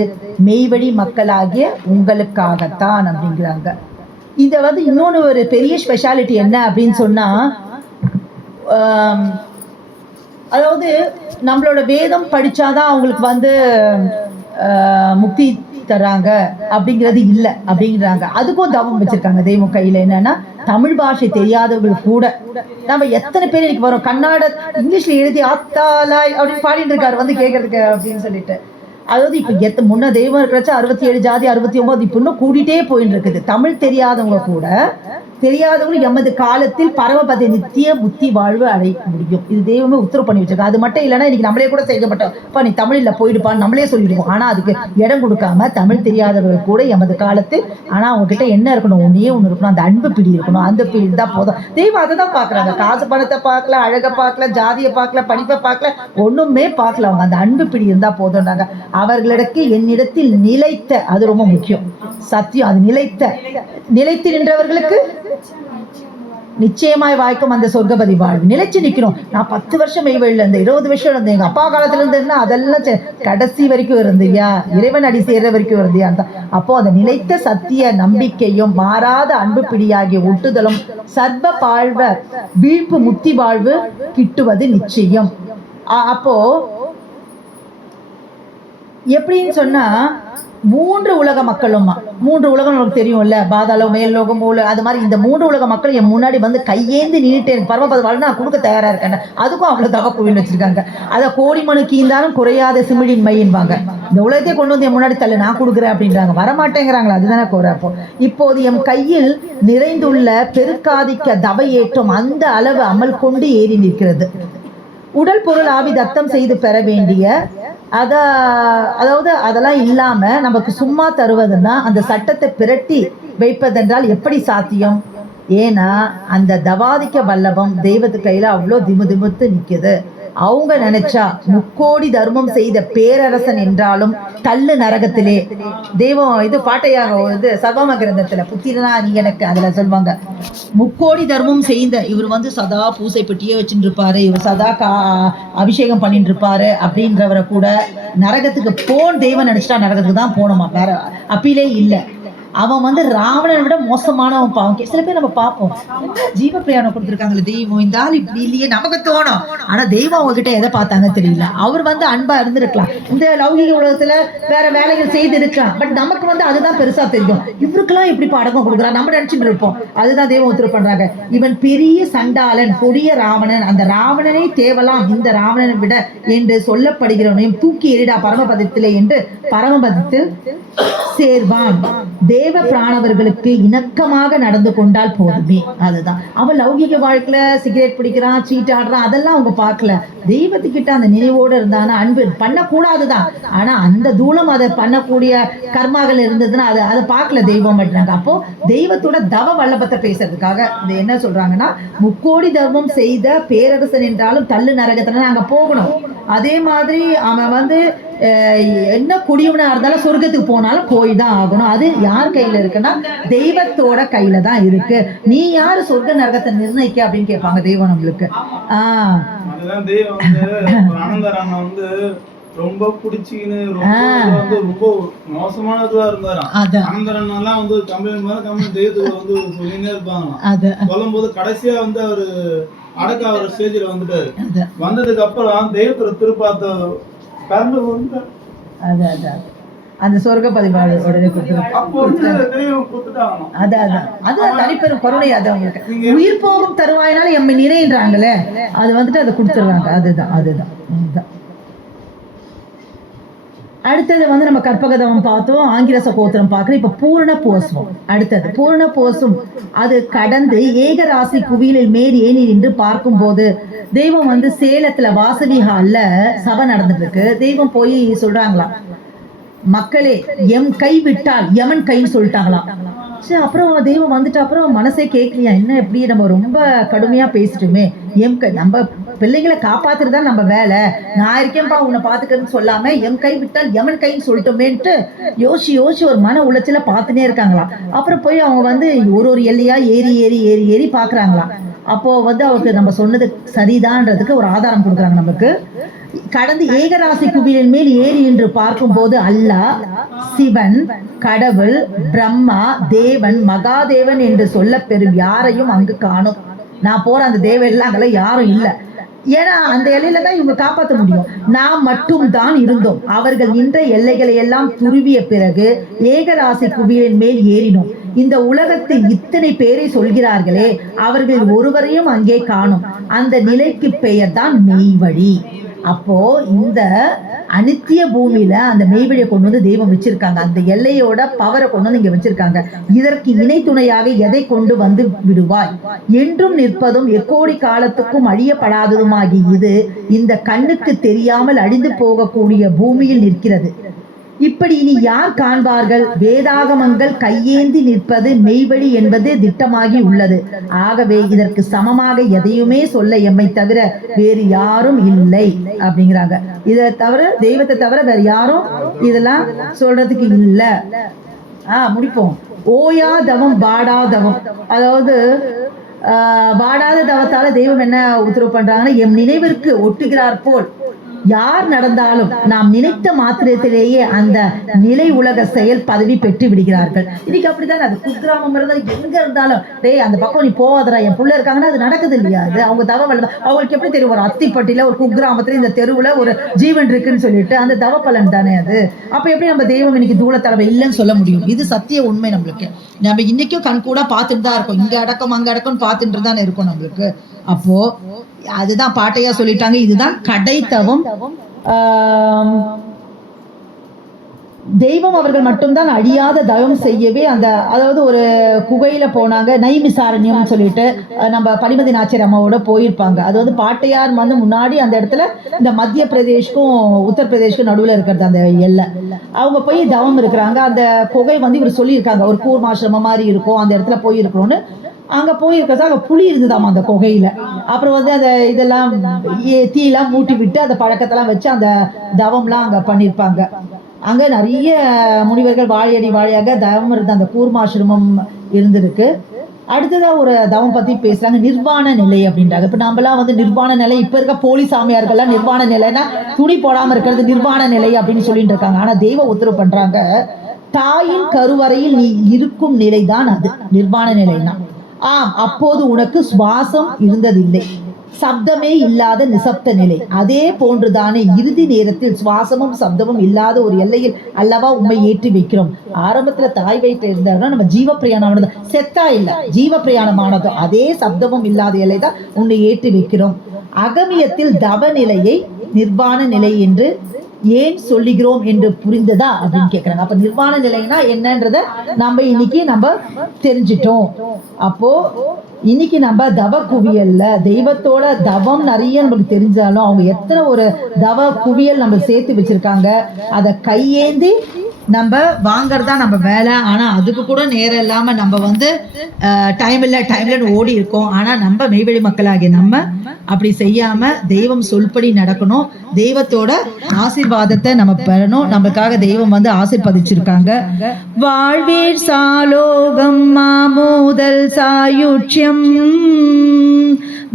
மெய்வழி மக்களாகிய உங்களுக்காகத்தான் அப்படிங்கிறாங்க. இதை வந்து இன்னொன்று ஒரு பெரிய ஸ்பெஷாலிட்டி என்ன அப்படின்னு சொன்னா, அதாவது நம்மளோட வேதம் படிச்சாதான் அவங்களுக்கு வந்து முக்தி தராங்க அப்படிங்கிறது இல்லை அப்படிங்கிறாங்க. அதுக்கும் தவம் வச்சிருக்காங்க தெய்வம் கையில. என்னன்னா தமிழ் பாஷை தெரியாதவர்கள் கூட, நம்ம எத்தனை பேர் இன்னைக்கு வரோம் கன்னட இங்கிலீஷ்ல எழுதி ஆத்தாலாய் அப்படின்னு பாடிட்டு இருக்காரு வந்து கேட்கறதுக்கு அப்படின்னு சொல்லிட்டு. அதாவது இப்ப முன்ன தெய்வம் இருக்கிறச்சா 67 ஜாதி 69 இப்ப இன்னும் கூடிட்டே போயிட்டு இருக்குது. தமிழ் தெரியாதவங்க கூட தெரியாதவங்களும் எமது காலத்தில் பரமபத நித்திய முத்தி வாழ்வு அடைய முடியும். இது தெய்வமே உத்தரவு பண்ணி வச்சிருக்கோம். அது மட்டும் இல்லைன்னா இன்னைக்கு நம்மளே கூட செய்ய மாட்டோம், நீ தமிழ்ல போயிடுப்பான்னு நம்மளே சொல்லிடுவோம். ஆனா அதுக்கு இடம் கொடுக்காம தமிழ் தெரியாதவர்கள் கூட எமது காலத்தில், ஆனா அவங்க கிட்ட என்ன இருக்கணும்? ஒன்னே ஒண்ணு இருக்கணும், அந்த அன்பு பிடி இருக்கணும். அந்த பிடி தான் போதும். தெய்வம் அதை தான் பாக்குறாங்க. காசு பணத்தை பார்க்கல, அழகை பார்க்கல, ஜாதியை பார்க்கல, படிப்பை பார்க்கல, ஒண்ணுமே பார்க்கல. அவங்க அந்த அன்பு பிடி இருந்தா போதும்னாங்க. அவர்களிடக்கு என்னிடத்தில் நிலைத்த, அது ரொம்ப முக்கியம், சத்தியம். அது நிலைத்து நின்றவர்களுக்கு நிச்சயமாய் வாய்க்கும் அந்த சொர்க்கபதி வாழ்வு. நிலைச்சு நிற்கணும். நான் 10 வருஷம் மெய்வெளியில இருந்தேன், 20 வருஷம் இருந்தேன், எங்க அப்பா காலத்துல இருந்தேன்னா அதெல்லாம் கடைசி வரைக்கும் இருந்தியா, இறைவன் அடி சேர்ற வரைக்கும் இருந்தியா. அப்போ அந்த நிலைத்த சத்திய நம்பிக்கையும் மாறாத அன்பு பிடியாகிய ஒட்டுதலும் சர்வ வாழ்வ வீழ்ப்பு முத்தி வாழ்வு கிட்டுவது நிச்சயம். அப்போ எப்படின்னு சொன்னா 3 உலக மக்களும், 3 உலகம் நமக்கு தெரியும்ல, பாதாளம், மேல் லோகம், அது மாதிரி இந்த 3 உலக மக்கள் என் முன்னாடி வந்து கையேந்து நின்றுட்டு எனக்கு பரமபத வாழ்வு நான் கொடுக்க தயாரா இருக்கேன். அதுக்கும் அவ்வளவு தவ கோவில் வச்சிருக்காங்க. அதை கோடி மனு கீந்தாலும் குறையாத சிமிழின் மையின்பாங்க. இந்த உலகத்தை கொண்டு வந்து என் முன்னாடி தள்ளு, நான் கொடுக்குறேன் அப்படின்றாங்க. வரமாட்டேங்கிறாங்களா? அதுதானே கோர. அப்போ இப்போது எம் கையில் நிறைந்துள்ள பெருக்காதிக்க தவ ஏற்றம் அந்த அளவு அமல் கொண்டு ஏறி நிற்கிறது. உடல் பொருள் ஆவி தத்தம் செய்து பெற வேண்டிய அதாவது அதெல்லாம் இல்லாம நமக்கு சும்மா தருவதுன்னா அந்த சட்டத்தை பிரட்டி வைப்பதென்றால் எப்படி சாத்தியம்? ஏன்னா அந்த தவாதிக்க வல்லபம் தெய்வத்து கையில அவ்வளோ திமுதிமுத்து நிக்குது. அவங்க நினைச்சா 3 கோடி தர்மம் செய்த பேரரசன் என்றாலும் தள்ளு நரகத்திலே. தெய்வம் இது பாட்டையாக இது சர்வம கிரந்தத்துல புத்திரனா நீ எனக்கு அதுல சொல்லுவாங்க, 3 கோடி தர்மம் செய்த இவர் வந்து சதா பூசை பெட்டியே வச்சுட்டு இருப்பாரு, இவர் சதா அபிஷேகம் பண்ணிட்டு இருப்பாரு அப்படின்றவரை கூட நரகத்துக்கு தெய்வம் நினைச்சிட்டா நரகத்துக்கு தான் போகணுமா, வேற அப்பீலே இல்லை. அவன் வந்து ராவணனை விட மோசமானவன் பாவம். சில பேர் நம்ம பார்ப்போம், என்ன ஜீவ பிரயாணம் கொடுத்துருக்காங்களே தெய்வம், இந்த ஆள் இப்படி இல்லையே நமக்கு தோணும். ஆனா தெய்வம் அவங்ககிட்ட எதை பார்த்தாங்க தெரியல. அவர் வந்து அன்பா இருந்திருக்கலாம், இந்த லௌகிக உலகத்துல வேற வேலைகள் செய்து இருக்கலாம், பட் நமக்கு வந்து அதுதான் பெருசா தெரியும். இவருக்கெல்லாம் இப்படி அடக்கம் கொடுக்குறான் நம்ம நினைச்சுட்டு இருப்போம். அதுதான் தெய்வம் உத்தரவு பண்றாங்க. இவன் பெரிய சண்டாளன், கொடிய ராவணன், அந்த ராவணனை தேவலாம் இந்த ராவணனை விட என்று சொல்லப்படுகிறவனையும் தூக்கி எறிடா பரமபதத்திலே என்று பரமபதத்தில் சேர்வான். தேவ பிராணவர்களுக்கு இணக்கமாக நடந்து கொண்டால் போதுமே. அதுதான் அவன் லௌகிக வாழ்க்கையில சிகரெட் பிடிக்கிறான், சீட் ஆடுறான், அதெல்லாம் அவங்க பார்க்கல. தெய்வத்துக்கிட்ட அந்த நினைவோடு இருந்தானா அன்பு பண்ணக்கூடாதுதான், ஆனா அந்த தூளம் அதை பண்ணக்கூடிய கர்மாக்கள் இருந்ததுன்னா அதை பார்க்கல தெய்வம் அப்படின்னாங்க. அப்போ தெய்வத்தோட தவ வல்லபத்தை பேசுறதுக்காக இது என்ன சொல்றாங்கன்னா, முக்கோடி தர்மம் செய்த பேரரசன் என்றாலும் தள்ளு நரகத்துல நாங்க போகணும். அதே மாதிரி அவன் வந்து என்ன குடியவனா இருந்தாலும் சொர்க்கத்துக்கு போனாலும் போய் தான் ஆகணும். அது யார் கையில இருக்குன்னா தெய்வத்தோட கையில தான் இருக்கு. நீ யாரு சொர்க்க நரகத்தை நிர்ணயிக்க அப்படின்னு கேட்பாங்க தெய்வம் நம்மளுக்கு. அதுதான் தெய்வம் வந்து ஆனந்தராமன் வந்து ரொம்ப குடிச்சின்னு ரொம்ப மோசமான இதுவா இருந்தாராம். ஆனந்தரன் எல்லாம் வந்து கம்பெனி தெய்வத்துக்கு வந்து சொல்லினே இருப்பாங்களாம். சொல்லும் போது கடைசியா வந்து அவரு அடக்க அவர் ஸ்டேஜ்ல வந்துட்டாரு. வந்ததுக்கு அப்புறம் தெய்வத்துல திருப்பாத்த கலந்து வந்து அந்த சொர்க்க பதிவாளர் உடனே அது தனிப்பெரும் கருணை. அது அவங்களுக்கு உயிர் போகும் தருவாயினால எம்மை நிறைன்றாங்களே, அது வந்துட்டு அதை கொடுத்துடுறாங்க. அதுதான் அடுத்தது வந்து நம்ம கற்பகதவம் பார்த்தோம், ஆங்கிரச கோத்திரம் பார்க்கறோம். இப்ப பூர்ண போஸ்வம். அடுத்தது பூர்ண போசும். அது கடந்து ஏகராசி குவியலில் மேல் ஏறி நின்று பார்க்கும் போது தெய்வம் வந்து சேலத்துல வாசவி ஹால்ல சபை நடந்துட்டு இருக்கு. தெய்வம் போய் சொல்றாங்களாம், மக்களே எம் கை விட்டால் யமன் கைன்னு சொல்லிட்டாங்களாம். சரி, அப்புறம் தெய்வம் வந்துட்டு அப்புறம் மனசே கேட்கலையா, என்ன எப்படி நம்ம ரொம்ப கடுமையா பேசிட்டோமே, எம் கை நம்ம பிள்ளைங்களை காப்பாத்துறது தான் நம்ம வேலை, நான் இருக்கேன்பா உன்னை பாத்துக்கிறேன்னு சொல்லாம எம் கை விட்டால் யமன் கைன்னு சொல்லிட்டோமேன்ட்டு யோசிச்சு ஒரு மன உளைச்சல பார்த்துனே இருக்காங்களாம். அப்புறம் போய் அவங்க வந்து ஒரு எல்லையா ஏறி பாக்குறாங்களாம். அப்போ வந்து அவருக்கு நம்ம சொன்னது சரிதான்றதுக்கு ஒரு ஆதாரம் கொடுக்குறாங்க நமக்கு. கடந்து ஏகராசி குவியலின் மேல் ஏறி நின்று பார்க்கும் போது அல்லாஹ், சிவன், கடவுள், பிரம்மா, தேவன், மகாதேவன் என்று சொல்ல பெறும் யாரையும் அங்கு காணும். நான் போற அந்த தேவன் எல்லாம் அங்கெல்லாம் யாரும் இல்லை. ஏன்னா அந்த எல்லையில தான் இவங்க காப்பாற்ற முடியும். நாம் மட்டும் தான் இருந்தோம். அவர்கள் நின்ற எல்லைகளை எல்லாம் துருவிய பிறகு ஏகராசி குவியலின் மேல் ஏறினோம். இந்த உலகத்தில் இத்தனை பேரை சொல்கிறார்களே, அவர்கள் ஒருவரையும் அங்கே காணும். அந்த நிலைக்கு பெயர் தான் மெய்வழி. அப்போ இந்த அனித்திய பூமியில அந்த மெய்வழியை கொண்டு வந்து தெய்வம் வச்சிருக்காங்க. அந்த எல்லையோட பவரை கொண்டு வந்து இங்க வச்சிருக்காங்க. இதற்கு இணை துணையாக எதை கொண்டு வந்து விடுவாய்? என்றும் நிற்பதும் எக்கோடி காலத்துக்கும் அழியப்படாததுமாகி இது இந்த கண்ணுக்கு தெரியாமல் அழிந்து போகக்கூடிய பூமியில் நிற்கிறது. இப்படி இனி யார் காண்பார்கள்? வேதாகமங்கள் கையேந்தி நிற்பது மெய்வழி என்பது திட்டமாகி உள்ளது. ஆகவே இதற்கு சமமாக எதையுமே சொல்ல எம்மை தவிர வேறு யாரும் இல்லை அப்படிங்கிறாங்க. இதை தவிர தெய்வத்தை தவிர வேற யாரும் இதெல்லாம் சொல்றதுக்கு இல்லை. முடிப்போம். ஓயா தவம் பாடா தவம். அதாவது வாடாத தவத்தால தெய்வம் என்ன உத்தரவு பண்றாங்கன்னா, எம் நினைவிற்கு ஒட்டுகிறார் போல் யார் நடந்தாலும் நாம் நினைத்த மாத்திரத்திலேயே அந்த நிலை உலக செயல் பதவி பெற்று விடுகிறார்கள். இன்னைக்கு அப்படிதான். அது குக்கிராமம் இருந்தாலும் எங்க இருந்தாலும், டேய் அந்த பக்கம் நீ போவாதரா, என் புள்ள இருக்காங்கன்னா அது நடக்குது இல்லையா? அது அவங்க தவ அவங்களுக்கு எப்படி தெரியும்? ஒரு அத்திப்பட்டியில ஒரு குக்கிராமத்துல இந்த தெருவுல ஒரு ஜீவன் இருக்குன்னு சொல்லிட்டு அந்த தவ பலன் தானே அது. அப்ப எப்படி நம்ம தெய்வம் இன்னைக்கு தூளத்தளவை இல்லைன்னு சொல்ல முடியும்? இது சத்திய உண்மை. நம்மளுக்கு நம்ம இன்னைக்கும் கண் கூட பார்த்துட்டு தான் இருக்கோம். இங்க அடக்கம் அங்க அடக்கம் பார்த்துட்டு தானே இருக்கும் நம்மளுக்கு. அப்போ அதுதான் பாட்டையா சொல்லிட்டாங்க, இதுதான் கடை தவம். தெய்வம் அவர்கள் மட்டும்தான் அழியாத தவம் செய்யவே அந்த அதாவது ஒரு குகையில போனாங்க, நைமிசாரண்யம் சொல்லிட்டு நம்ம பனிமதி நாச்சியார் அம்மாவோட போயிருப்பாங்க. அது வந்து பாட்டையார் வந்து முன்னாடி அந்த இடத்துல இந்த மத்திய பிரதேஷ்க்கும் உத்தரப்பிரதேஷ்க்கும் நடுவில் இருக்கிறது அந்த எல்லை. அவங்க போய் தவம் இருக்கிறாங்க. அந்த குகை வந்து இவர் சொல்லியிருக்காங்க ஒரு கூர்மாசிரமம் மாதிரி இருக்கும், அந்த இடத்துல போயிருக்கிறோன்னு. அங்க போயிருக்கிறதா அங்க புலி இருந்ததாமா அந்த குகையில. அப்புறம் வந்து அந்த இதெல்லாம் தீயெல்லாம் மூட்டி விட்டு அந்த பழக்கத்தெல்லாம் வச்சு அந்த தவம்லாம் அங்க பண்ணியிருப்பாங்க. அங்க நிறைய முனிவர்கள் வாழையடி வாழையாக தவம் இருந்த அந்த கூர்மாசிரமம் இருந்திருக்கு. அடுத்ததான் ஒரு தவம் பத்தி பேசுறாங்க, நிர்வாண நிலை அப்படின்றாங்க. இப்ப நம்மளாம் வந்து நிர்வாண நிலை, இப்ப இருக்க போலி சாமியார்கள்லாம் நிர்வாண நிலைன்னா துணி போடாம இருக்கிறது நிர்வாண நிலை அப்படின்னு சொல்லிட்டு இருக்காங்க. ஆனா தெய்வ உத்தரவு பண்றாங்க, தாயின் கருவறையில் நீ இருக்கும் நிலைதான் அது நிர்வாண நிலைனா. ஆம், அப்போது உனக்கு சுவாசம் இருந்ததில்லை, சப்தமே இல்லாத நிசப்த நிலை. அதே போன்றுதானே இறுதி நேரத்தில் சுவாசமும் சப்தமும் இல்லாத ஒரு எல்லையில் அல்லவா உண்மை ஏற்றி வைக்கிறோம். ஆரம்பத்துல தாய் வயிற்றில் இருந்தாருன்னா நம்ம ஜீவ பிரயாணமானது, செத்தா இல்ல ஜீவ பிரயாணமானதோ அதே சப்தமும் இல்லாத எல்லை தான் உன்னை ஏற்றி வைக்கிறோம். அகமியத்தில் தவ நிலையை நிர்வாண நிலை என்று ஏன் சொல்லுகிறோம் என்று புரிந்ததா அப்படின்னு கேட்குறாங்க. அப்ப நிர்வாண நிலைனா என்னன்றத நம்ம இன்னைக்கு தெரிஞ்சிட்டோம். அப்போ இன்னைக்கு நம்ம தவ குவியல்ல தெய்வத்தோட தவம் நிறைய நமக்கு தெரிஞ்சாலும் அவங்க எத்தனை ஒரு தவ குவியல் நம்ம சேர்த்து வச்சிருக்காங்க. அதை கையேந்தி நம்ம வாங்கறதா நம்ம வேலை. ஆனா அதுக்கு கூட நேரம் இல்லாம நம்ம டைம் இல்லைன்னு ஓடி இருக்கோம். ஆனா நம்ம மெய்வழி மக்களாகிய நம்ம அப்படி செய்யாம தெய்வம் சொல்படி நடக்கணும். தெய்வத்தோட ஆசீர்வாதத்தை நம்ம பெறணும். நமக்காக தெய்வம் ஆசீர்வதிச்சிருக்காங்க. வாழ்வீர் சாலோகம் மாமூதல் சாயுட்சியம்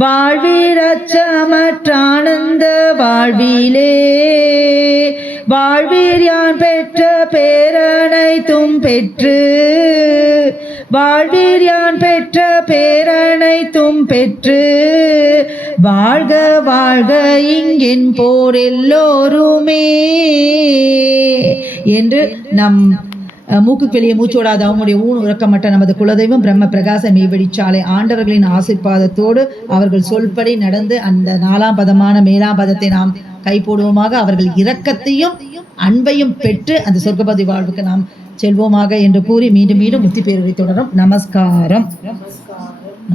வாழ்வீர் அச்சமற்றானந்த வாழ்விலே வாழ்வீர் யான் பெற்ற பேரனைத்தும் பெற்று வாழ்வீர் யான் பெற்ற பேரனைத்தும் பெற்று வாழ்க வாழ்க இங்கென் போர் எல்லோருமே என்று நம் மூக்கு வெளியே மூச்சோடாத அவங்களுடைய ஊன் உறக்கமட்ட நமது குலதெய்வம் பிரம்ம பிரகாச மெய்வழிச்சாலை ஆண்டவர்களின் ஆசீர்வாதத்தோடு அவர்கள் சொல்படி நடந்து அந்த 4ஆம் பதமான மேலாம் பதத்தை நாம் கைப்போடுவோமாக. அவர்கள் இரக்கத்தையும் அன்பையும் பெற்று அந்த சொர்க்கபதி வாழ்வுக்கு நாம் செல்வோமாக என்று கூறி மீண்டும் மீண்டும் முத்தி பேரவை தொடரும். நமஸ்காரம்.